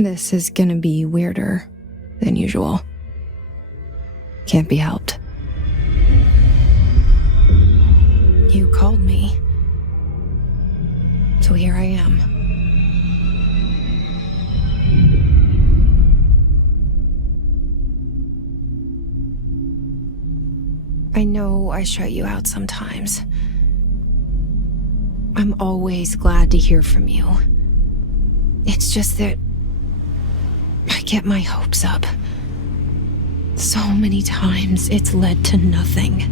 This is gonna be weirder than usual. Can't be helped. You called me. So here I am. I know I shut you out sometimes. I'm always glad to hear from you. It's just that I get my hopes up. So many times it's led to nothing.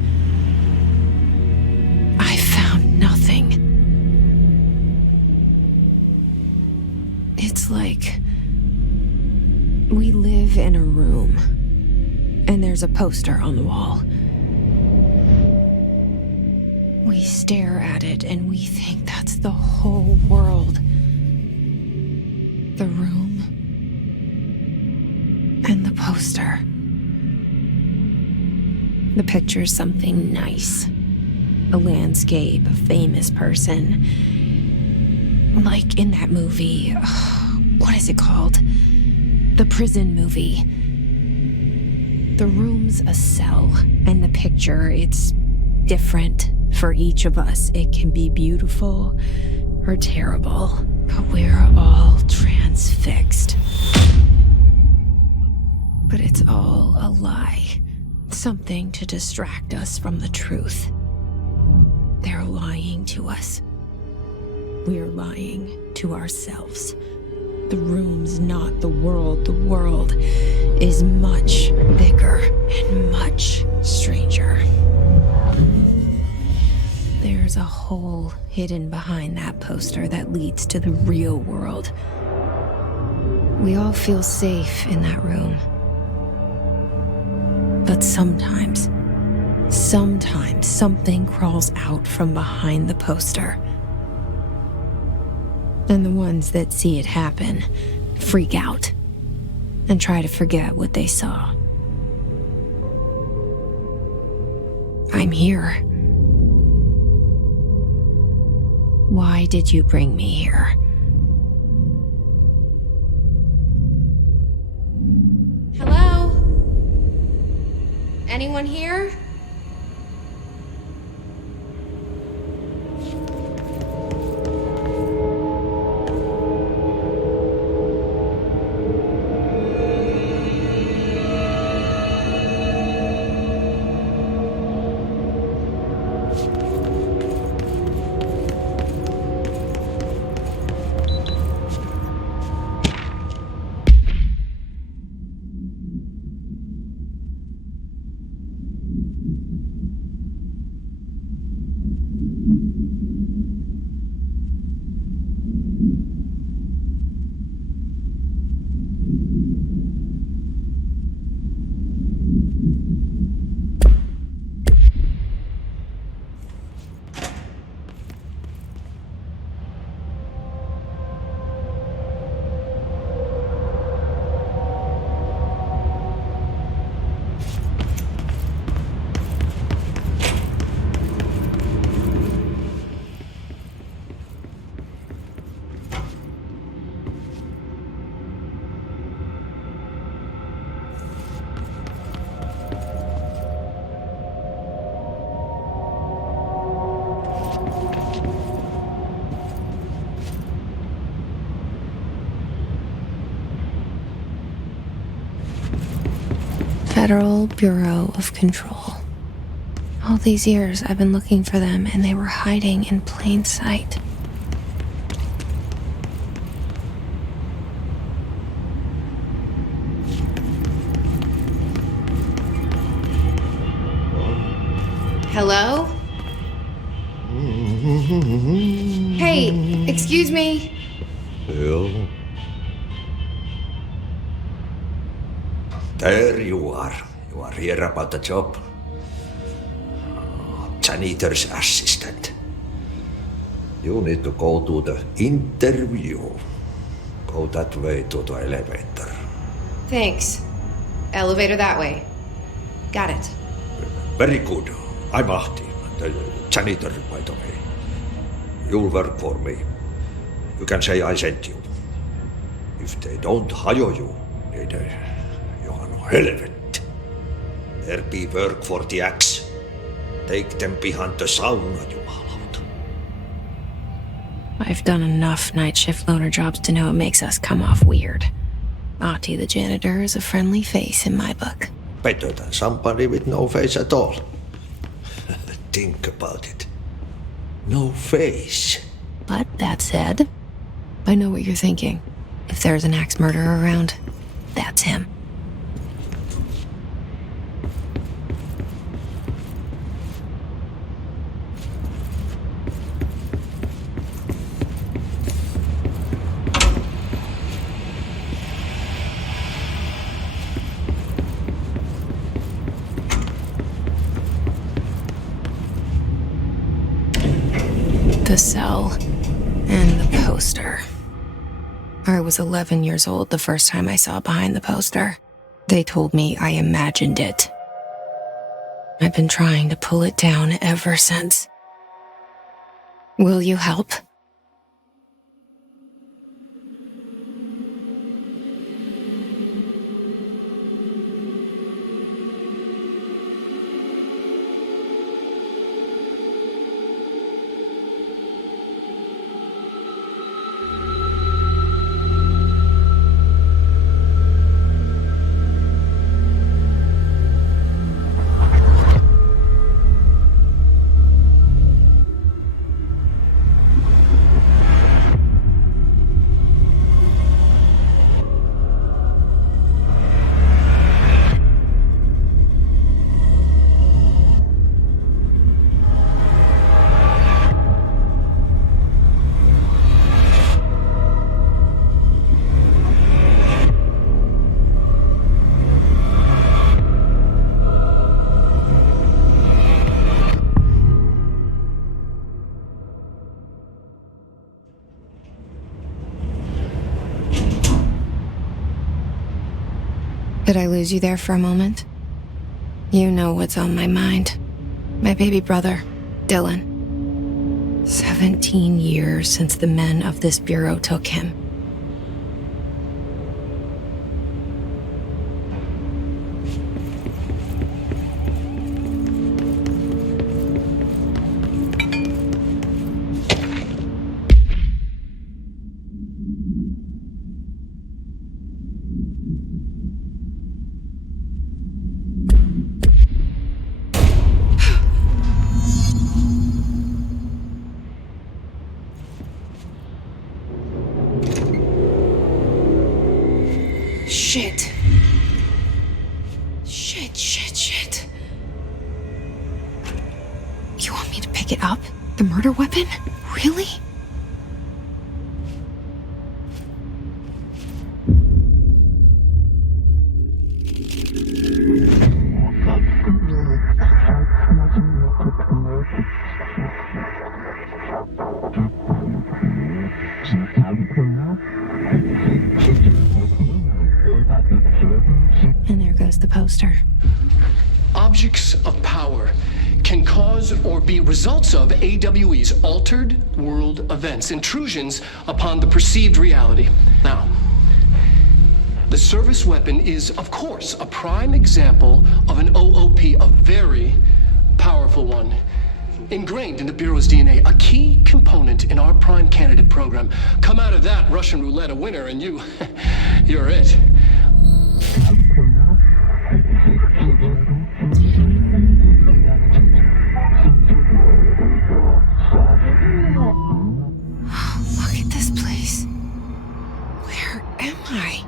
I found nothing. It's like we live in a room, and there's a poster on the wall. We stare at it and we think that's the whole world. The room and the poster. The picture's something nice. A landscape, a famous person. Like in that movie, what is it called? The prison movie. The room's a cell, and the picture, it's different for each of us. It can be beautiful or terrible, but we're all transfixed. But it's all a lie. Something to distract us from the truth. They're lying to us. We're lying to ourselves. The room's not the world. The world is much bigger and much stranger. There's a hole hidden behind that poster that leads to the real world. We all feel safe in that room. But sometimes something crawls out from behind the poster. And the ones that see it happen freak out and try to forget what they saw. I'm here. Why did you bring me here? Hello? Anyone here? Federal Bureau of Control. All these years I've been looking for them, and they were hiding in plain sight. Hello? Hey, excuse me. Yeah. There you are. You are here about the job. Janitor's assistant. You need to go to the interview. Go that way to the elevator. Thanks. Elevator that way. Got it. Very good. I'm Ahti, the janitor, by the way. You'll work for me. You can say I sent you. If they don't hire you, neither you are no helvet. There be work for the axe. Take them behind the sauna, jumalauta. I've done enough night shift loner jobs to know it makes us come off weird. Ahti the janitor is a friendly face in my book. Better than somebody with no face at all. Think about it. No face. But that said, I know what you're thinking. If there's an axe murderer around, that's him. The cell and the poster. I was 11 years old the first time I saw behind the poster. They told me I imagined it. I've been trying to pull it down ever since. Will you help? Did I lose you there for a moment? You know what's on my mind. My baby brother, Dylan. 17 years since the men of this bureau took him. Shit. Shit. You want me to pick it up? The murder weapon? Really? And there goes the poster. Objects of power can cause or be results of AWE's altered world events, intrusions upon the perceived reality. Now, the service weapon is, of course, a prime example of an OOP, a very powerful one. Ingrained in the Bureau's DNA, a key component in our prime candidate program. Come out of that Russian roulette a winner and you're it. Look at this place. Where am I?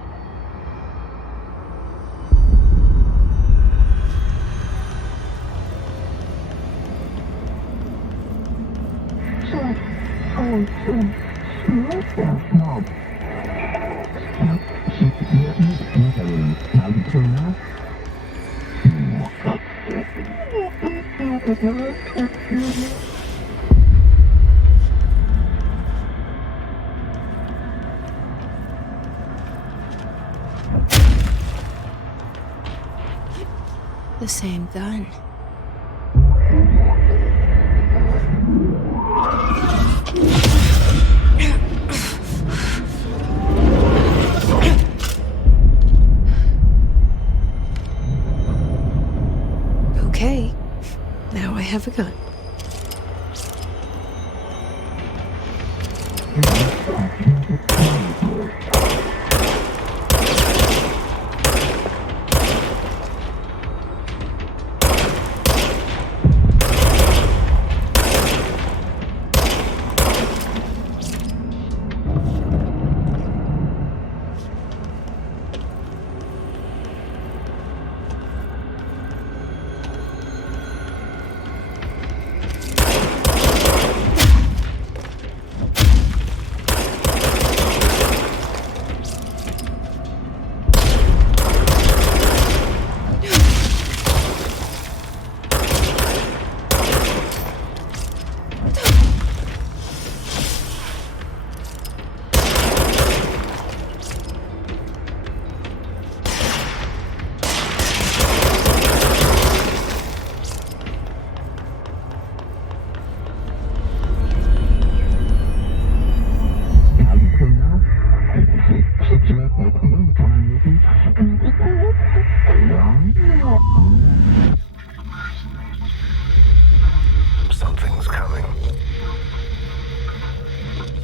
The same gun. have a gun. Something's coming.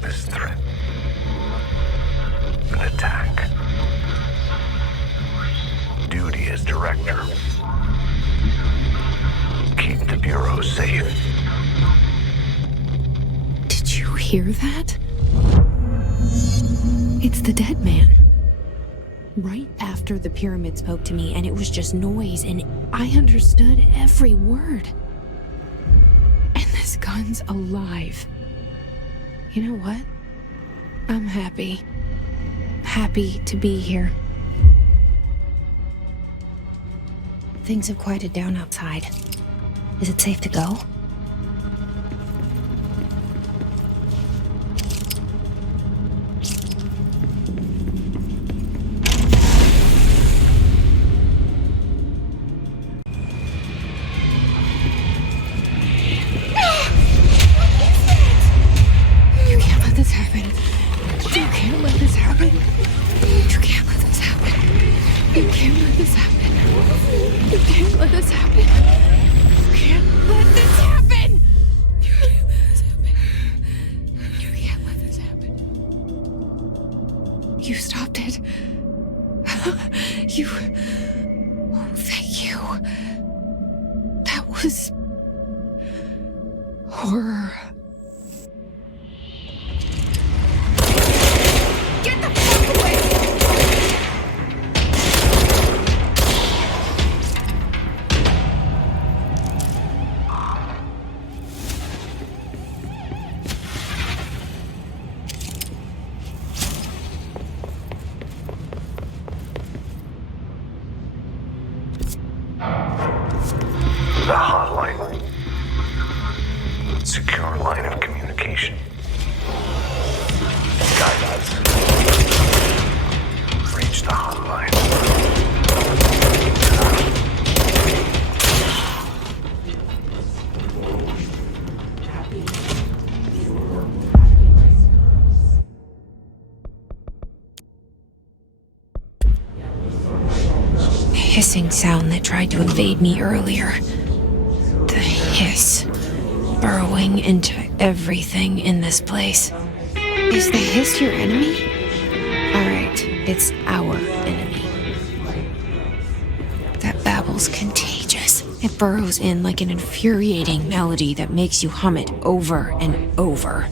This threat. An attack. Duty as director. Keep the Bureau safe. Did you hear that? It's the dead man. Right after the pyramid spoke to me, and it was just noise, and I understood every word. And this gun's alive. You know what? I'm happy. Happy to be here. Things have quieted down outside. Is it safe to go? You stopped it. You... Oh, thank you. That was... horror. Get the fuck away! The hotline. Secure line of communication. Guidance. Reach the hotline. Hissing sound that tried to invade me earlier. The hiss, burrowing into everything in this place. Is the hiss your enemy? Alright, it's our enemy. That babble's contagious. It burrows in like an infuriating melody that makes you hum it over and over.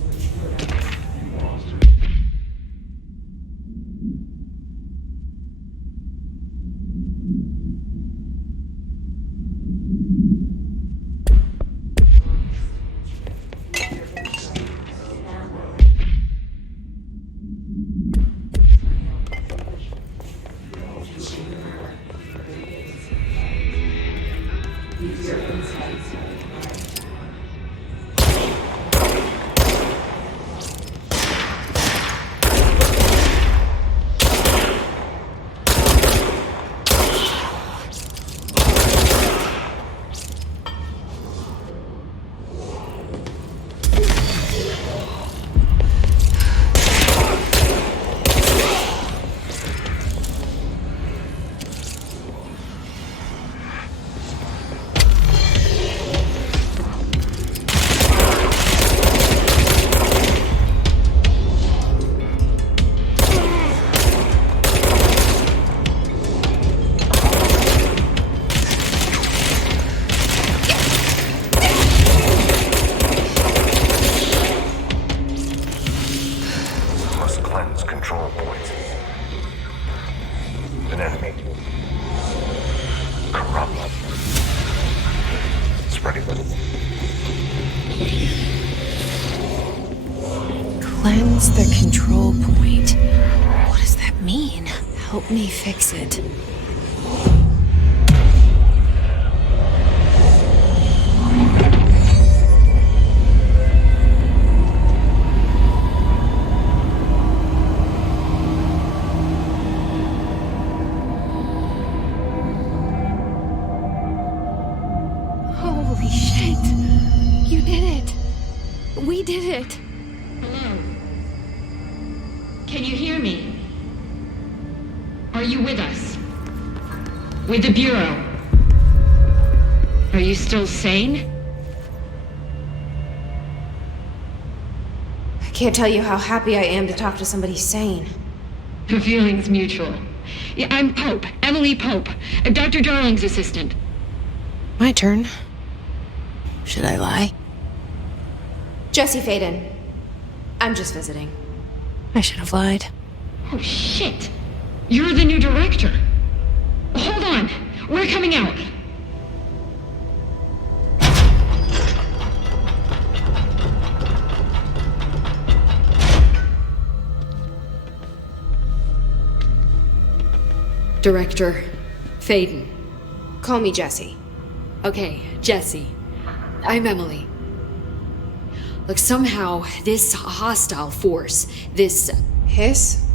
cleanse control points. An enemy. Corrupt. Spreading. Cleanse the control point. What does that mean? Help me fix it. Holy shit! You did it! We did it! Hello? Can you hear me? Are you with us? With the Bureau? Are you still sane? I can't tell you how happy I am to talk to somebody sane. The feeling's mutual. Yeah, I'm Pope, Emily Pope, Dr. Darling's assistant. My turn. Should I lie? Jesse Faden. I'm just visiting. I should have lied. Oh, shit! You're the new director. Hold on, we're coming out. Director Faden. Call me Jesse. Okay, Jesse. I'm Emily. Look, somehow this hostile force, this... Hiss?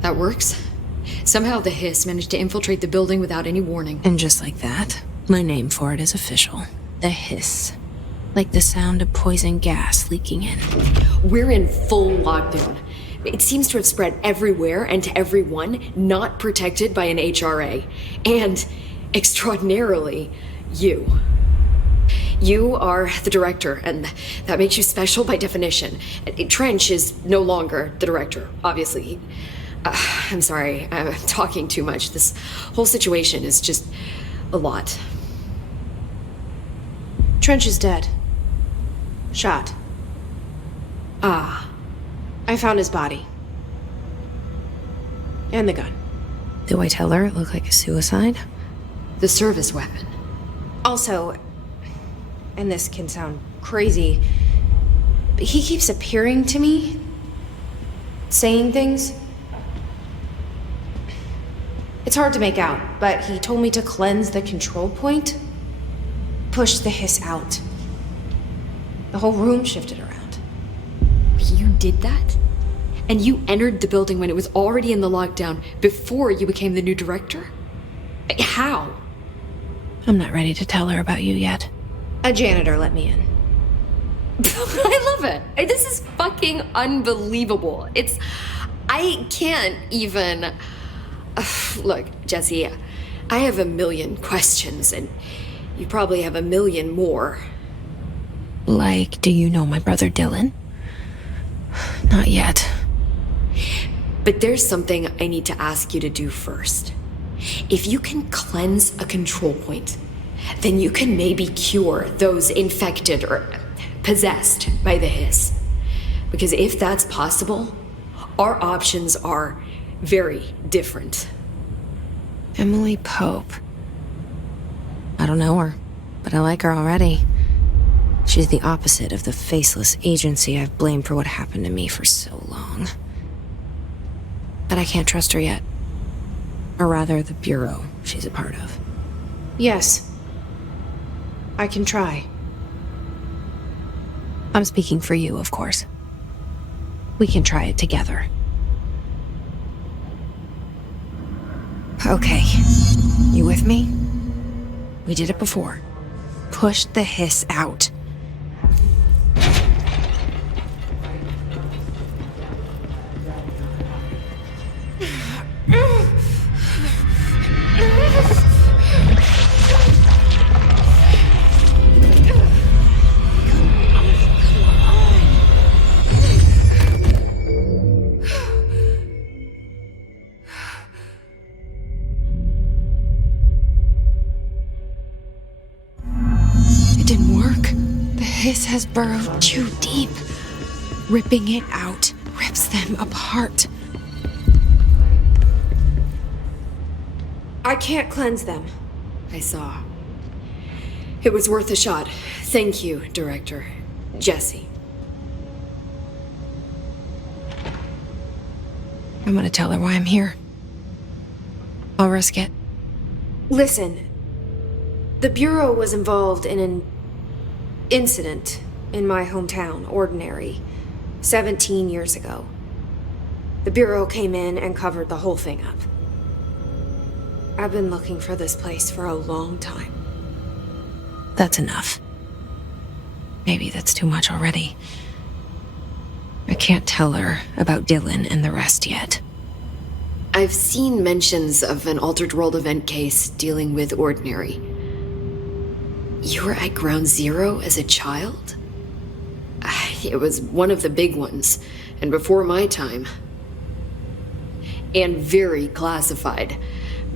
that works? Somehow the Hiss managed to infiltrate the building without any warning. And just like that, my name for it is official. The Hiss. Like the sound of poison gas leaking in. We're in full lockdown. It seems to have spread everywhere and to everyone not protected by an HRA. And, extraordinarily, you. You are the director, and that makes you special by definition. Trench is no longer the director, obviously. I'm sorry, I'm talking too much. This whole situation is just a lot. Trench is dead. Shot. Ah. I found his body. And the gun. Do I tell her it looked like a suicide? The service weapon. Also, and this can sound crazy, but he keeps appearing to me, saying things. It's hard to make out, but he told me to cleanse the control point, push the Hiss out. The whole room shifted around. You did that? And you entered the building when it was already in the lockdown before you became the new director? How? I'm not ready to tell her about you yet. A janitor let me in. I love it. This is fucking unbelievable. I can't even... Look, Jesse, I have a million questions, and you probably have a million more. Like, do you know my brother Dylan? Not yet. But there's something I need to ask you to do first. If you can cleanse a control point, then you can maybe cure those infected or possessed by the Hiss. Because if that's possible, our options are very different. Emily Pope. I don't know her, but I like her already. She's the opposite of the faceless agency I've blamed for what happened to me for so long. But I can't trust her yet. Or rather, the Bureau she's a part of. Yes. I can try. I'm speaking for you, of course. We can try it together. Okay. You with me? We did it before. Push the Hiss out. It didn't work. The Hiss has burrowed too deep. Ripping it out. Rip rips them apart. I can't cleanse them. I saw. It was worth a shot. Thank you, Director. Jesse. I'm gonna tell her why I'm here. I'll risk it. Listen, the Bureau was involved in an incident in my hometown, Ordinary, 17 years ago. The Bureau came in and covered the whole thing up. I've been looking for this place for a long time. That's enough. Maybe that's too much already. I can't tell her about Dylan and the rest yet. I've seen mentions of an Altered World event case dealing with Ordinary. You were at Ground Zero as a child? It was one of the big ones, and before my time. And very classified.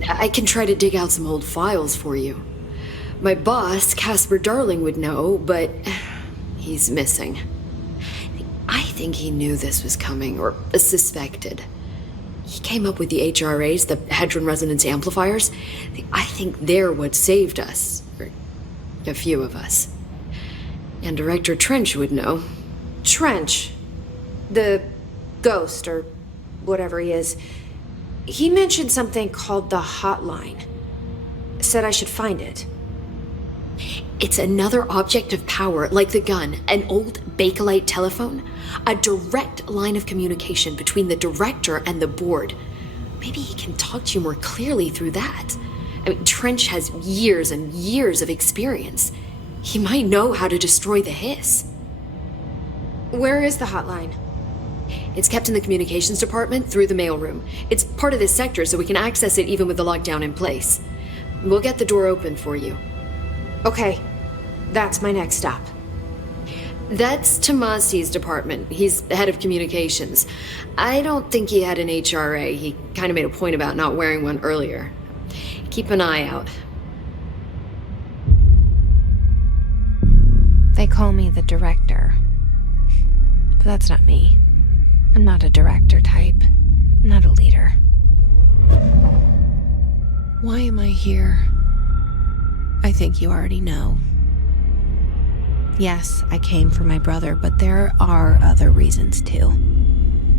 I can try to dig out some old files for you. My boss, Casper Darling, would know, but he's missing. I think he knew this was coming, or suspected. He came up with the HRAs, the Hadron Resonance Amplifiers. I think they're what saved us. Or a few of us. And Director Trench would know. Trench, the ghost, or whatever he is, he mentioned something called the Hotline. Said I should find it. It's another object of power, like the gun, an old Bakelite telephone, a direct line of communication between the director and the board. Maybe he can talk to you more clearly through that. I mean, Trench has years and years of experience. He might know how to destroy the Hiss. Where is the hotline? It's kept in the communications department through the mailroom. It's part of this sector, so we can access it even with the lockdown in place. We'll get the door open for you. Okay, that's my next stop. That's Tomasi's department. He's the head of communications. I don't think he had an HRA. He kind of made a point about not wearing one earlier. Keep an eye out. They call me the director. But that's not me. I'm not a director type. Not a leader. Why am I here? I think you already know. Yes, I came for my brother, but there are other reasons too.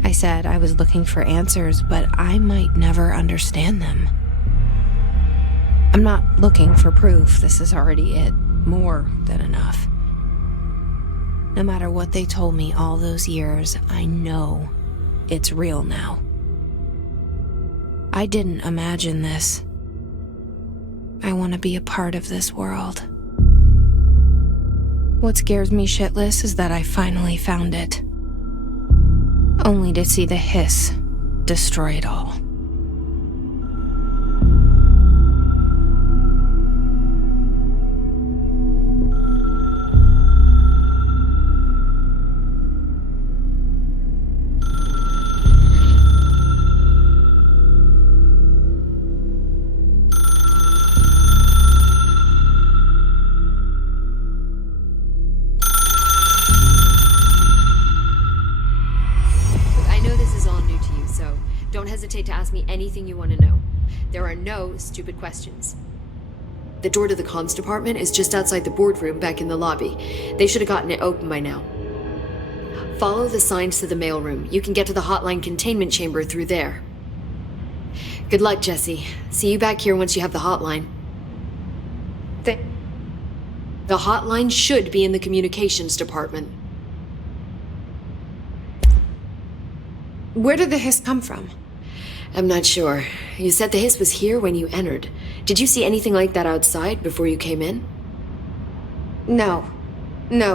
I said I was looking for answers, but I might never understand them. I'm not looking for proof. This is already it. More than enough. No matter what they told me all those years, I know it's real now. I didn't imagine this. I want to be a part of this world. What scares me shitless is that I finally found it. Only to see the Hiss destroy it all. To ask me anything you want to know. There are no stupid questions. The door to the comms department is just outside the boardroom back in the lobby. They should have gotten it open by now. Follow the signs to the mailroom. You can get to the hotline containment chamber through there. Good luck, Jesse. See you back here once you have the hotline. The hotline should be in the communications department. Where did the Hiss come from? I'm not sure. You said the Hiss was here when you entered. Did you see anything like that outside before you came in? No,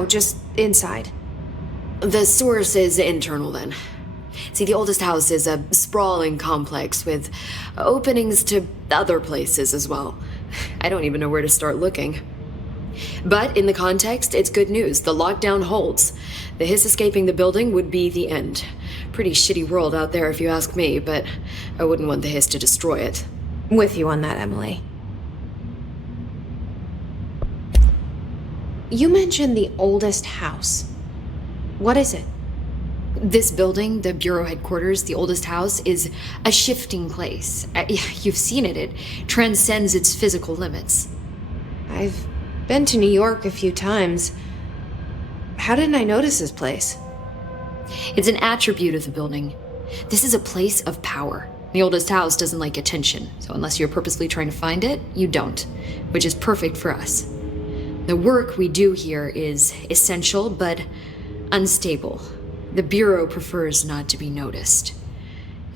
just inside. The source is internal then. See, the oldest house is a sprawling complex with openings to other places as well. I don't even know where to start looking. But in the context, it's good news. The lockdown holds. The Hiss escaping the building would be the end. Pretty shitty world out there if you ask me, but I wouldn't want the Hiss to destroy it. With you on that, Emily. You mentioned the oldest house. What is it? This building, the Bureau headquarters, the oldest house, is a shifting place. You've seen it. It transcends its physical limits. I've been to New York a few times. How didn't I notice this place? It's an attribute of the building. This is a place of power. The oldest house doesn't like attention, so unless you're purposely trying to find it, you don't, which is perfect for us. The work we do here is essential, but unstable. The Bureau prefers not to be noticed.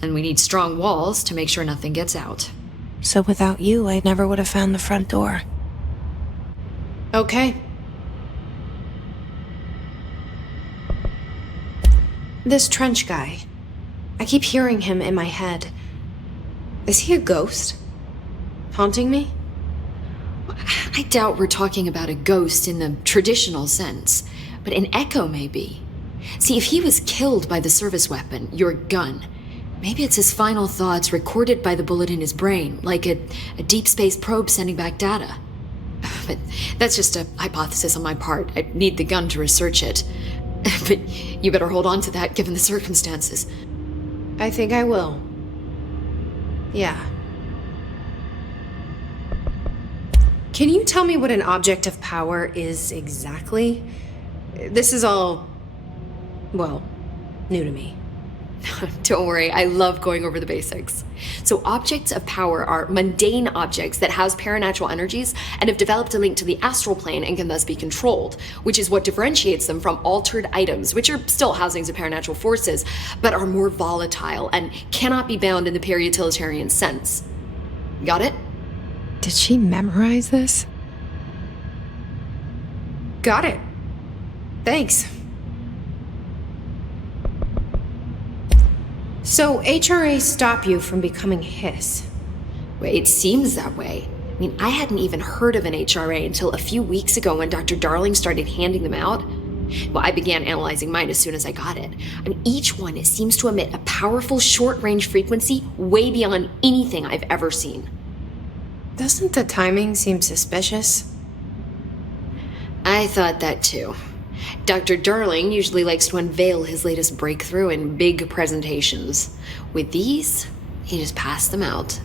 And we need strong walls to make sure nothing gets out. So without you, I never would have found the front door. Okay. This Trench guy. I keep hearing him in my head. Is he a ghost? Haunting me? I doubt we're talking about a ghost in the traditional sense, but an echo maybe. See, if he was killed by the service weapon, your gun, maybe it's his final thoughts recorded by the bullet in his brain, like a deep space probe sending back data. But that's just a hypothesis on my part. I'd need the gun to research it. But you better hold on to that given the circumstances. I think I will. Yeah. Can you tell me what an object of power is exactly? This is all, well, new to me. Don't worry, I love going over the basics. So objects of power are mundane objects that house paranatural energies and have developed a link to the astral plane and can thus be controlled, which is what differentiates them from altered items, which are still housings of paranatural forces, but are more volatile and cannot be bound in the peri-utilitarian sense. Got it? Did she memorize this? Got it. Thanks. So HRA stop you from becoming Hiss? Well, it seems that way. I mean, I hadn't even heard of an HRA until a few weeks ago when Dr. Darling started handing them out. Well, I began analyzing mine as soon as I got it. I mean, each one seems to emit a powerful short-range frequency way beyond anything I've ever seen. Doesn't the timing seem suspicious? I thought that too. Dr. Darling usually likes to unveil his latest breakthrough in big presentations. With these, he just passed them out.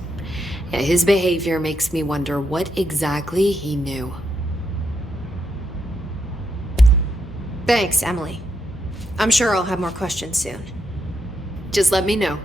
Yeah, his behavior makes me wonder what exactly he knew. Thanks, Emily. I'm sure I'll have more questions soon. Just let me know.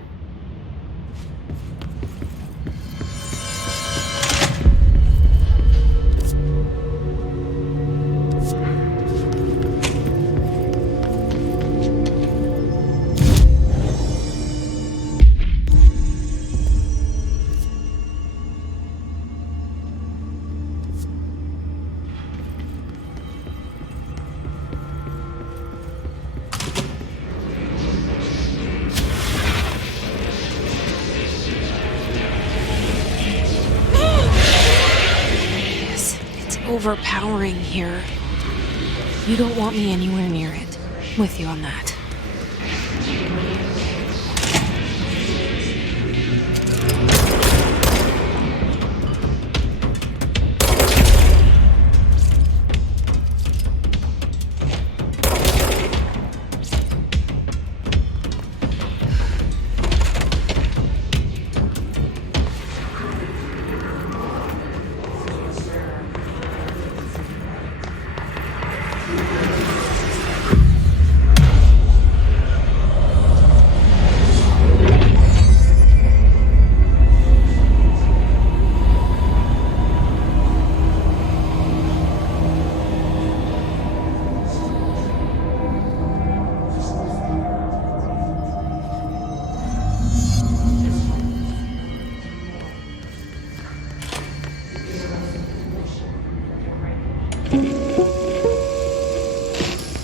Overpowering here. You don't want me anywhere near it. With you on that.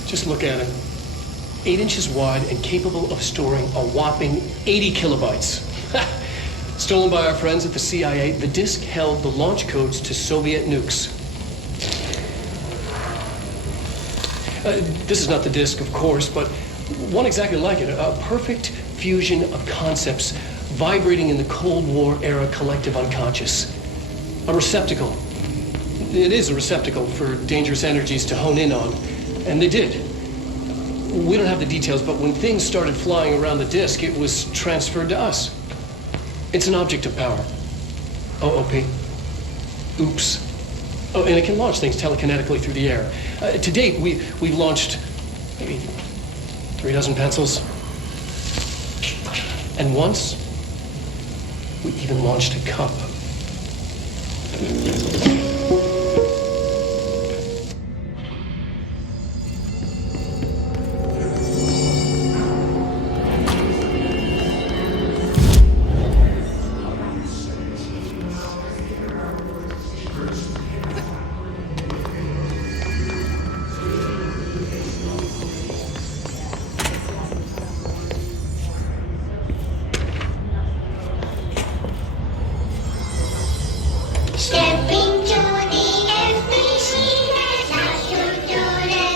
Just look at it. 8 inches wide and capable of storing a whopping 80 kilobytes. Stolen by our friends at the CIA, the disk held the launch codes to Soviet nukes. This is not the disk, of course, but one exactly like it. A perfect fusion of concepts vibrating in the Cold War era collective unconscious. A receptacle. It is a receptacle for dangerous energies to hone in on. And they did. We don't have the details, but when things started flying around the disk, it was transferred to us. It's an object of power. OOP. Oops. Oh, and it can launch things telekinetically through the air. To date, we've launched maybe 3 dozen pencils. And once, we even launched a cup. Stepping to the FBC,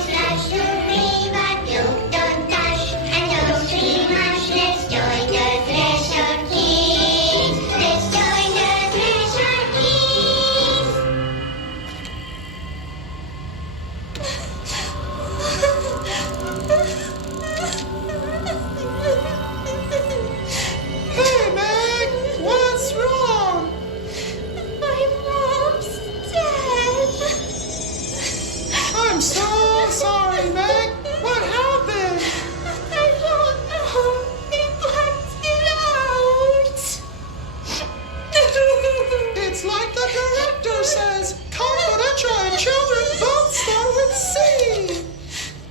flash to free, but you don't touch, and don't scream much. Let's join the Treasure Keys. Let's join the Treasure Keys. Hey, Meg! What's wrong? My mom's dead. I'm so sorry, Meg! What happened? I don't know. They blacked it out. It's like the director says, confidential and children both start with C.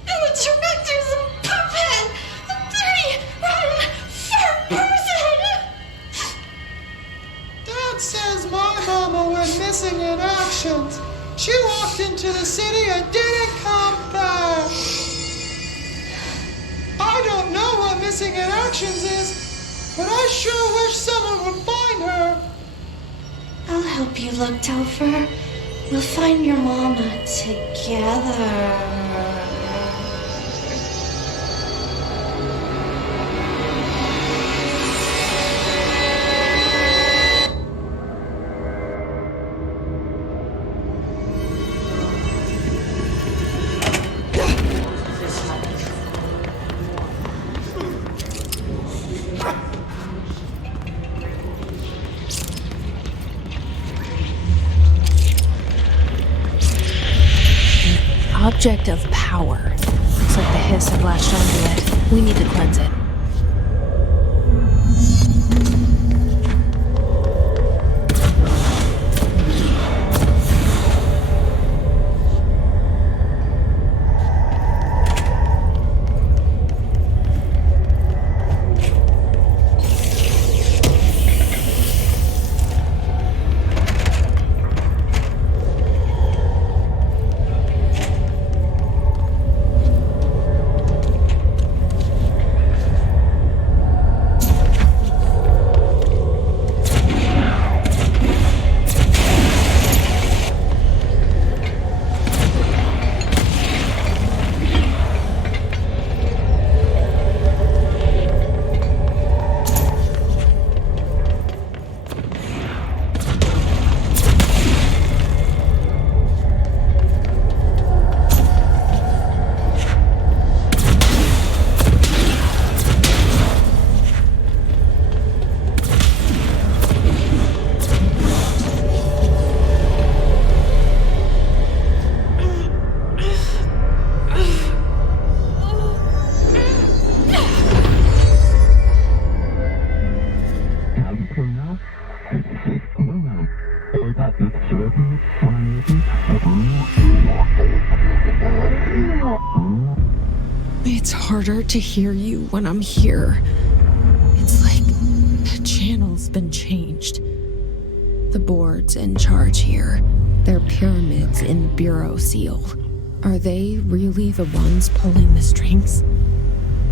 The director's a puppet. A dirty, rotten, fat person. Dad says my mama went missing in action. She walked into the city and didn't come back. I don't know what missing in actions is, but I sure wish someone would find her. I'll help you look, Topher. We'll find your mama together. Object of power. Looks like the hiss have latched onto it. We need to cleanse it. It's harder to hear you when I'm here. It's like the channel's been changed. The board's in charge here. They're pyramids in the Bureau seal. Are they really the ones pulling the strings?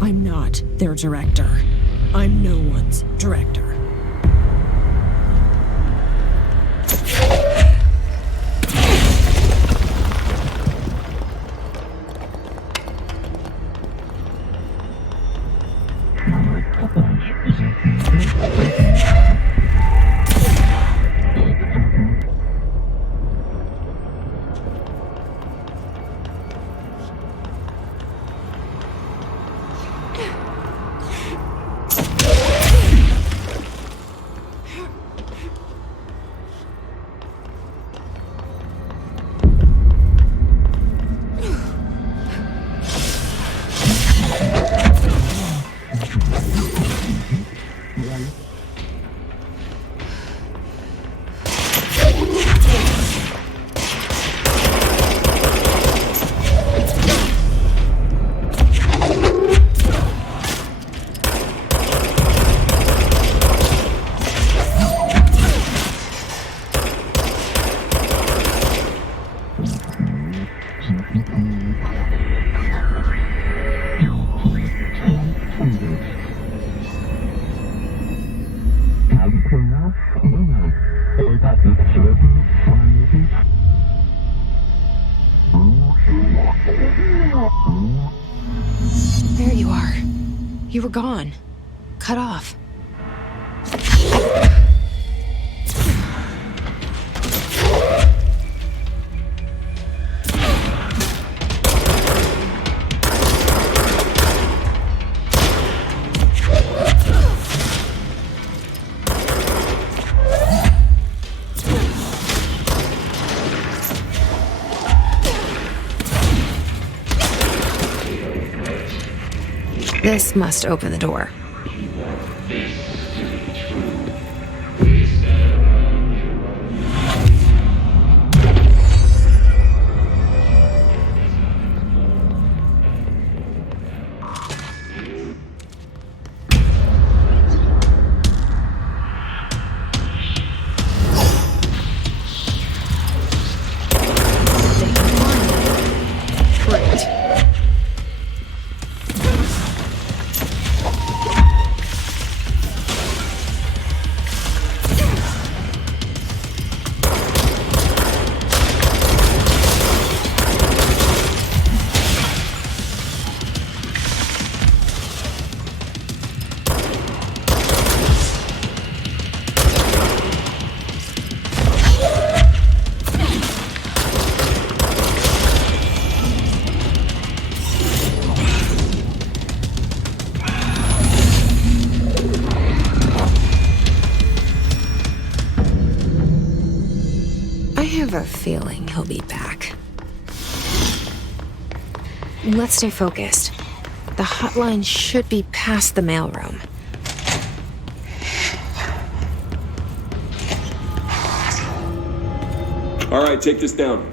I'm not their director. I'm no one's director. There you are. You were gone. Cut off. This must open the door. I have a feeling he'll be back. Let's stay focused. The hotline should be past the mailroom. All right, take this down.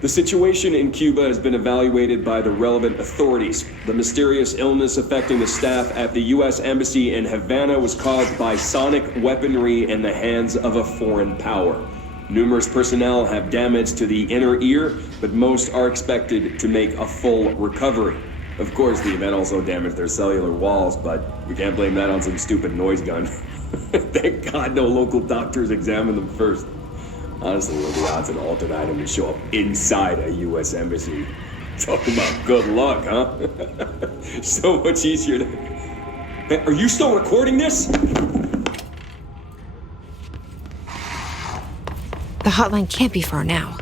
The situation in Cuba has been evaluated by the relevant authorities. The mysterious illness affecting the staff at the U.S. Embassy in Havana was caused by sonic weaponry in the hands of a foreign power. Numerous personnel have damage to the inner ear, but most are expected to make a full recovery. Of course, the event also damaged their cellular walls, but we can't blame that on some stupid noise gun. Thank God no local doctors examined them first. Honestly, what are the odds an altered item would show up inside a U.S. embassy? Talk about good luck, huh? So much easier to... Hey, are you still recording this? The hotline can't be far now.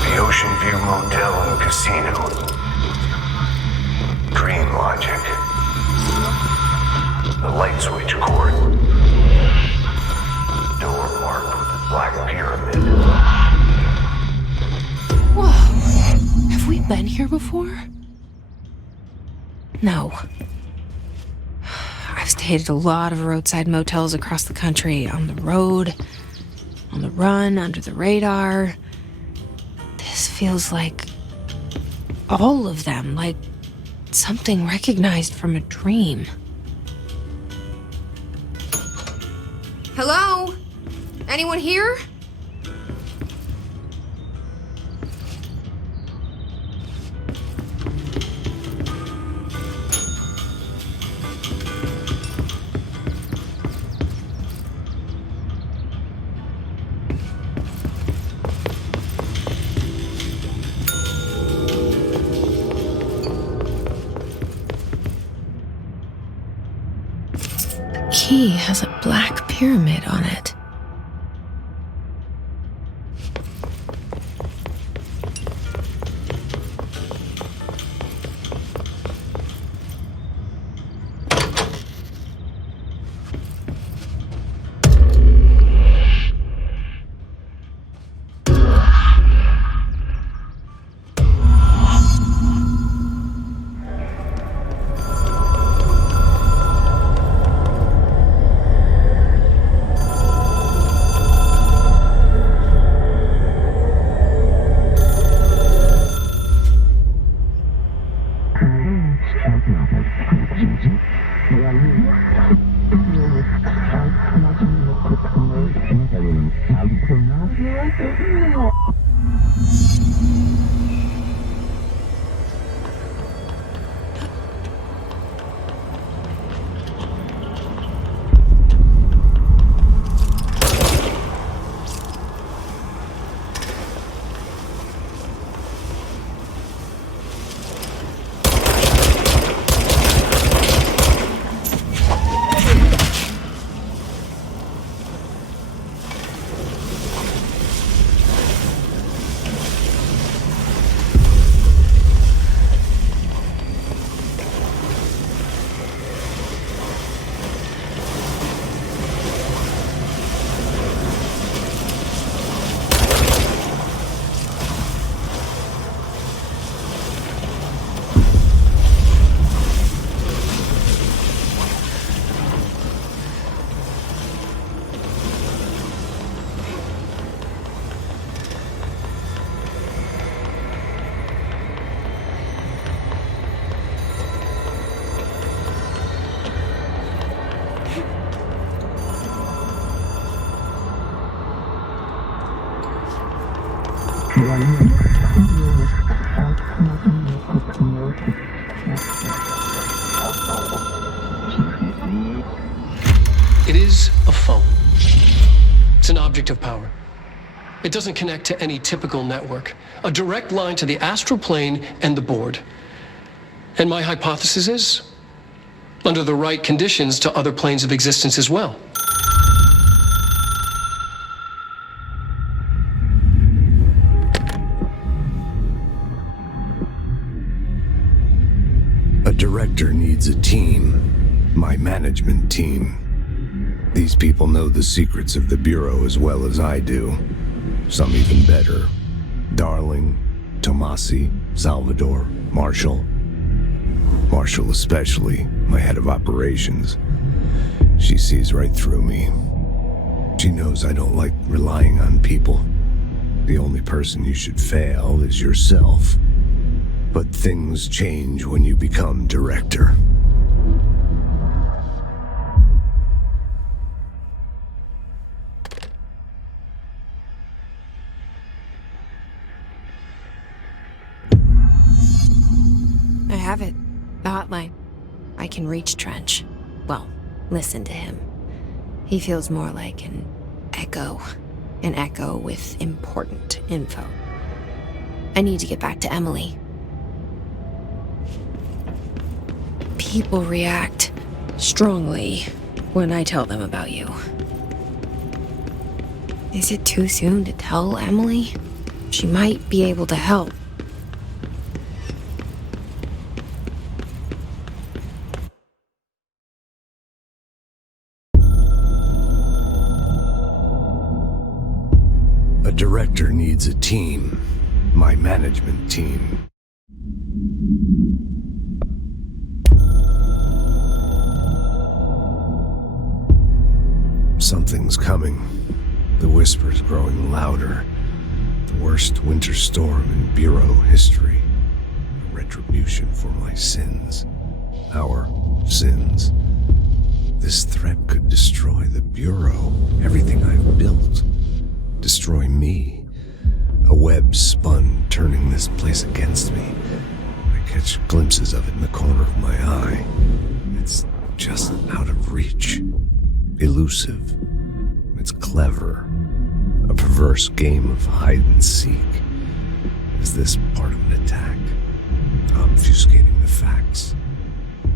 The Ocean View Motel and Casino. Dream Logic. The light switch cord. Door marked with a black pyramid. Whoa. Have we been here before? No. I've stayed at a lot of roadside motels across the country, on the road, on the run, under the radar. This feels like all of them, like something recognized from a dream. Hello? Anyone here? Key has a black pyramid on it. It is a phone. It's an object of power. It doesn't connect to any typical network. A direct line to the astral plane and the board. And my hypothesis is, under the right conditions, to other planes of existence as well. A director needs a team. My management team. These people know the secrets of the Bureau as well as I do. Some even better. Darling, Tomasi, Salvador, Marshall. Marshall especially, my head of operations. She sees right through me. She knows I don't like relying on people. The only person you should fail is yourself. But things change when you become director. I have it. The hotline. I can reach Trench. Well, listen to him. He feels more like an echo. An echo with important info. I need to get back to Emily. People react strongly when I tell them about you. Is it too soon to tell Emily? She might be able to help. A director needs a team. My management team. Something's coming. The whisper's growing louder. The worst winter storm in Bureau history. Retribution for my sins. Our sins. This threat could destroy the Bureau. Everything I've built. Destroy me. A web spun, turning this place against me. I catch glimpses of it in the corner of my eye. It's just out of reach. Elusive. It's clever. A perverse game of hide and seek. Is this part of an attack? Obfuscating the facts.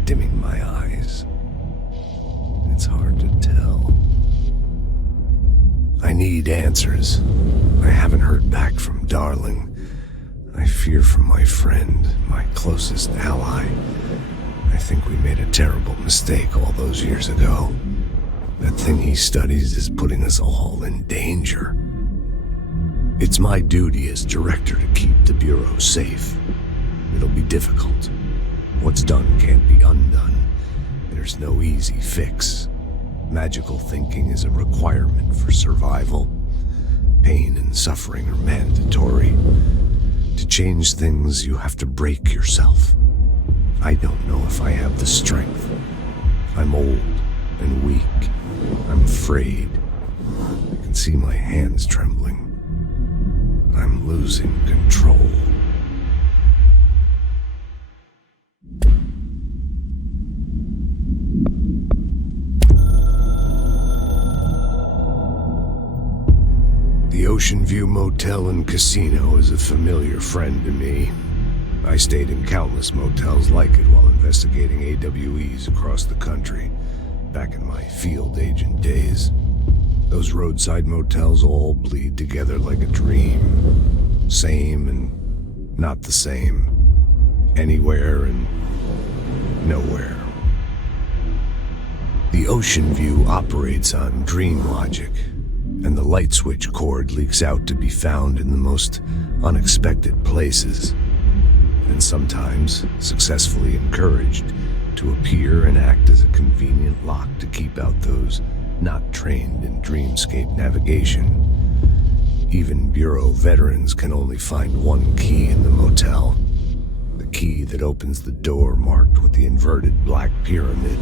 Dimming my eyes. It's hard to tell. I need answers. I haven't heard back from Darling. I fear for my friend, my closest ally. I think we made a terrible mistake all those years ago. That thing he studies is putting us all in danger. It's my duty as director to keep the Bureau safe. It'll be difficult. What's done can't be undone. There's no easy fix. Magical thinking is a requirement for survival. Pain and suffering are mandatory. To change things, you have to break yourself. I don't know if I have the strength. I'm old and weak. I'm afraid. I can see my hands trembling. I'm losing control. The Ocean View Motel and Casino is a familiar friend to me. I stayed in countless motels like it while investigating AWEs across the country, back in my field agent days. Those roadside motels all bleed together like a dream. Same and not the same. Anywhere and nowhere. The Ocean View operates on dream logic, and the light switch cord leaks out to be found in the most unexpected places, and sometimes successfully encouraged to appear and act as a convenient lock to keep out those not trained in dreamscape navigation. Even Bureau veterans can only find one key in the motel. The key that opens the door marked with the inverted black pyramid.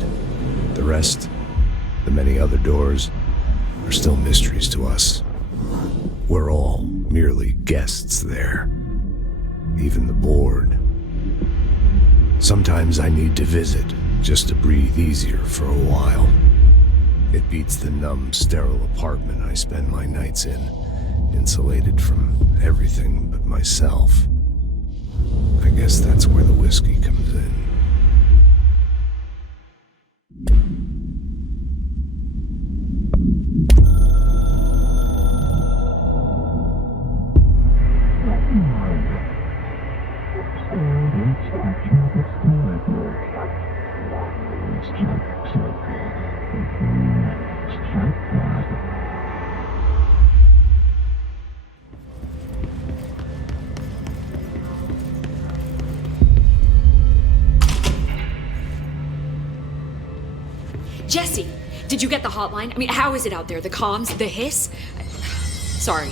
The rest, the many other doors, are still mysteries to us. We're all merely guests there. Even the board. Sometimes I need to visit, just to breathe easier for a while. It beats the numb, sterile apartment I spend my nights in, insulated from everything but myself. I guess that's where the whiskey comes in. Jesse, did you get the hotline? I mean, how is it out there? The comms? The hiss? Sorry.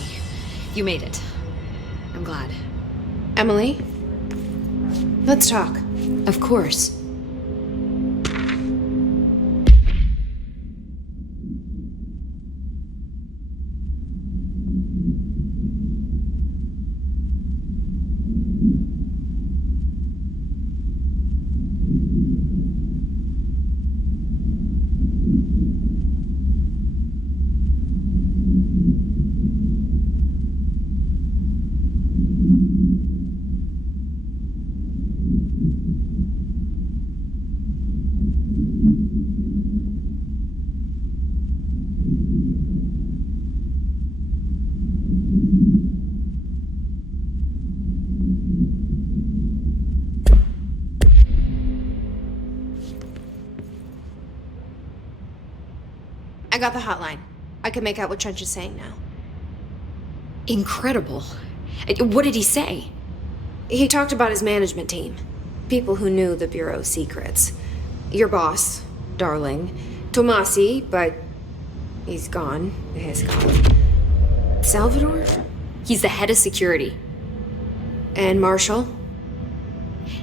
You made it. I'm glad. Emily? Let's talk. Of course. I got the hotline. I can make out what Trench is saying now. Incredible. What did he say? He talked about his management team. People who knew the Bureau's secrets. Your boss, Darling. Tomasi, but he's gone. He's gone. Salvador? He's the head of security. And Marshall?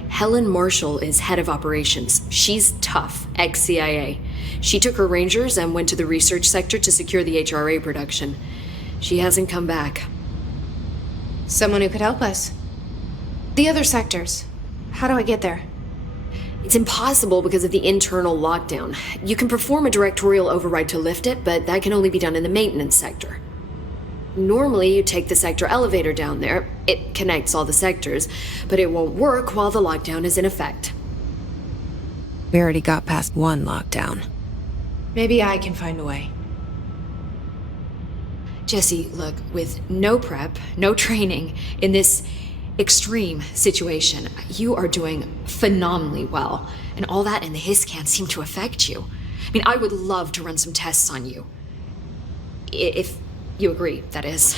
Helen Marshall is head of operations. She's tough, ex-CIA. She took her Rangers and went to the research sector to secure the HRA production. She hasn't come back. Someone who could help us. The other sectors. How do I get there? It's impossible because of the internal lockdown. You can perform a directorial override to lift it, but that can only be done in the maintenance sector. Normally, you take the sector elevator down there. It connects all the sectors, but it won't work while the lockdown is in effect. We already got past one lockdown. Maybe I can find a way. Jesse, look, with no prep, no training, in this extreme situation, you are doing phenomenally well. And all that and the hiss can't seem to affect you. I mean, I would love to run some tests on you. If you agree, that is.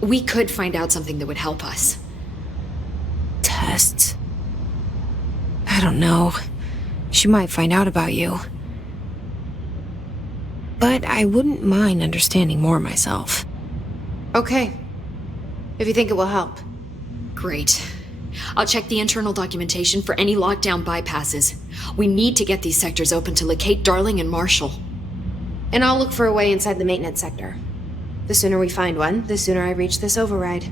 We could find out something that would help us. Tests? I don't know. She might find out about you. But I wouldn't mind understanding more myself. Okay. If you think it will help. Great. I'll check the internal documentation for any lockdown bypasses. We need to get these sectors open to locate Darling and Marshall. And I'll look for a way inside the maintenance sector. The sooner we find one, the sooner I reach this override.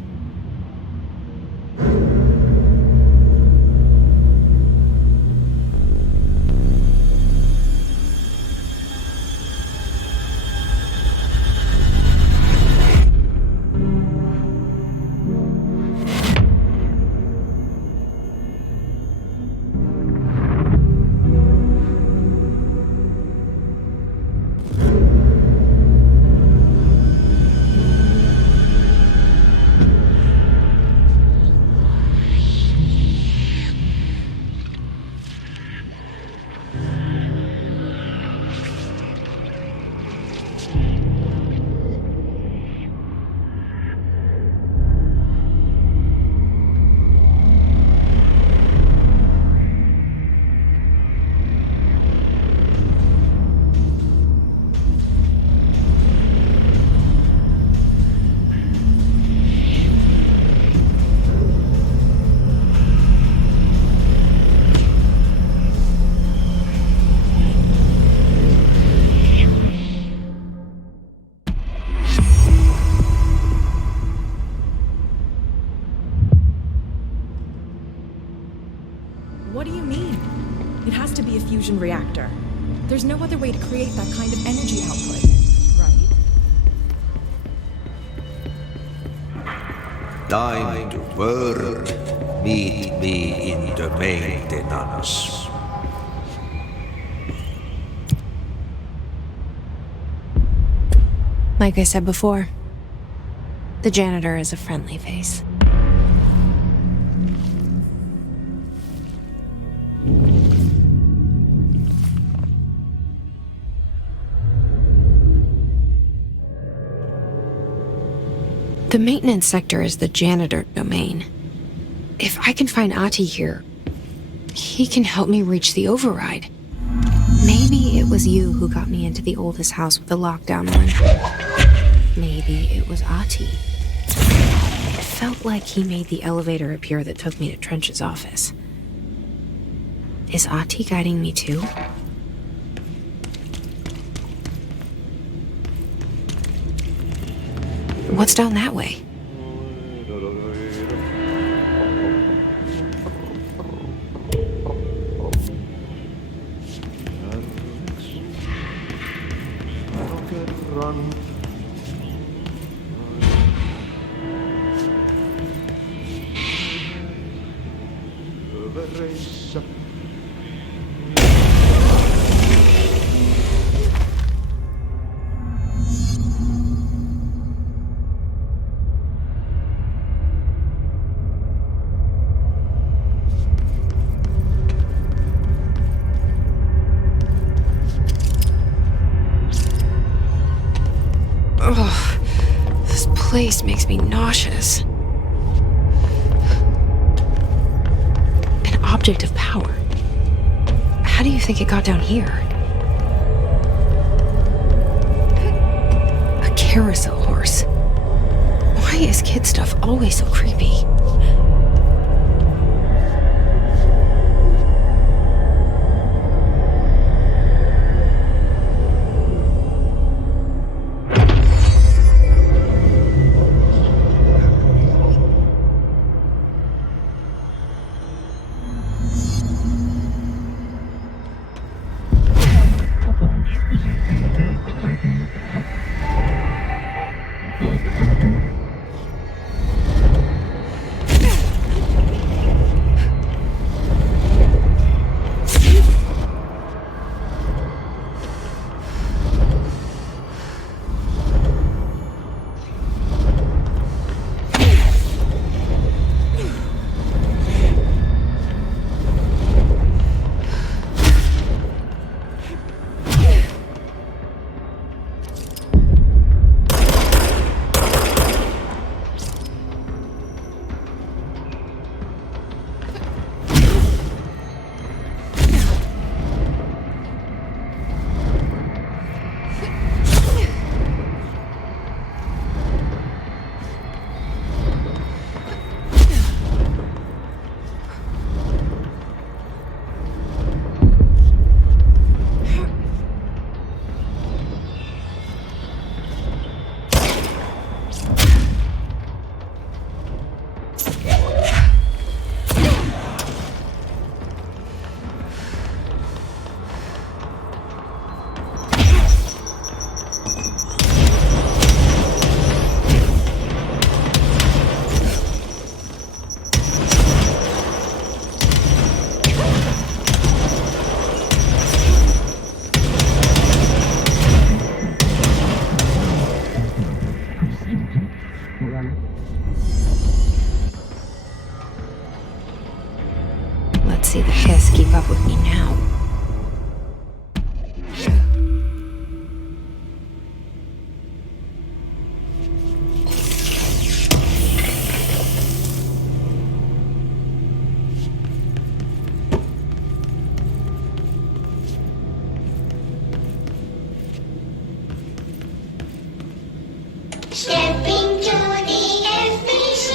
What do you mean? It has to be a fusion reactor. There's no other way to create that kind of energy output, right? Time to work. Meet me in the maintenance. Like I said before, the janitor is a friendly face. The maintenance sector is the janitor domain. If I can find Ahti here, he can help me reach the override. Maybe it was you who got me into the oldest house with the lockdown one. Maybe it was Ahti. It felt like he made the elevator appear that took me to Trench's office. Is Ahti guiding me too? What's down that way? Ugh, this place makes me nauseous. An object of power. How do you think it got down here? A carousel horse. Why is kid stuff always so creepy? Let's see the Hiss keep up with me now. Step into the FBC,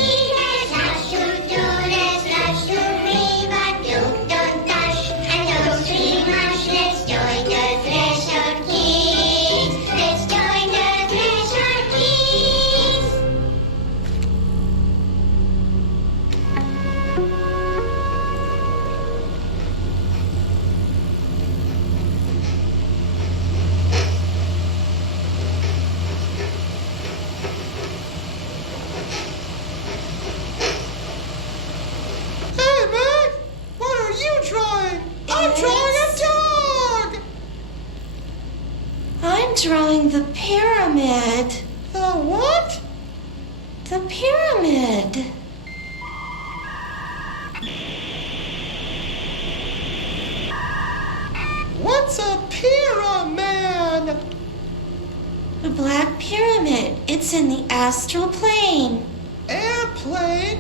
rush to do this, rush to me, but you don't touch, and don't see drawing the pyramid. The what? The pyramid. What's a pyramid? The Black Pyramid. It's in the astral plane. Airplane?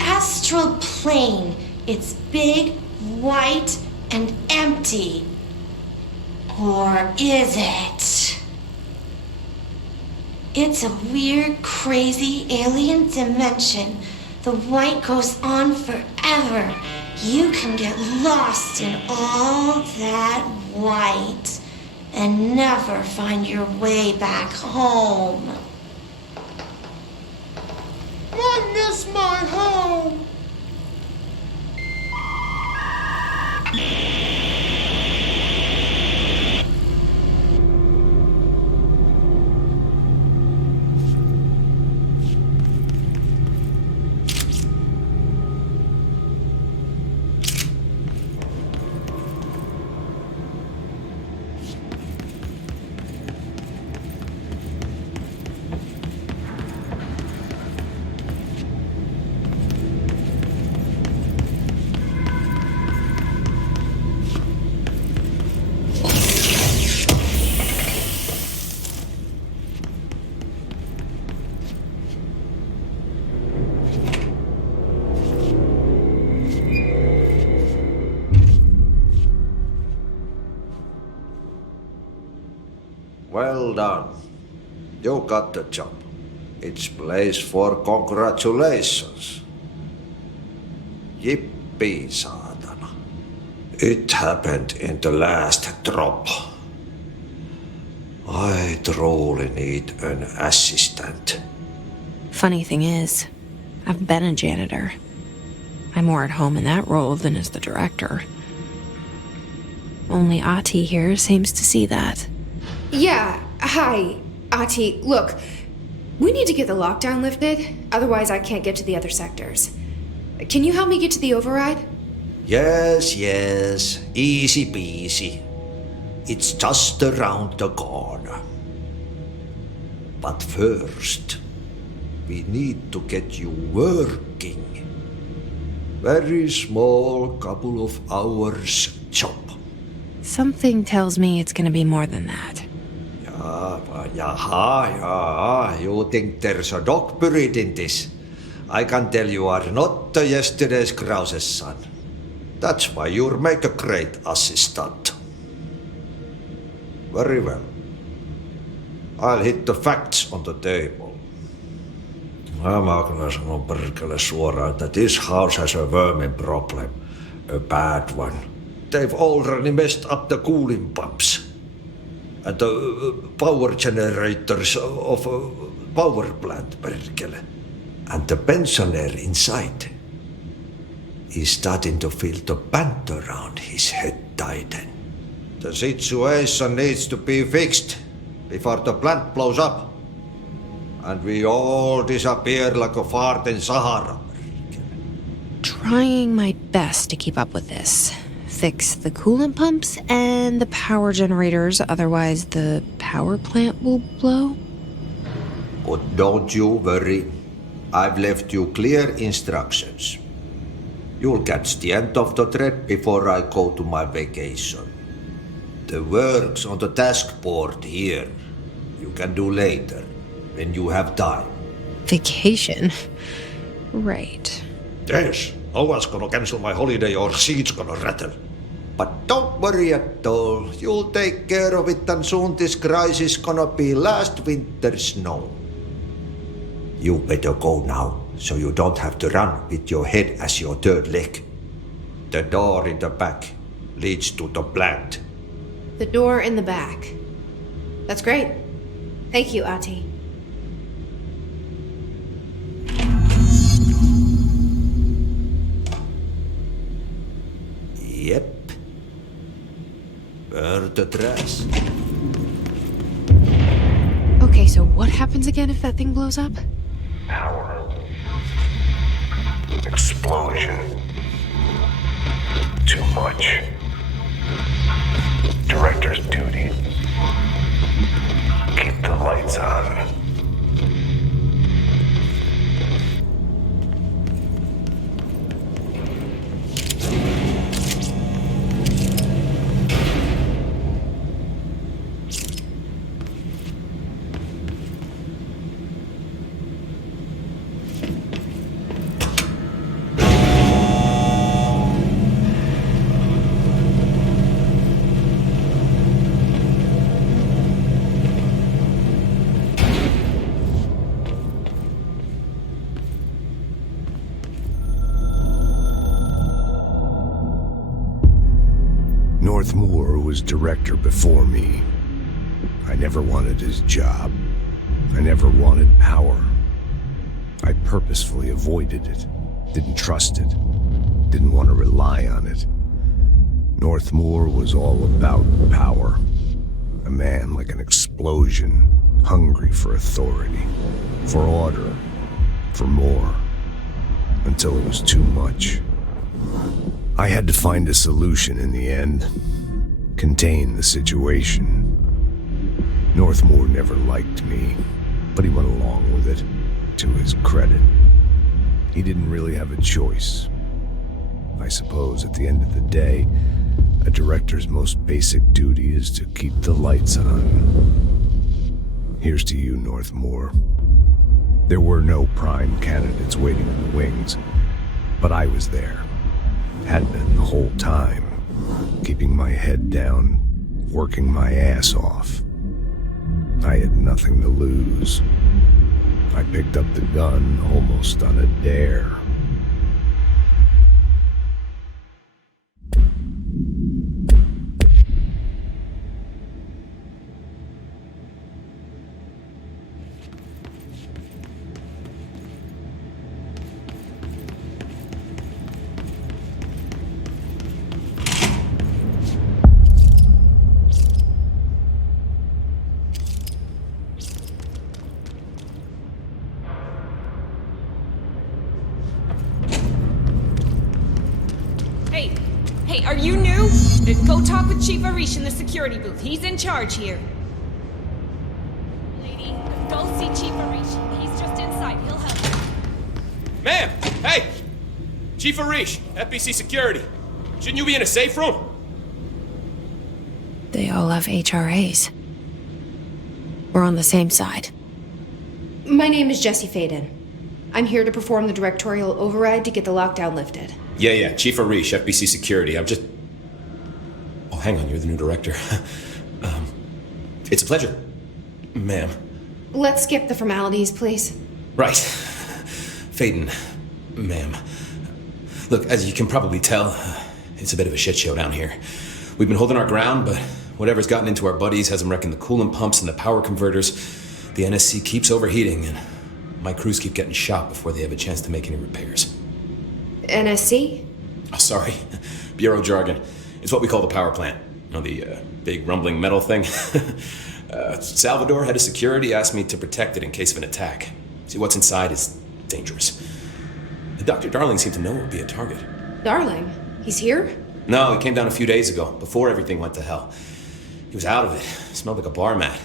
Astral plane. It's big, white, and empty. Or is it? It's a weird, crazy alien dimension. The white goes on forever. You can get lost in all that white and never find your way back home. I miss my home. Well done. You got the job. It's place for congratulations. Yippee, saatana. It happened in the last drop. I truly need an assistant. Funny thing is, I've been a janitor. I'm more at home in that role than as the director. Only Ahti here seems to see that. Yeah, hi, Ahti. Look, we need to get the lockdown lifted, otherwise I can't get to the other sectors. Can you help me get to the override? Yes, easy peasy. It's just around the corner. But first, we need to get you working. Very small, couple of hours job. Something tells me it's gonna be more than that. Yeah, you think there's a dog buried in this? I can tell you are not yesterday's Krause's son. That's why you'll make a great assistant. Very well. I'll hit the facts on the table. Mä kyllä sanon perkele suoraan, että this house has a vermin problem. A bad one. They've already messed up the cooling pumps. And the power generators of a power plant, perkele. And the pensioner inside is starting to feel the band around his head tighten. The situation needs to be fixed before the plant blows up. And we all disappear like a fart in Sahara. Trying my best to keep up with this. Fix the coolant pumps and the power generators, otherwise the power plant will blow. But don't you worry. I've left you clear instructions. You'll catch the end of the thread before I go to my vacation. The work's on the task board here. You can do later, when you have time. Vacation? Right. Yes, no one's gonna cancel my holiday or seat's gonna rattle. But don't worry at all. You'll take care of it and soon this crisis gonna be last winter's snow. You better go now, so you don't have to run with your head as your third leg. The door in the back leads to the plant. The door in the back. That's great. Thank you, Ahti. Yep. Burn the trash. Okay, so what happens again if that thing blows up? Power. Explosion. Too much. Director's duty. lights on. Northmoor was director before me. I never wanted his job. I never wanted power. I purposefully avoided it, didn't trust it, didn't want to rely on it. Northmoor was all about power. A man like an explosion, hungry for authority, for order, for more, until it was too much. I had to find a solution in the end. Contain the situation. Northmoor never liked me, but he went along with it, to his credit. He didn't really have a choice. I suppose at the end of the day, a director's most basic duty is to keep the lights on. Here's to you, Northmoor. There were no prime candidates waiting in the wings, but I was there. Had been the whole time, keeping my head down, working my ass off. I had nothing to lose. I picked up the gun almost on a dare. Hey, are you new? Go talk with Chief Arish in the security booth. He's in charge here. Lady, go see Chief Arish. He's just inside. He'll help you. Ma'am! Hey! Chief Arish, FBC Security. Shouldn't you be in a safe room? They all have HRAs. We're on the same side. My name is Jesse Faden. I'm here to perform the directorial override to get the lockdown lifted. Yeah, Chief Arish, FBC Security. I'm just... Oh, hang on, you're the new director. It's a pleasure, ma'am. Let's skip the formalities, please. Right. Faden, ma'am. Look, as you can probably tell, it's a bit of a shit show down here. We've been holding our ground, but whatever's gotten into our buddies has them wrecking the coolant pumps and the power converters. The NSC keeps overheating, and my crews keep getting shot before they have a chance to make any repairs. NSC? Oh, sorry. Bureau jargon. It's what we call the power plant. You know, the big rumbling metal thing? Salvador, head of security, asked me to protect it in case of an attack. See, what's inside is dangerous. Dr. Darling seemed to know it would be a target. Darling? He's here? No, he came down a few days ago, before everything went to hell. He was out of it. Smelled like a bar mat.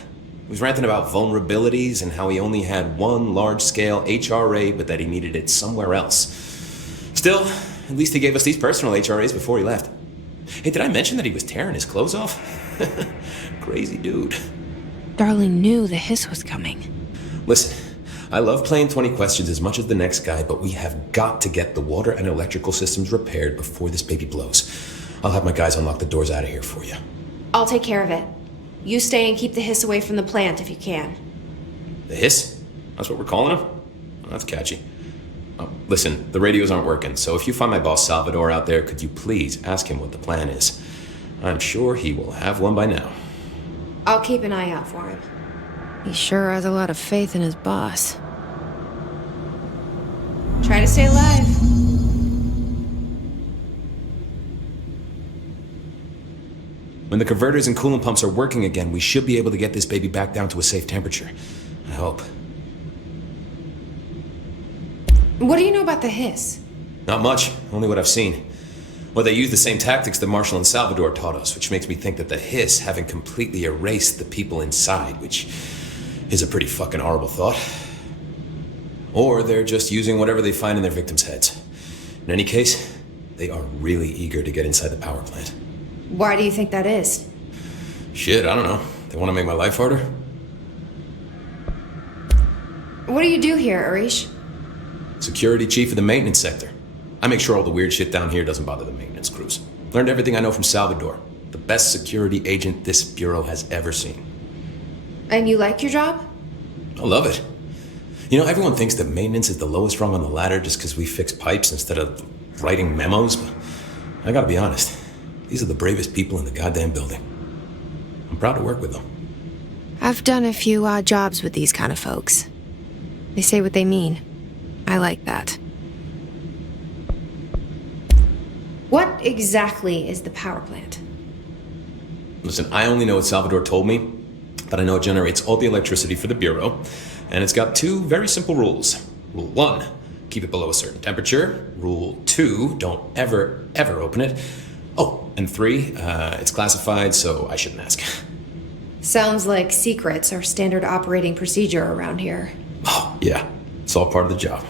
He was ranting about vulnerabilities and how he only had one large-scale HRA, but that he needed it somewhere else. Still, at least he gave us these personal HRAs before he left. Hey, did I mention that he was tearing his clothes off? Crazy dude. Darling knew the hiss was coming. Listen, I love playing 20 questions as much as the next guy, but we have got to get the water and electrical systems repaired before this baby blows. I'll have my guys unlock the doors out of here for you. I'll take care of it. You stay and keep the hiss away from the plant if you can. The hiss? That's what we're calling him? Oh, that's catchy. Oh, listen, the radios aren't working, so if you find my boss Salvador out there, could you please ask him what the plan is? I'm sure he will have one by now. I'll keep an eye out for him. He sure has a lot of faith in his boss. Try to stay alive. When the converters and coolant pumps are working again, we should be able to get this baby back down to a safe temperature. I hope. What do you know about the hiss? Not much, only what I've seen. Well, they use the same tactics that Marshall and Salvador taught us, which makes me think that the hiss haven't completely erased the people inside, which is a pretty fucking horrible thought. Or they're just using whatever they find in their victims' heads. In any case, they are really eager to get inside the power plant. Why do you think that is? Shit, I don't know. They want to make my life harder? What do you do here, Arish? Security chief of the maintenance sector. I make sure all the weird shit down here doesn't bother the maintenance crews. Learned everything I know from Salvador. The best security agent this bureau has ever seen. And you like your job? I love it. You know, everyone thinks that maintenance is the lowest rung on the ladder just because we fix pipes instead of writing memos, but I gotta be honest. These are the bravest people in the goddamn building. I'm proud to work with them. I've done a few odd jobs with these kind of folks. They say what they mean. I like that. What exactly is the power plant? Listen, I only know what Salvador told me, but I know it generates all the electricity for the Bureau, and it's got two very simple rules. Rule 1, keep it below a certain temperature. Rule 2, don't ever open it. Oh, and 3, it's classified, so I shouldn't ask. Sounds like secrets are standard operating procedure around here. Oh, yeah. It's all part of the job.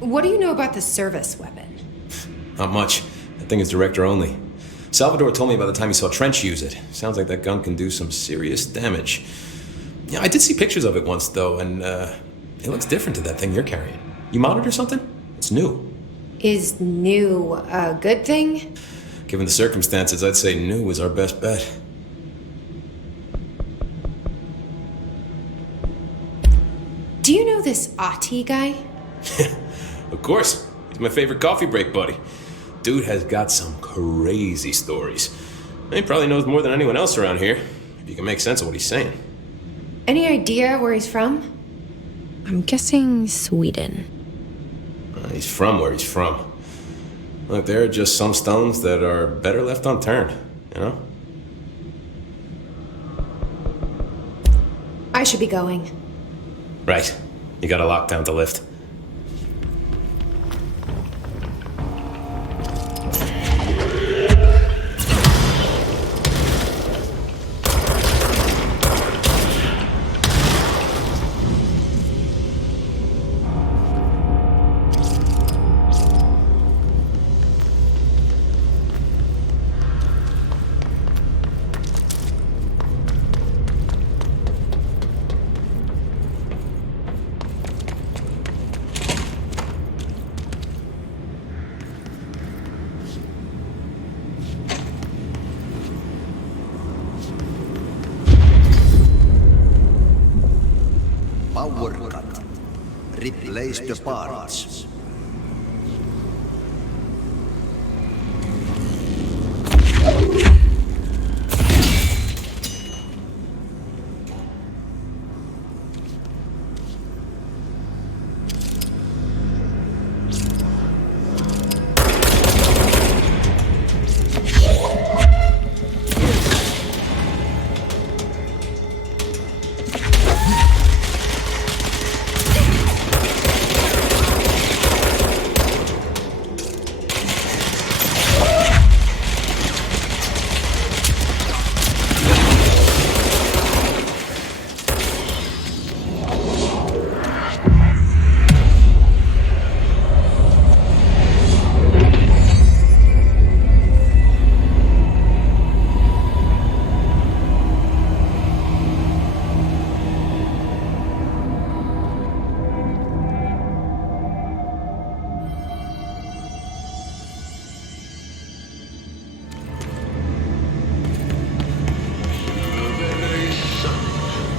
What do you know about the service weapon? Not much. That thing is director only. Salvador told me by the time he saw Trench use it. Sounds like that gun can do some serious damage. Yeah, I did see pictures of it once, though, and it looks different to that thing you're carrying. You modded or something? It's new. Is new a good thing? Given the circumstances, I'd say new is our best bet. Do you know this Ati guy? Of course. He's my favorite coffee break buddy. Dude has got some crazy stories. He probably knows more than anyone else around here, if you can make sense of what he's saying. Any idea where he's from? I'm guessing Sweden. He's from where he's from. Look, there are just some stones that are better left unturned, you know? I should be going. Right. You got a lockdown to lift. Power cut. Replace the parts.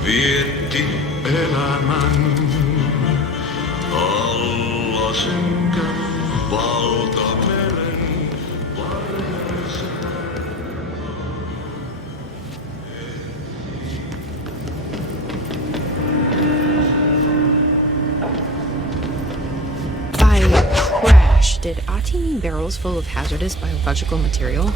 Vietti elämän alla synkän valtameren varressa. By crash, did Ati mean barrels full of hazardous biological material?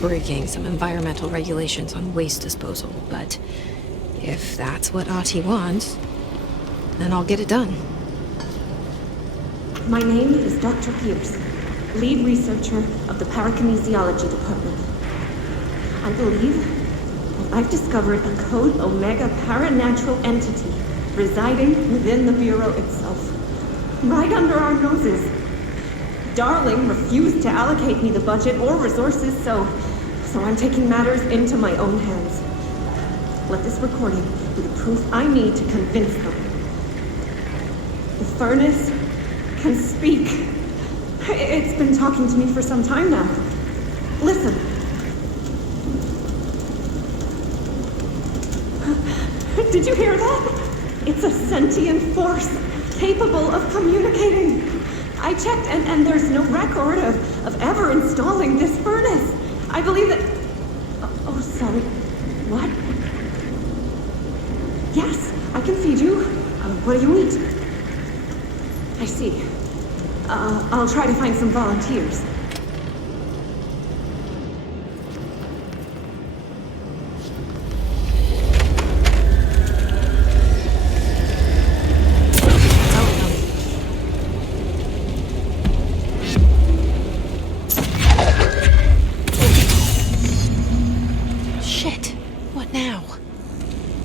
Breaking some environmental regulations on waste disposal, but If that's what Ahti wants, then I'll get it done. My name is Dr. Pierce, lead researcher of the Parakinesiology Department. I believe that I've discovered a Code Omega paranatural entity residing within the Bureau itself, right under our noses. Darling refused to allocate me the budget or resources, so I'm taking matters into my own hands. Let this recording be the proof I need to convince them. The furnace can speak. It's been talking to me for some time now. Listen. Did you hear that? It's a sentient force capable of communicating. I checked and there's no record of ever installing this furnace. I believe that... Oh, sorry. What? Yes, I can feed you. What do you eat? I see. I'll try to find some volunteers. Shit. What now?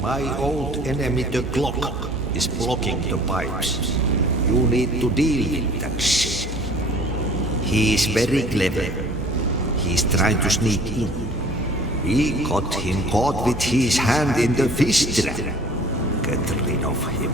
My old enemy, the clock, is blocking the pipes. You need to deal with that shit. He is very clever. He's trying to sneak in. We got him caught with his hand in the fish trap. Get rid of him.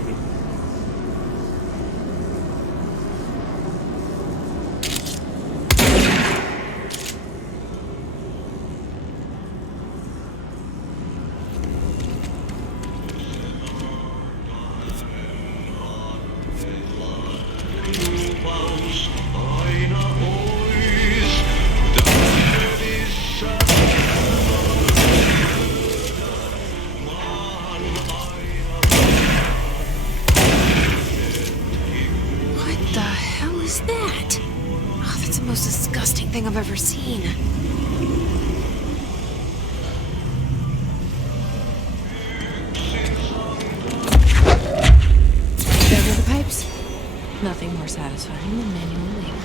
What the hell is that? Oh, that's the most disgusting thing I've ever seen. There go the pipes. Nothing more satisfying than manual labor.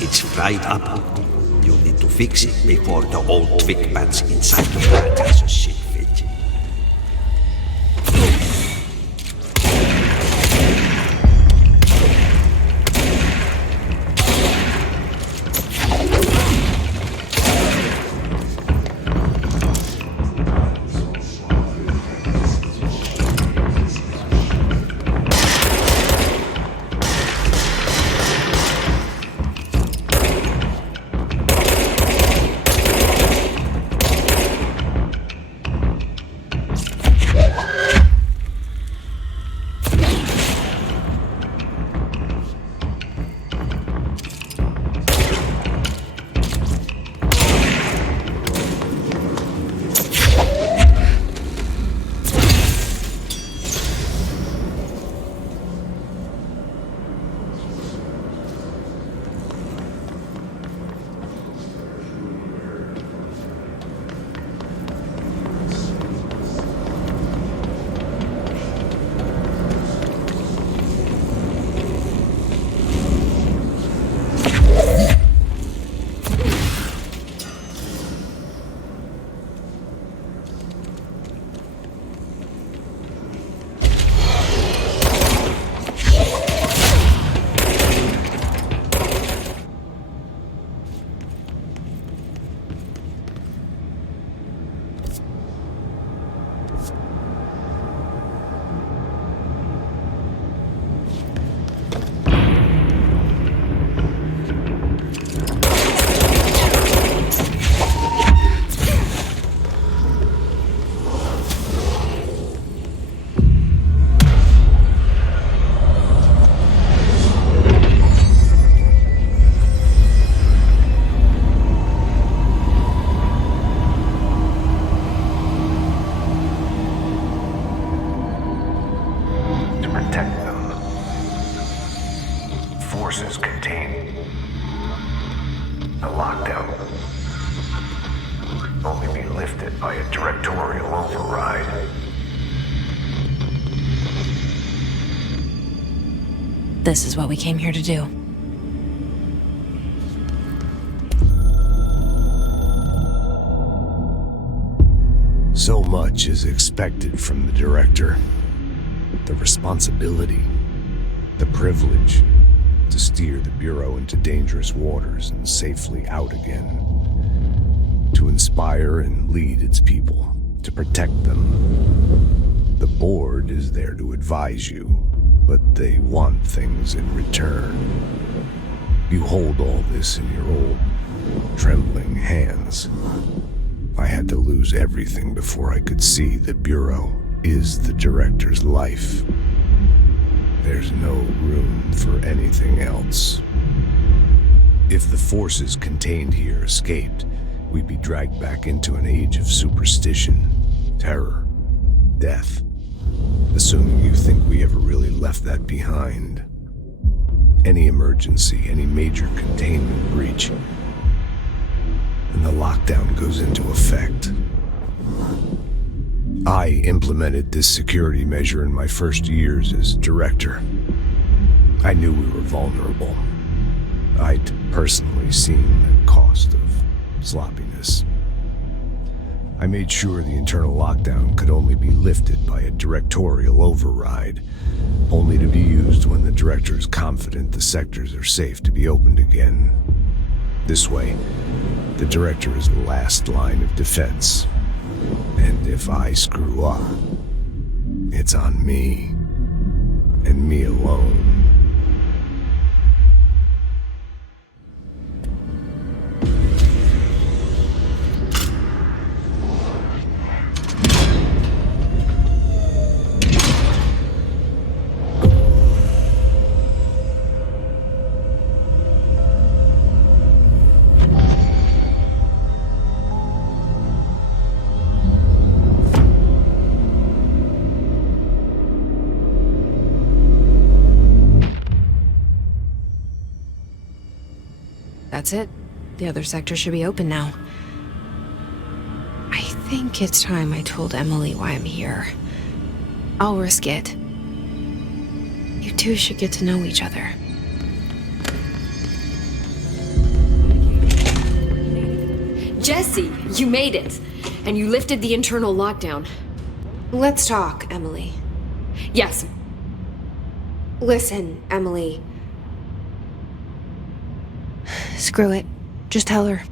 It's fried up. You need to fix it before the old twig bats inside the plant has a shit fit. Forces contained. The lockdown will only be lifted by a directorial override. This is what we came here to do. So much is expected from the director. The responsibility, the privilege to steer the Bureau into dangerous waters and safely out again. To inspire and lead its people, to protect them. The board is there to advise you, but they want things in return. You hold all this in your old, trembling hands. I had to lose everything before I could see the Bureau is the director's life. There's no room for anything else. If the forces contained here escaped, we'd be dragged back into an age of superstition, terror, death. Assuming you think we ever really left that behind. Any emergency, any major containment breach, and the lockdown goes into effect. I implemented this security measure in my first years as director. I knew we were vulnerable. I'd personally seen the cost of sloppiness. I made sure the internal lockdown could only be lifted by a directorial override, only to be used when the director is confident the sectors are safe to be opened again. This way, the director is the last line of defense. And if I screw up, it's on me, and me alone. That's it. The other sector should be open now. I think it's time I told Emily why I'm here. I'll risk it. You two should get to know each other. Jesse, you made it. And you lifted the internal lockdown. Let's talk, Emily. Yes. Listen, Emily. Screw it. Just tell her.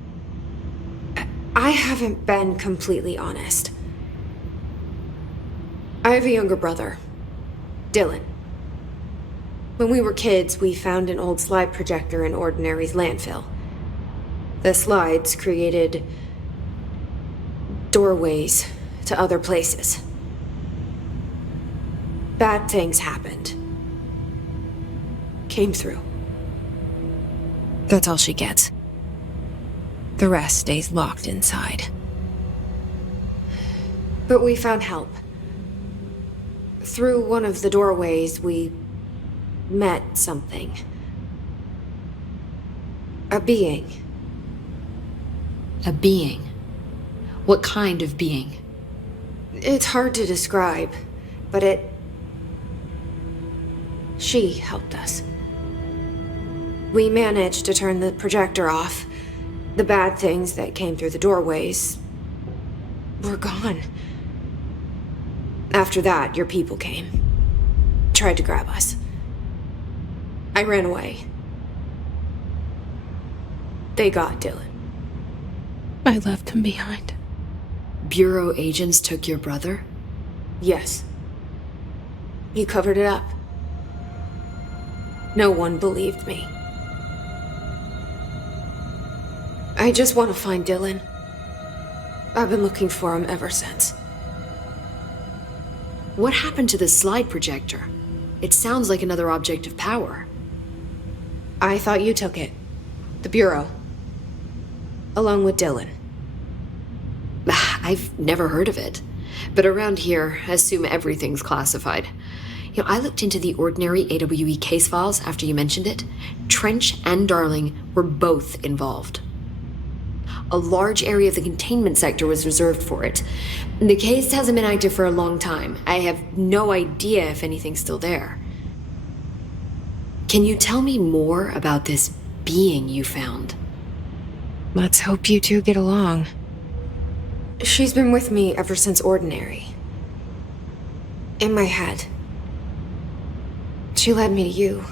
I haven't been completely honest. I have a younger brother, Dylan. When we were kids, we found an old slide projector in Ordinary's landfill. The slides created doorways to other places. Bad things happened. Came through. That's all she gets. The rest stays locked inside. But we found help. Through one of the doorways, we met something. A being. A being? What kind of being? It's hard to describe, but she helped us. We managed to turn the projector off. The bad things that came through the doorways were gone. After that, your people came. Tried to grab us. I ran away. They got Dylan. I left him behind. Bureau agents took your brother? Yes. You covered it up. No one believed me. I just want to find Dylan. I've been looking for him ever since. What happened to the slide projector? It sounds like another object of power. I thought you took it. The Bureau. Along with Dylan. I've never heard of it. But around here, I assume everything's classified. You know, I looked into the Ordinary AWE case files after you mentioned it. Trench and Darling were both involved. A large area of the containment sector was reserved for it. The case hasn't been active for a long time. I have no idea if anything's still there. Can you tell me more about this being you found? Let's hope you two get along. She's been with me ever since Ordinary. In my head. She led me to you.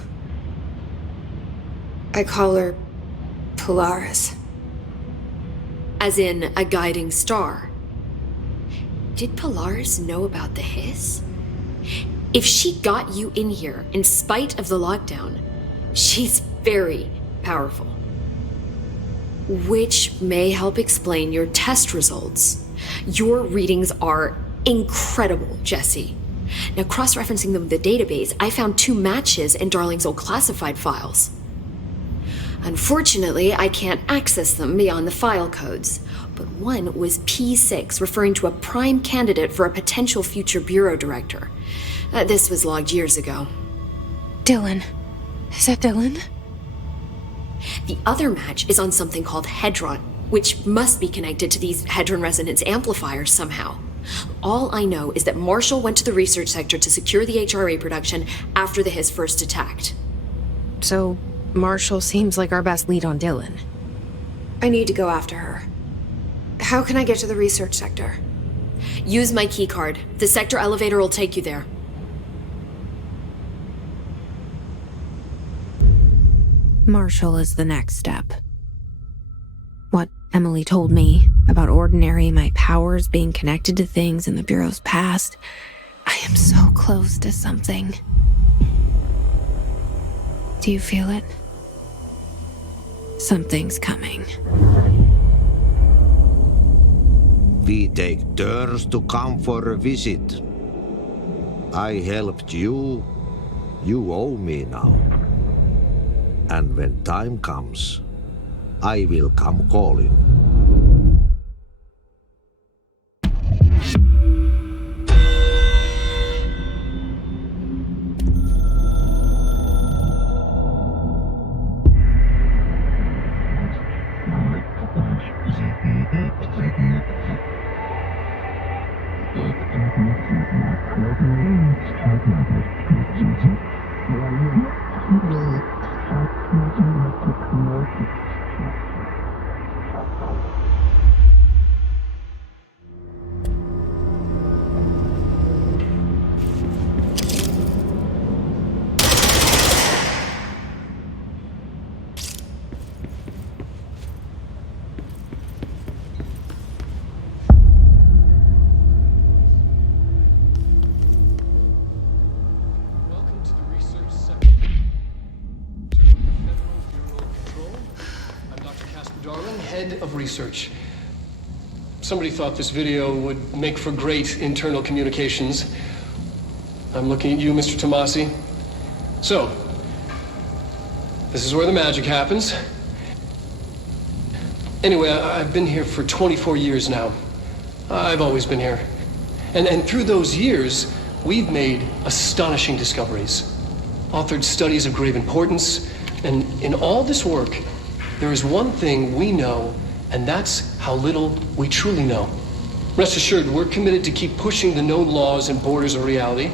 I call her Polaris. As in a guiding star. Did Polaris know about the hiss? If she got you in here in spite of the lockdown, she's very powerful. Which may help explain your test results. Your readings are incredible, Jesse. Now, cross-referencing them with the database, I found 2 matches in Darling's old classified files. Unfortunately, I can't access them beyond the file codes, but one was P6, referring to a prime candidate for a potential future bureau director. This was logged years ago. Dylan. Is that Dylan? The other match is on something called Hedron, which must be connected to these Hedron resonance amplifiers somehow. All I know is that Marshall went to the research sector to secure the HRA production after the hiss first attacked. So, Marshall seems like our best lead on Dylan. I need to go after her. How can I get to the research sector? Use my keycard. The sector elevator will take you there. Marshall is the next step. What Emily told me about Ordinary, my powers being connected to things in the Bureau's past, I am so close to something. Do you feel it? Something's coming. We take turns to come for a visit. I helped you. You owe me now. And when time comes, I will come calling. Of research. Somebody thought this video would make for great internal communications. I'm looking at you, Mr. Tomasi. So, this is where the magic happens. Anyway, I've been here for 24 years now. I've always been here. And through those years, we've made astonishing discoveries, authored studies of grave importance, and in all this work, there is one thing we know, and that's how little we truly know. Rest assured, we're committed to keep pushing the known laws and borders of reality,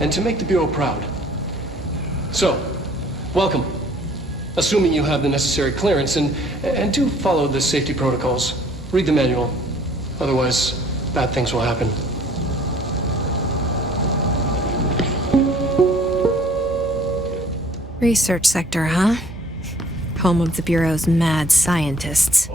and to make the Bureau proud. So, welcome. Assuming you have the necessary clearance, and do follow the safety protocols. Read the manual. Otherwise, bad things will happen. Research sector, huh? Home of the Bureau's mad scientists.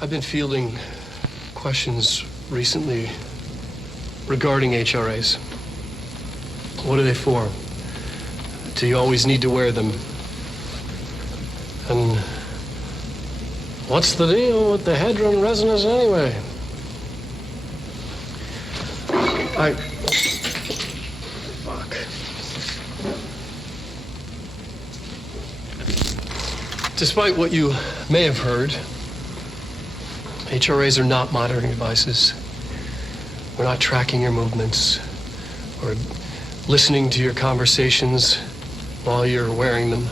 I've been fielding questions recently regarding HRAs. What are they for? Do you always need to wear them? And what's the deal with the Hadron resonance anyway? Fuck. Despite what you may have heard, HRAs are not monitoring devices. We're not tracking your movements or listening to your conversations while you're wearing them.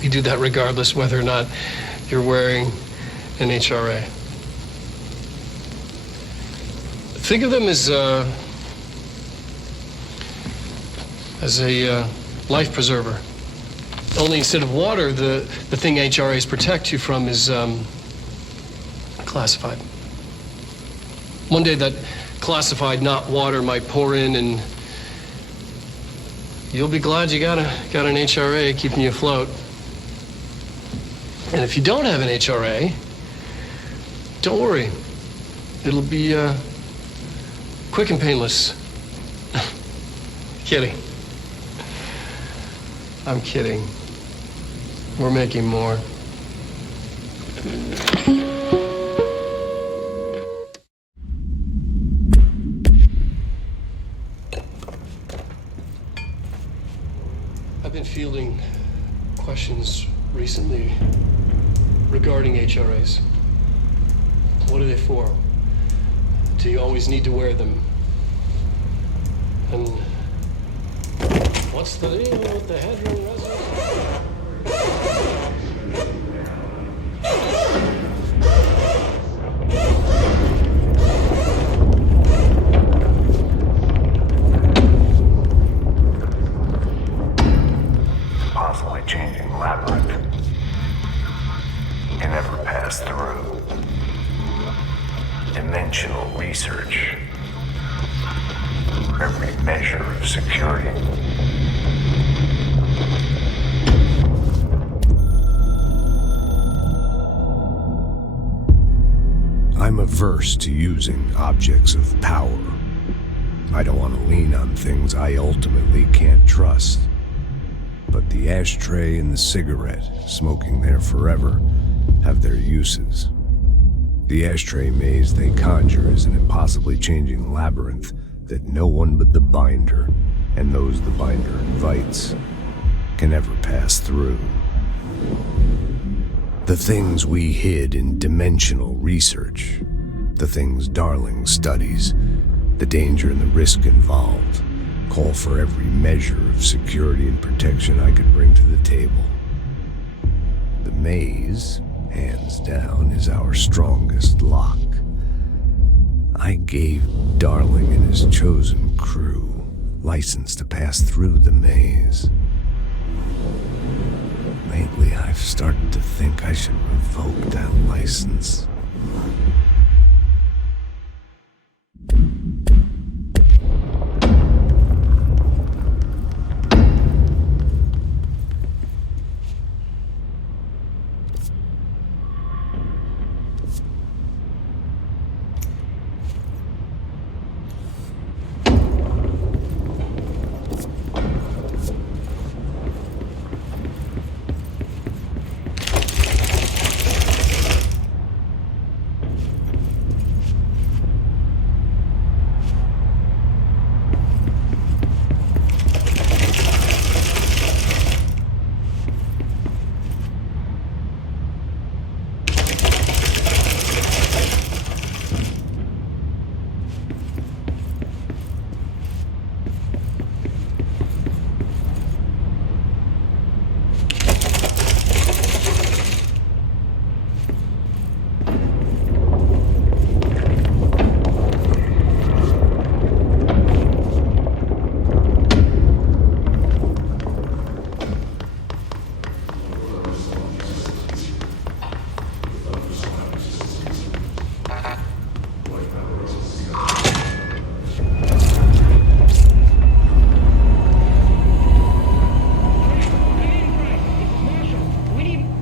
We do that regardless whether or not you're wearing an HRA. Think of them as a life preserver. Only instead of water, the thing HRAs protect you from is classified. One day that classified, not water, might pour in, and you'll be glad you got an HRA keeping you afloat. And if you don't have an HRA, don't worry. It'll be quick and painless. Kidding. I'm kidding. We're making more. I've been fielding questions recently regarding HRAs. What are they for? Do you always need to wear them? And what's the deal with the Hadron resonance? Constantly changing labyrinth. Can never pass through. Dimensional research. Every measure of security. I'm averse to using objects of power. I don't want to lean on things I ultimately can't trust. But the ashtray and the cigarette, smoking there forever, have their uses. The ashtray maze they conjure is an impossibly changing labyrinth that no one but the binder, and those the binder invites, can ever pass through. The things we hid in dimensional research, the things Darling studies, the danger and the risk involved, call for every measure of security and protection I could bring to the table. The maze, hands down, is our strongest lock. I gave Darling and his chosen crew license to pass through the maze. Lately, I've started to think I should revoke that license.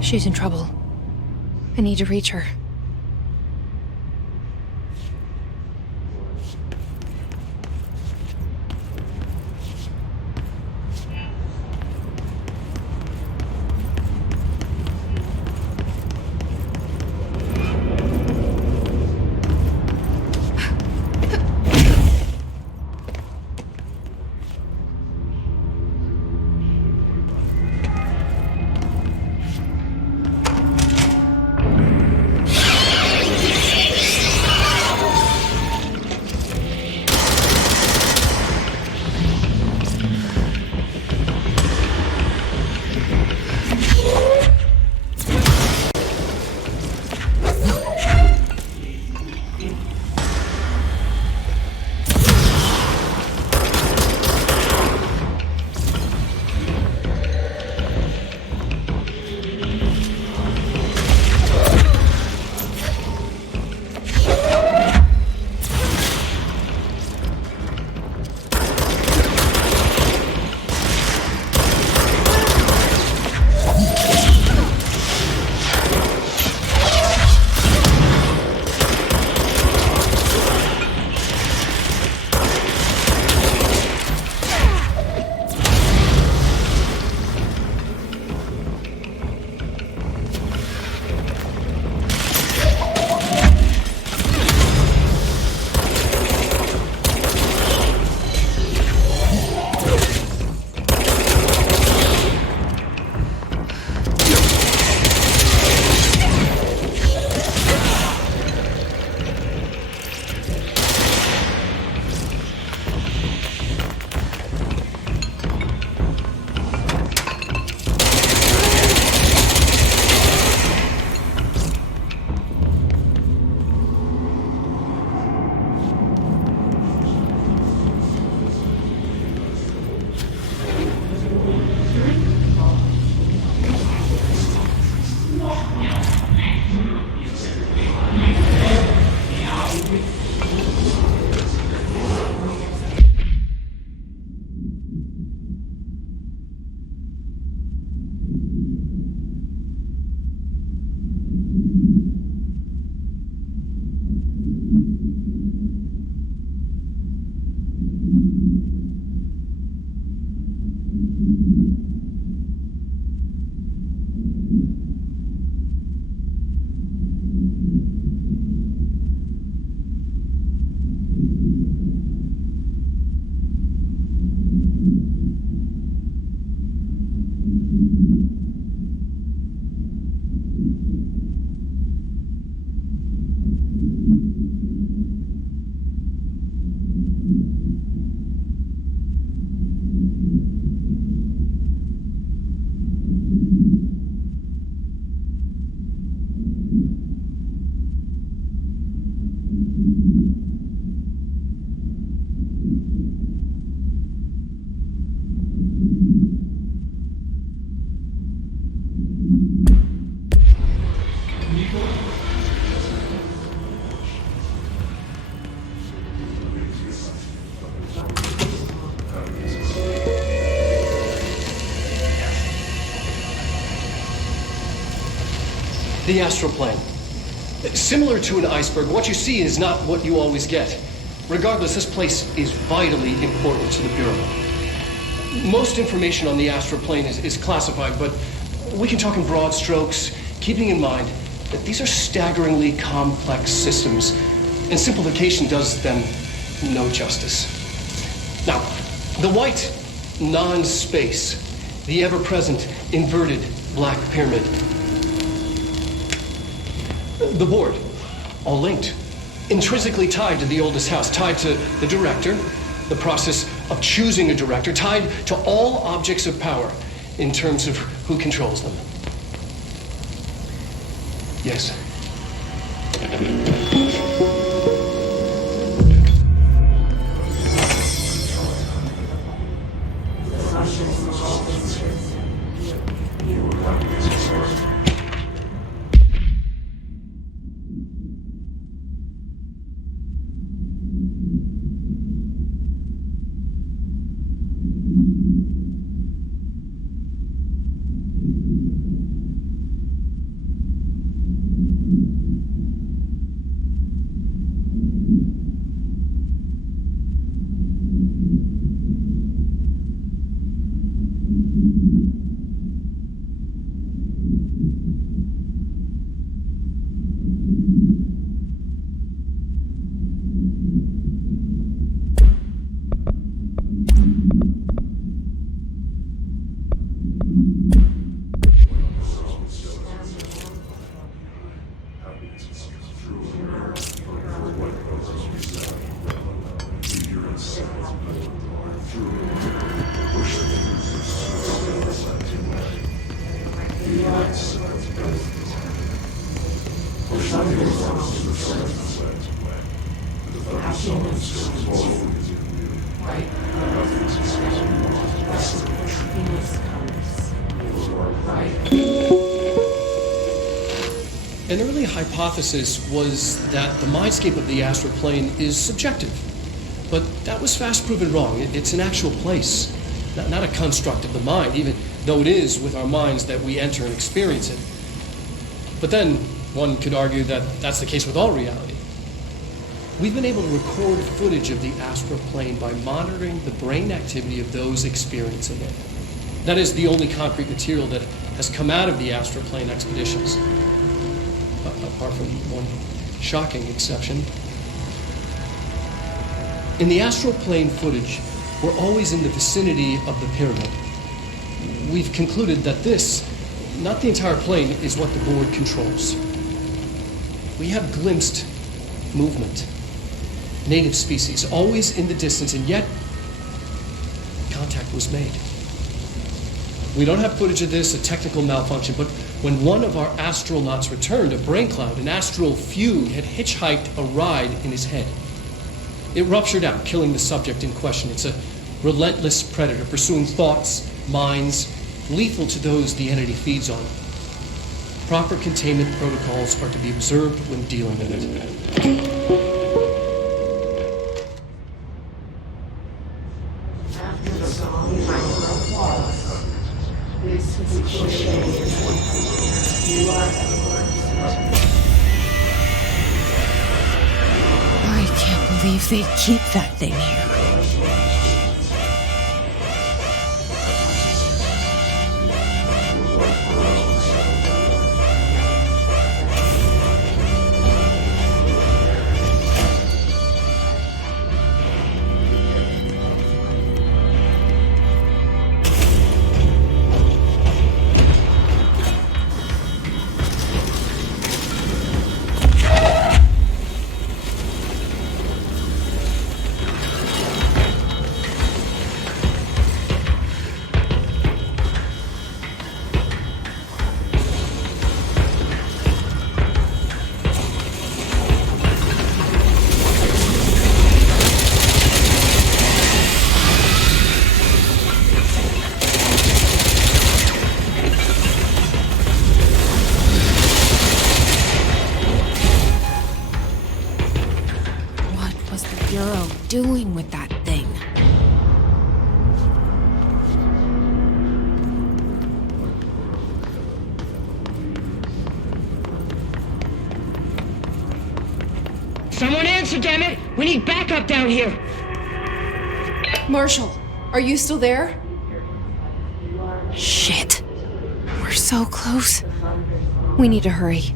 She's in trouble. I need to reach her. The astral plane. Similar to an iceberg, what you see is not what you always get. Regardless, this place is vitally important to the Bureau. Most information on the astral plane is classified, but we can talk in broad strokes, keeping in mind that these are staggeringly complex systems, and simplification does them no justice. Now, the white non-space, the ever-present inverted black pyramid. The board, all linked, intrinsically tied to the oldest house, tied to the director, the process of choosing a director, tied to all objects of power in terms of who controls them. Yes. An early hypothesis was that the mindscape of the astral plane is subjective. But that was fast proven wrong. It's an actual place, not a construct of the mind, even though it is with our minds that we enter and experience it. But then one could argue that that's the case with all reality. We've been able to record footage of the astral plane by monitoring the brain activity of those experiencing it. That is the only concrete material that has come out of the astral plane expeditions. Apart from one shocking exception. In the astral plane footage, we're always in the vicinity of the pyramid. We've concluded that this, not the entire plane, is what the board controls. We have glimpsed movement, native species, always in the distance, and yet contact was made. We don't have footage of this, a technical malfunction, but when one of our astronauts returned, a brain cloud, an astral fugue, had hitchhiked a ride in his head. It ruptured out, killing the subject in question. It's a relentless predator, pursuing thoughts, minds, lethal to those the entity feeds on. Proper containment protocols are to be observed when dealing with it. I can't believe they keep that thing here. closer, damn it! We need backup down here! Marshall, are you still there? Shit. We're so close. We need to hurry.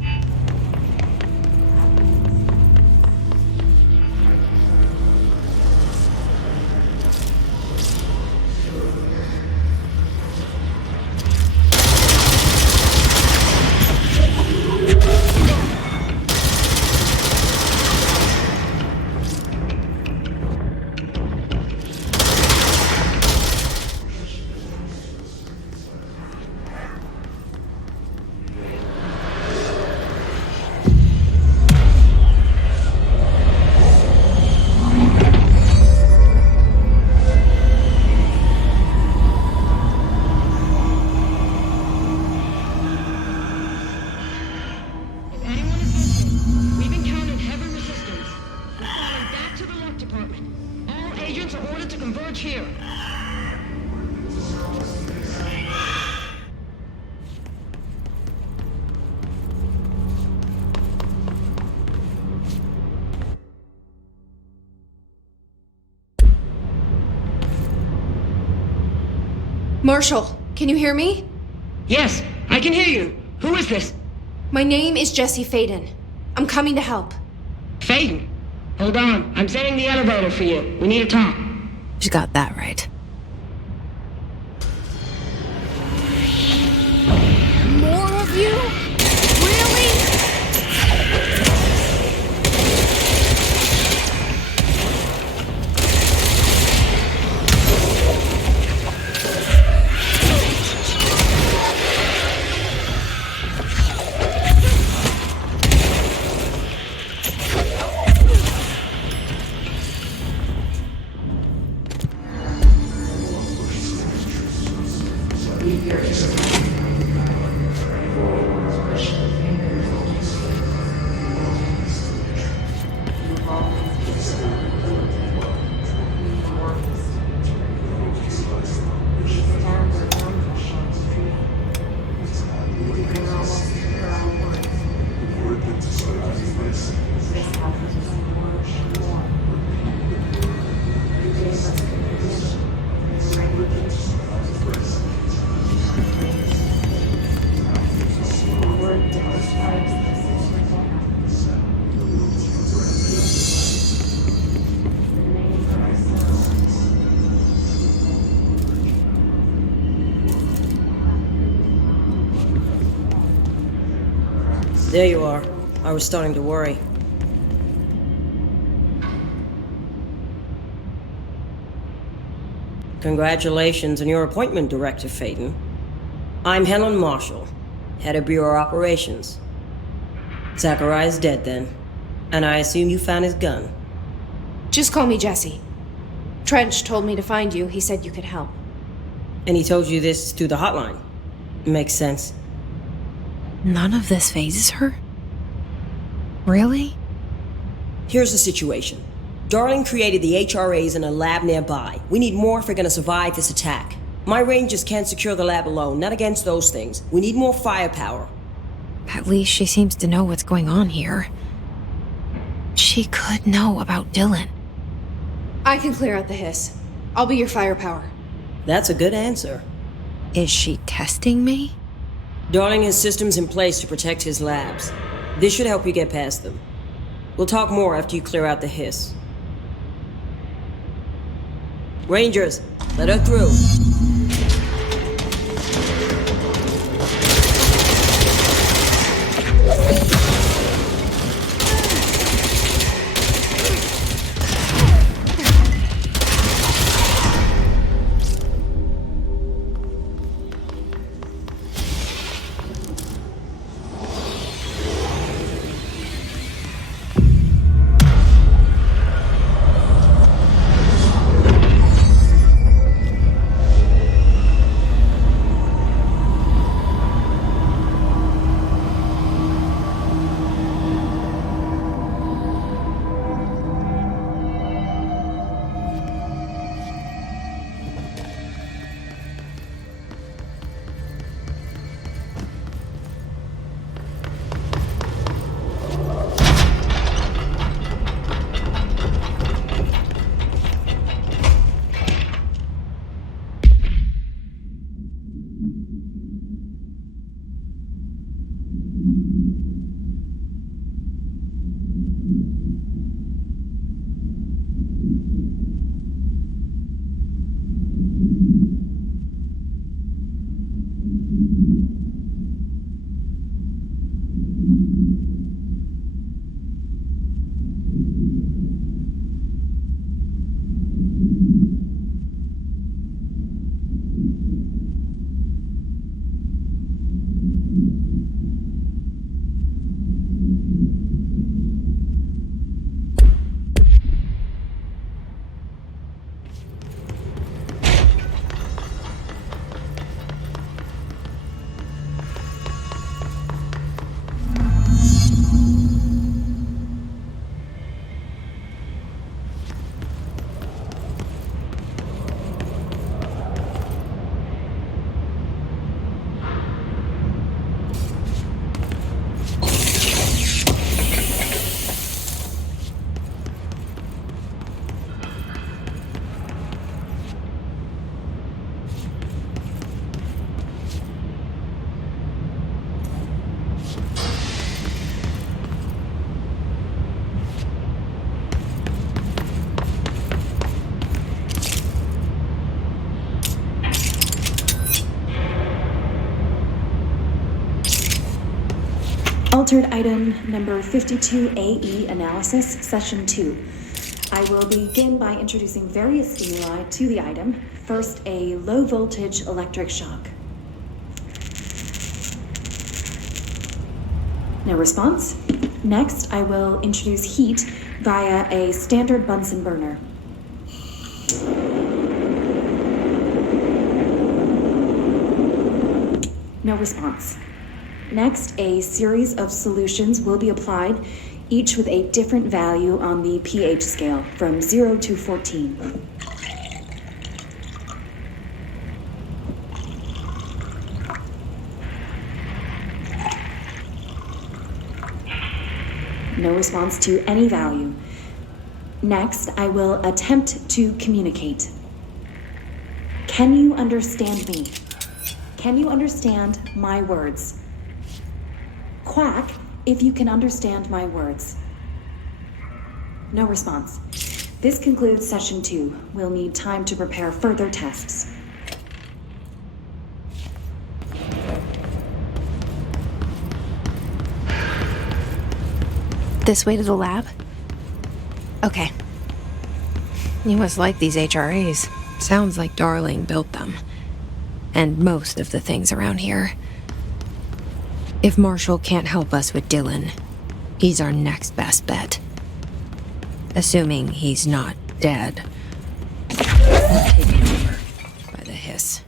Marshall, can you hear me? Yes, I can hear you. Who is this? My name is Jesse Faden. I'm coming to help. Faden? Hold on, I'm setting the elevator for you. We need to talk. She got that right. More of you? Really? There you are. I was starting to worry. Congratulations on your appointment, Director Faden. I'm Helen Marshall, head of Bureau Operations. Zachariah's dead then, and I assume you found his gun. Just call me Jesse. Trench told me to find you. He said you could help. And he told you this through the hotline. Makes sense. None of this phases her? Really? Here's the situation. Darling created the HRAs in a lab nearby. We need more if we're gonna survive this attack. My rangers can't secure the lab alone, not against those things. We need more firepower. At least she seems to know what's going on here. She could know about Dylan. I can clear out the hiss. I'll be your firepower. That's a good answer. Is she testing me? Darling has systems in place to protect his labs. This should help you get past them. We'll talk more after you clear out the hiss. Rangers, let her through. Altered item number 52AE analysis, session 2. I will begin by introducing various stimuli to the item. First, a low voltage electric shock. No response. Next, I will introduce heat via a standard Bunsen burner. No response. Next, a series of solutions will be applied, each with a different value on the pH scale, from 0 to 14. No response to any value. Next, I will attempt to communicate. Can you understand me? Can you understand my words? Quack if you can understand my words. No response. This concludes session 2. We'll need time to prepare further tests. This way to the lab? Okay. You must like these HRAs. Sounds like Darling built them. And most of the things around here. If Marshall can't help us with Dylan, he's our next best bet. Assuming he's not dead. Or taken over by the hiss.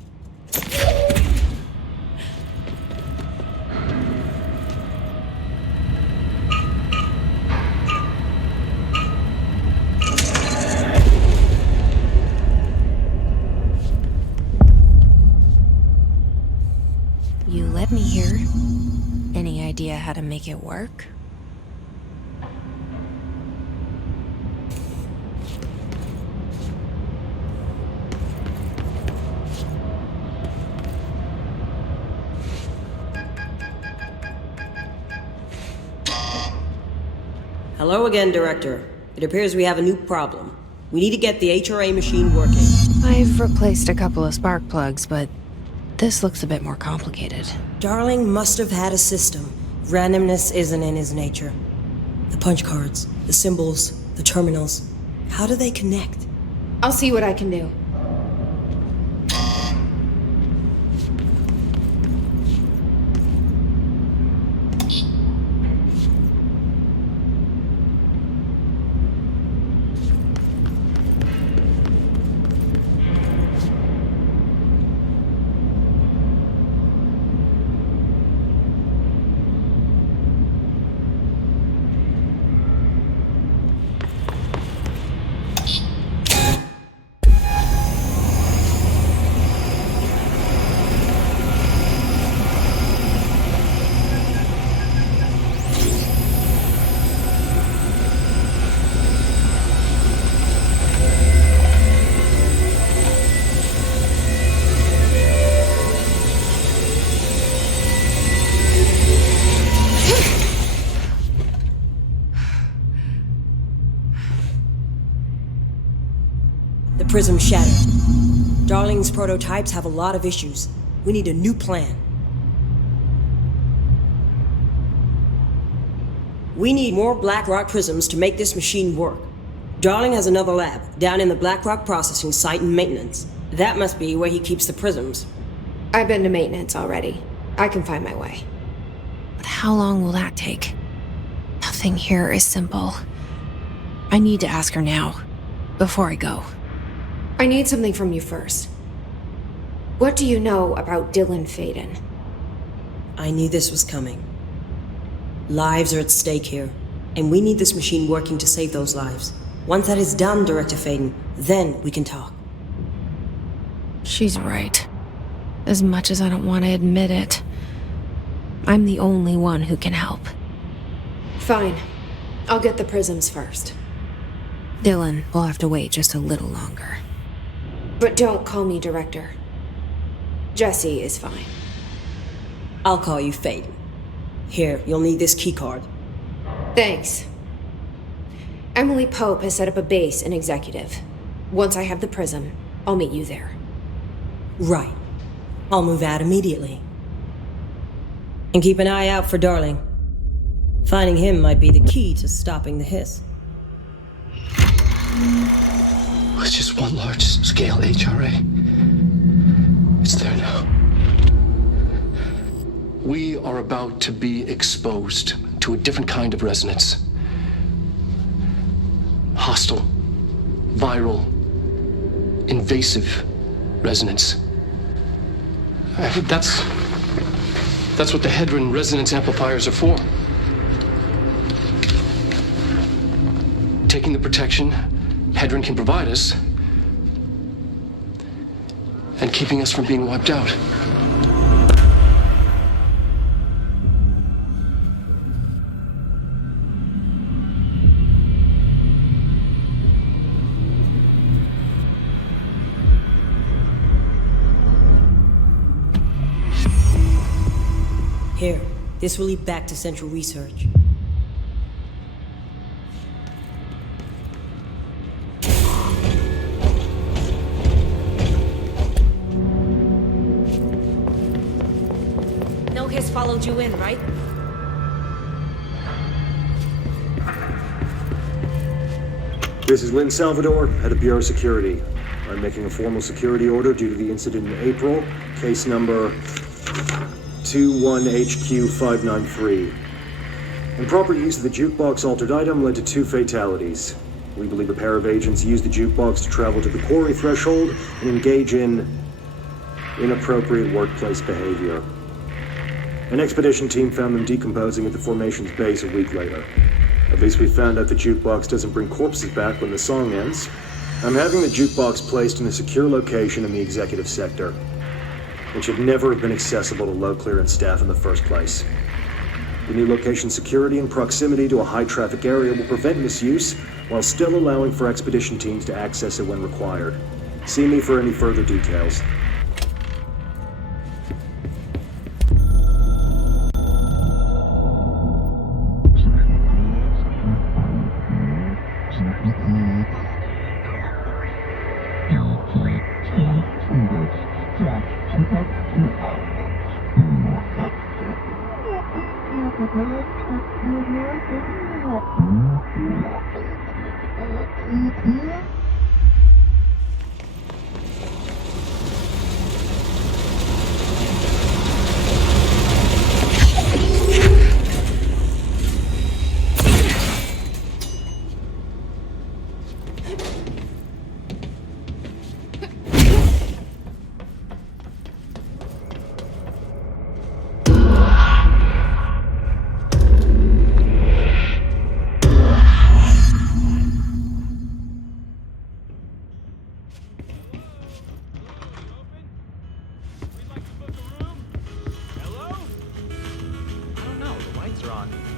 You let me here. Any idea how to make it work? Hello again, Director. It appears we have a new problem. We need to get the HRA machine working. I've replaced a couple of spark plugs, but this looks a bit more complicated. Darling must have had a system. Randomness isn't in his nature. The punch cards, the symbols, the terminals. How do they connect? I'll see what I can do. The prism shattered. Darling's prototypes have a lot of issues. We need a new plan. We need more Blackrock prisms to make this machine work. Darling has another lab, down in the Blackrock processing site in maintenance. That must be where he keeps the prisms. I've been to maintenance already. I can find my way. But how long will that take? Nothing here is simple. I need to ask her now, before I go. I need something from you first. What do you know about Dylan Faden? I knew this was coming. Lives are at stake here, and we need this machine working to save those lives. Once that is done, Director Faden, then we can talk. She's right. As much as I don't want to admit it, I'm the only one who can help. Fine. I'll get the prisms first. Dylan will have to wait just a little longer. But don't call me Director. Jesse is fine. I'll call you Faden. Here, you'll need this keycard. Thanks. Emily Pope has set up a base in Executive. Once I have the prism, I'll meet you there. Right. I'll move out immediately. And keep an eye out for Darling. Finding him might be the key to stopping the hiss. It's just one large-scale HRA. It's there now. We are about to be exposed to a different kind of resonance. Hostile, viral, invasive resonance. That's what the Hedron resonance amplifiers are for. Taking the protection Hedron can provide us and keeping us from being wiped out. Here, this will lead back to Central Research. No hiss followed you in, right? This is Lynn Salvador, head of Bureau Security. I'm making a formal security order due to the incident in April, case number 21HQ593. Improper use of the jukebox altered item led to 2 fatalities. We believe a pair of agents used the jukebox to travel to the quarry threshold and engage in inappropriate workplace behavior. An expedition team found them decomposing at the formation's base a week later. At least we found out the jukebox doesn't bring corpses back when the song ends. I'm having the jukebox placed in a secure location in the executive sector. It should never have been accessible to low clearance staff in the first place. The new location security and proximity to a high traffic area will prevent misuse while still allowing for expedition teams to access it when required. See me for any further details.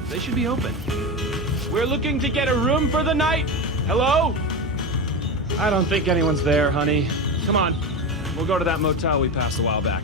They should be open. We're looking to get a room for the night. Hello? I don't think anyone's there, honey. Come on. We'll go to that motel we passed a while back.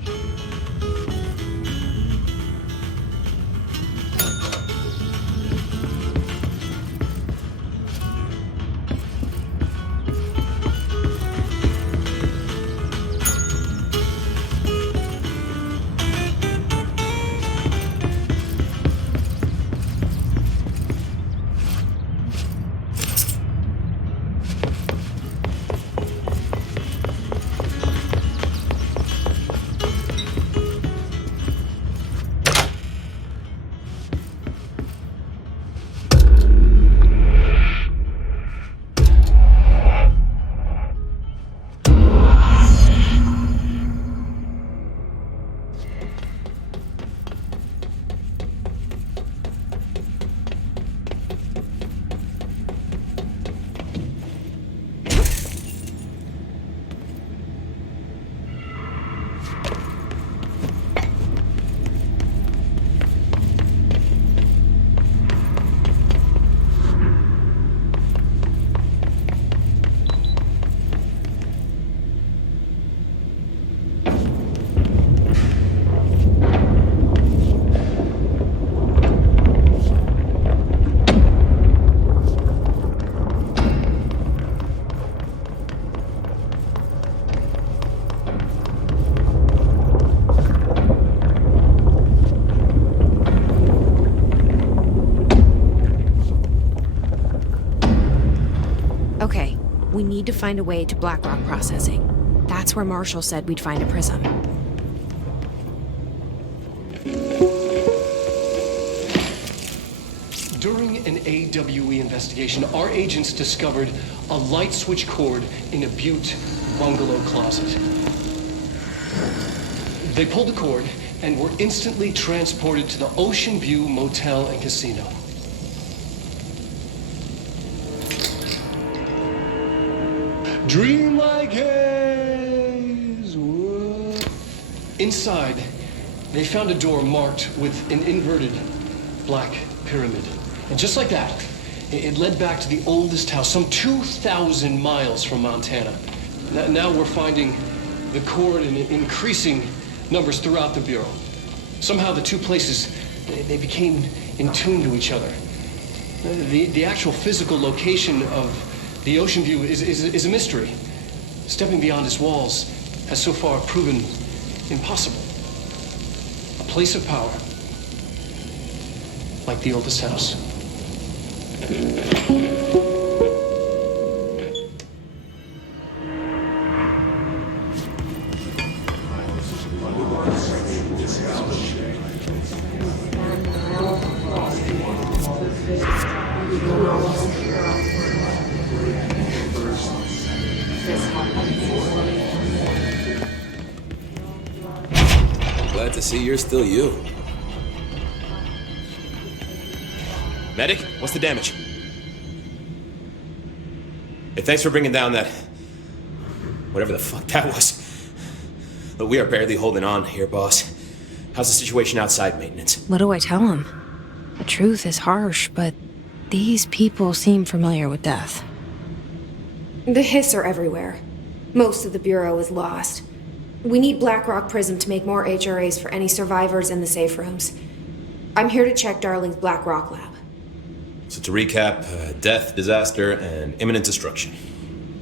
We need to find a way to Blackrock processing. That's where Marshall said we'd find a prism. During an AWE investigation, our agents discovered a light switch cord in a Butte bungalow closet. They pulled the cord and were instantly transported to the Ocean View Motel and Casino. Dream like haze. Whoa. Inside, they found a door marked with an inverted black pyramid. And just like that, it led back to the oldest house, some 2,000 miles from Montana. Now we're finding the cord in increasing numbers throughout the Bureau. Somehow the two places, they became in tune to each other. The actual physical location of the Ocean View is a mystery. Stepping beyond its walls has so far proven impossible. A place of power, like the oldest house. Glad to see you're still you. Medic, what's the damage? Hey, thanks for bringing down that... whatever the fuck that was. Look, we are barely holding on here, boss. How's the situation outside maintenance? What do I tell him? The truth is harsh, but these people seem familiar with death. The Hiss are everywhere. Most of the Bureau is lost. We need Blackrock Prism to make more HRAs for any survivors in the safe rooms. I'm here to check Darling's Blackrock lab. So to recap, death, disaster, and imminent destruction.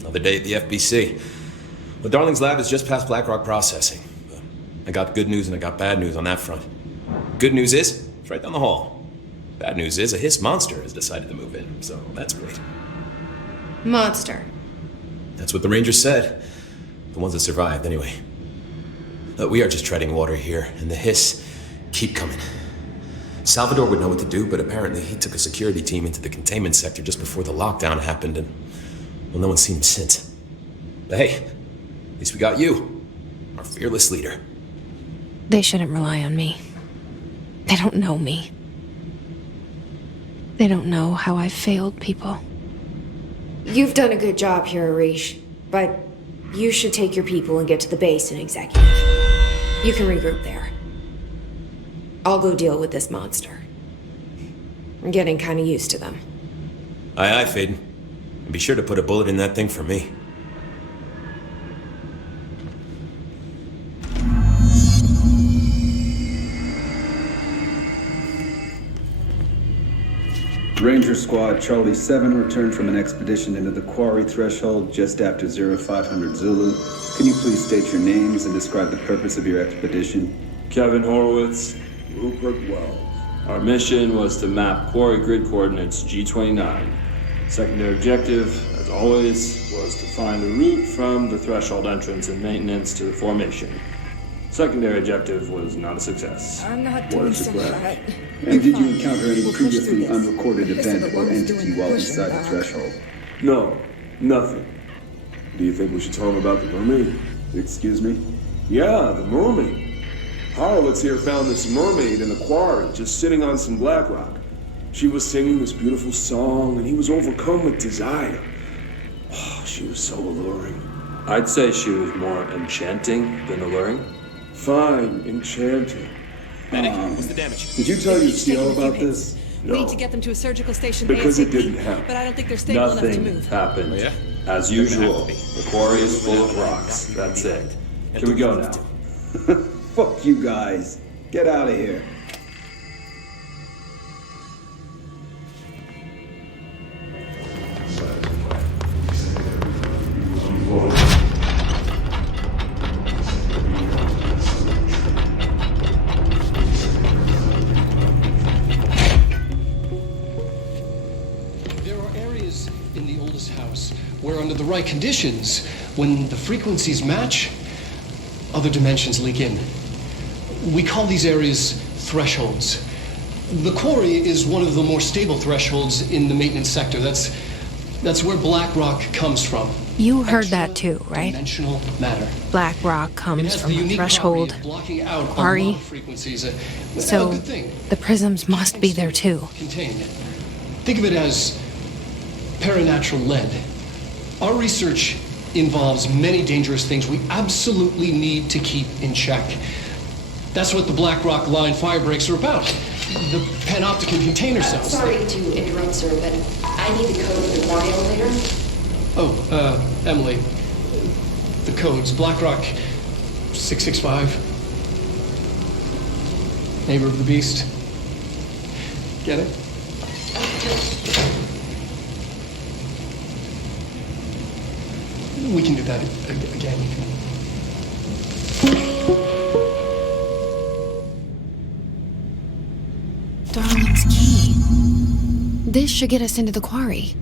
Another day at the FBC. Well, Darling's lab is just past Blackrock processing. I got good news and I got bad news on that front. Good news is, it's right down the hall. Bad news is, a Hiss monster has decided to move in, so that's great. Monster. That's what the Rangers said. The ones that survived, anyway. We are just treading water here, and the Hiss keep coming. Salvador would know what to do, but apparently he took a security team into the containment sector just before the lockdown happened, and, well, no one's seen him since. But hey, at least we got you, our fearless leader. They shouldn't rely on me. They don't know me. They don't know how I've failed people. You've done a good job here, Arish, but you should take your people and get to the base and executive. You can regroup there. I'll go deal with this monster. I'm getting kind of used to them. Aye, aye, Faden. And be sure to put a bullet in that thing for me. Ranger Squad Charlie 7 returned from an expedition into the quarry threshold just after 0500 Zulu. Can you please state your names and describe the purpose of your expedition? Kevin Horowitz, Rupert Wells. Our mission was to map quarry grid coordinates G29. Secondary objective, as always, was to find a route from the threshold entrance and maintenance to the formation. Secondary objective was not a success. I'm not What doing is so the bad. And did you encounter any previously unrecorded event or entity while inside the threshold? No, nothing. Do you think we should tell him about the mermaid? Excuse me? Yeah, the mermaid. Horowitz here found this mermaid in the quarry, just sitting on some black rock. She was singing this beautiful song, and he was overcome with desire. Oh, she was so alluring. I'd say she was more enchanting than alluring. Fine, enchanting. Medic, what's the damage? Did you tell your CO about this? We need to get them to a surgical station Because ASAP, it didn't happen. but I don't think they're stable enough to Nothing move. happened. Oh, yeah? As usual, the quarry is full of rocks. That's it. Can we go now? Fuck you guys. Get out of here. There are areas in the oldest house where, under the right conditions, when the frequencies match, other dimensions leak in. We call these areas thresholds. The quarry is one of the more stable thresholds in the maintenance sector. That's where black rock comes from. You heard that too, right? Dimensional matter. Black rock comes from a threshold quarry. So the prisms must be there too. Contained. Think of it as paranatural lead. Our research involves many dangerous things we absolutely need to keep in check. That's what the Black Rock Line fire breaks are about. The panopticon container cells. Sorry to interrupt, sir, but I need the code for the quarry elevator. Oh, Emily. The codes. BlackRock 665. Neighbor of the Beast. Get it? We can do that again. Darling's key. This should get us into the quarry.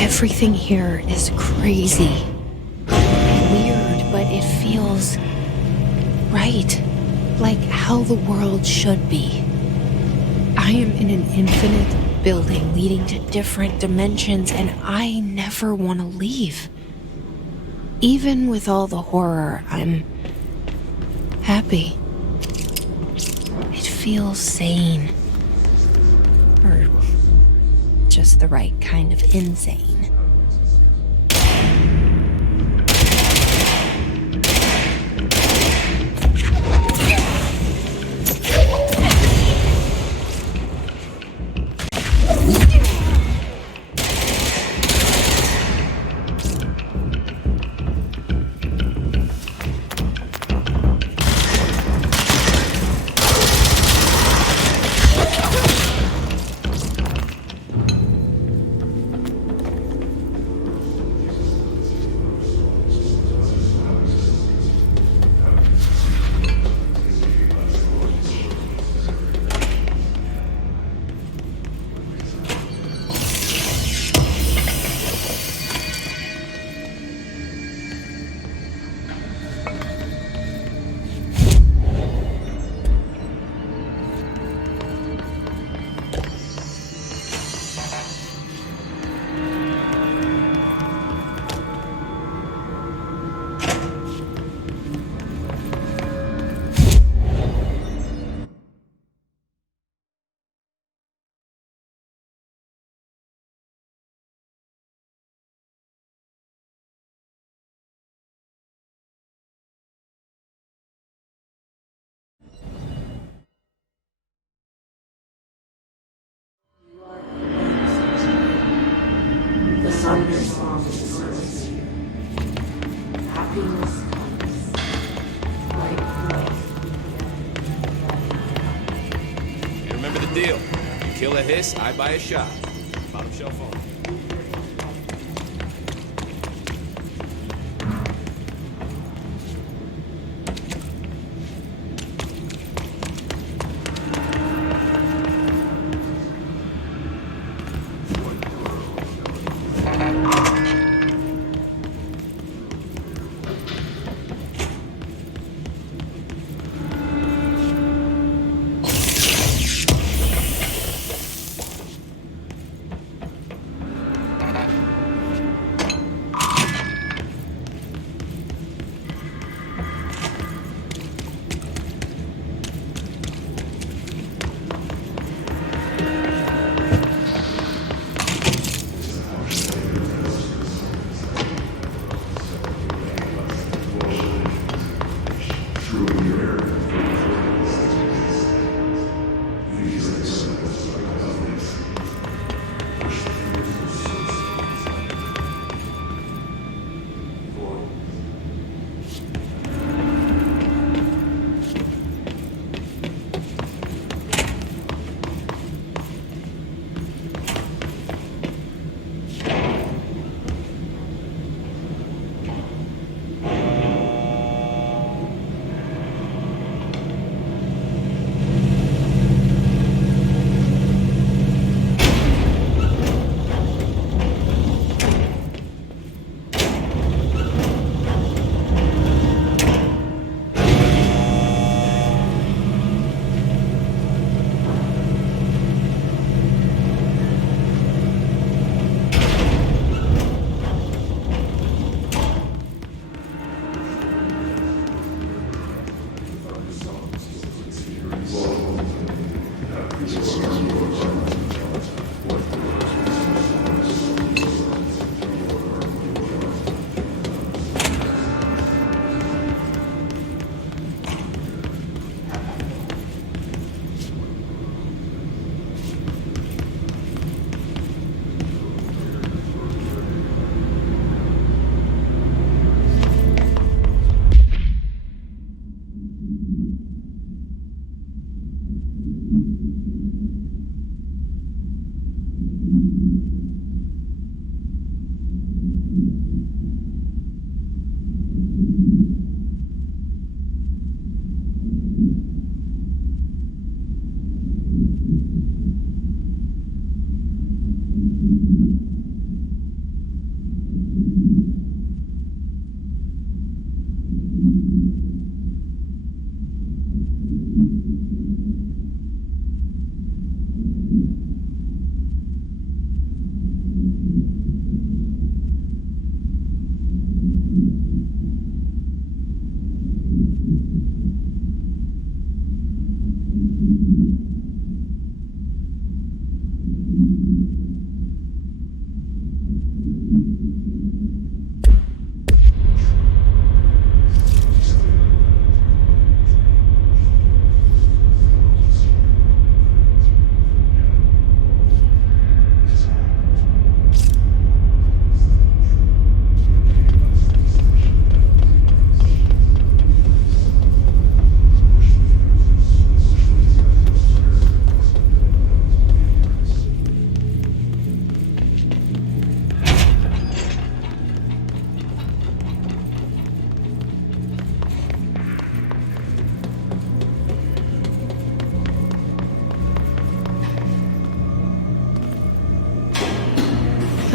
Everything here is crazy. Weird, but it feels right. Like how the world should be. I am in an infinite building leading to different dimensions, and I never want to leave. Even with all the horror, I'm happy. It feels sane. Or just the right kind of insane. Remember the deal. You kill a hiss, I buy a shot. Bottom shelf only.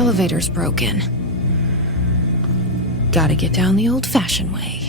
Elevator's broken. Gotta get down the old-fashioned way.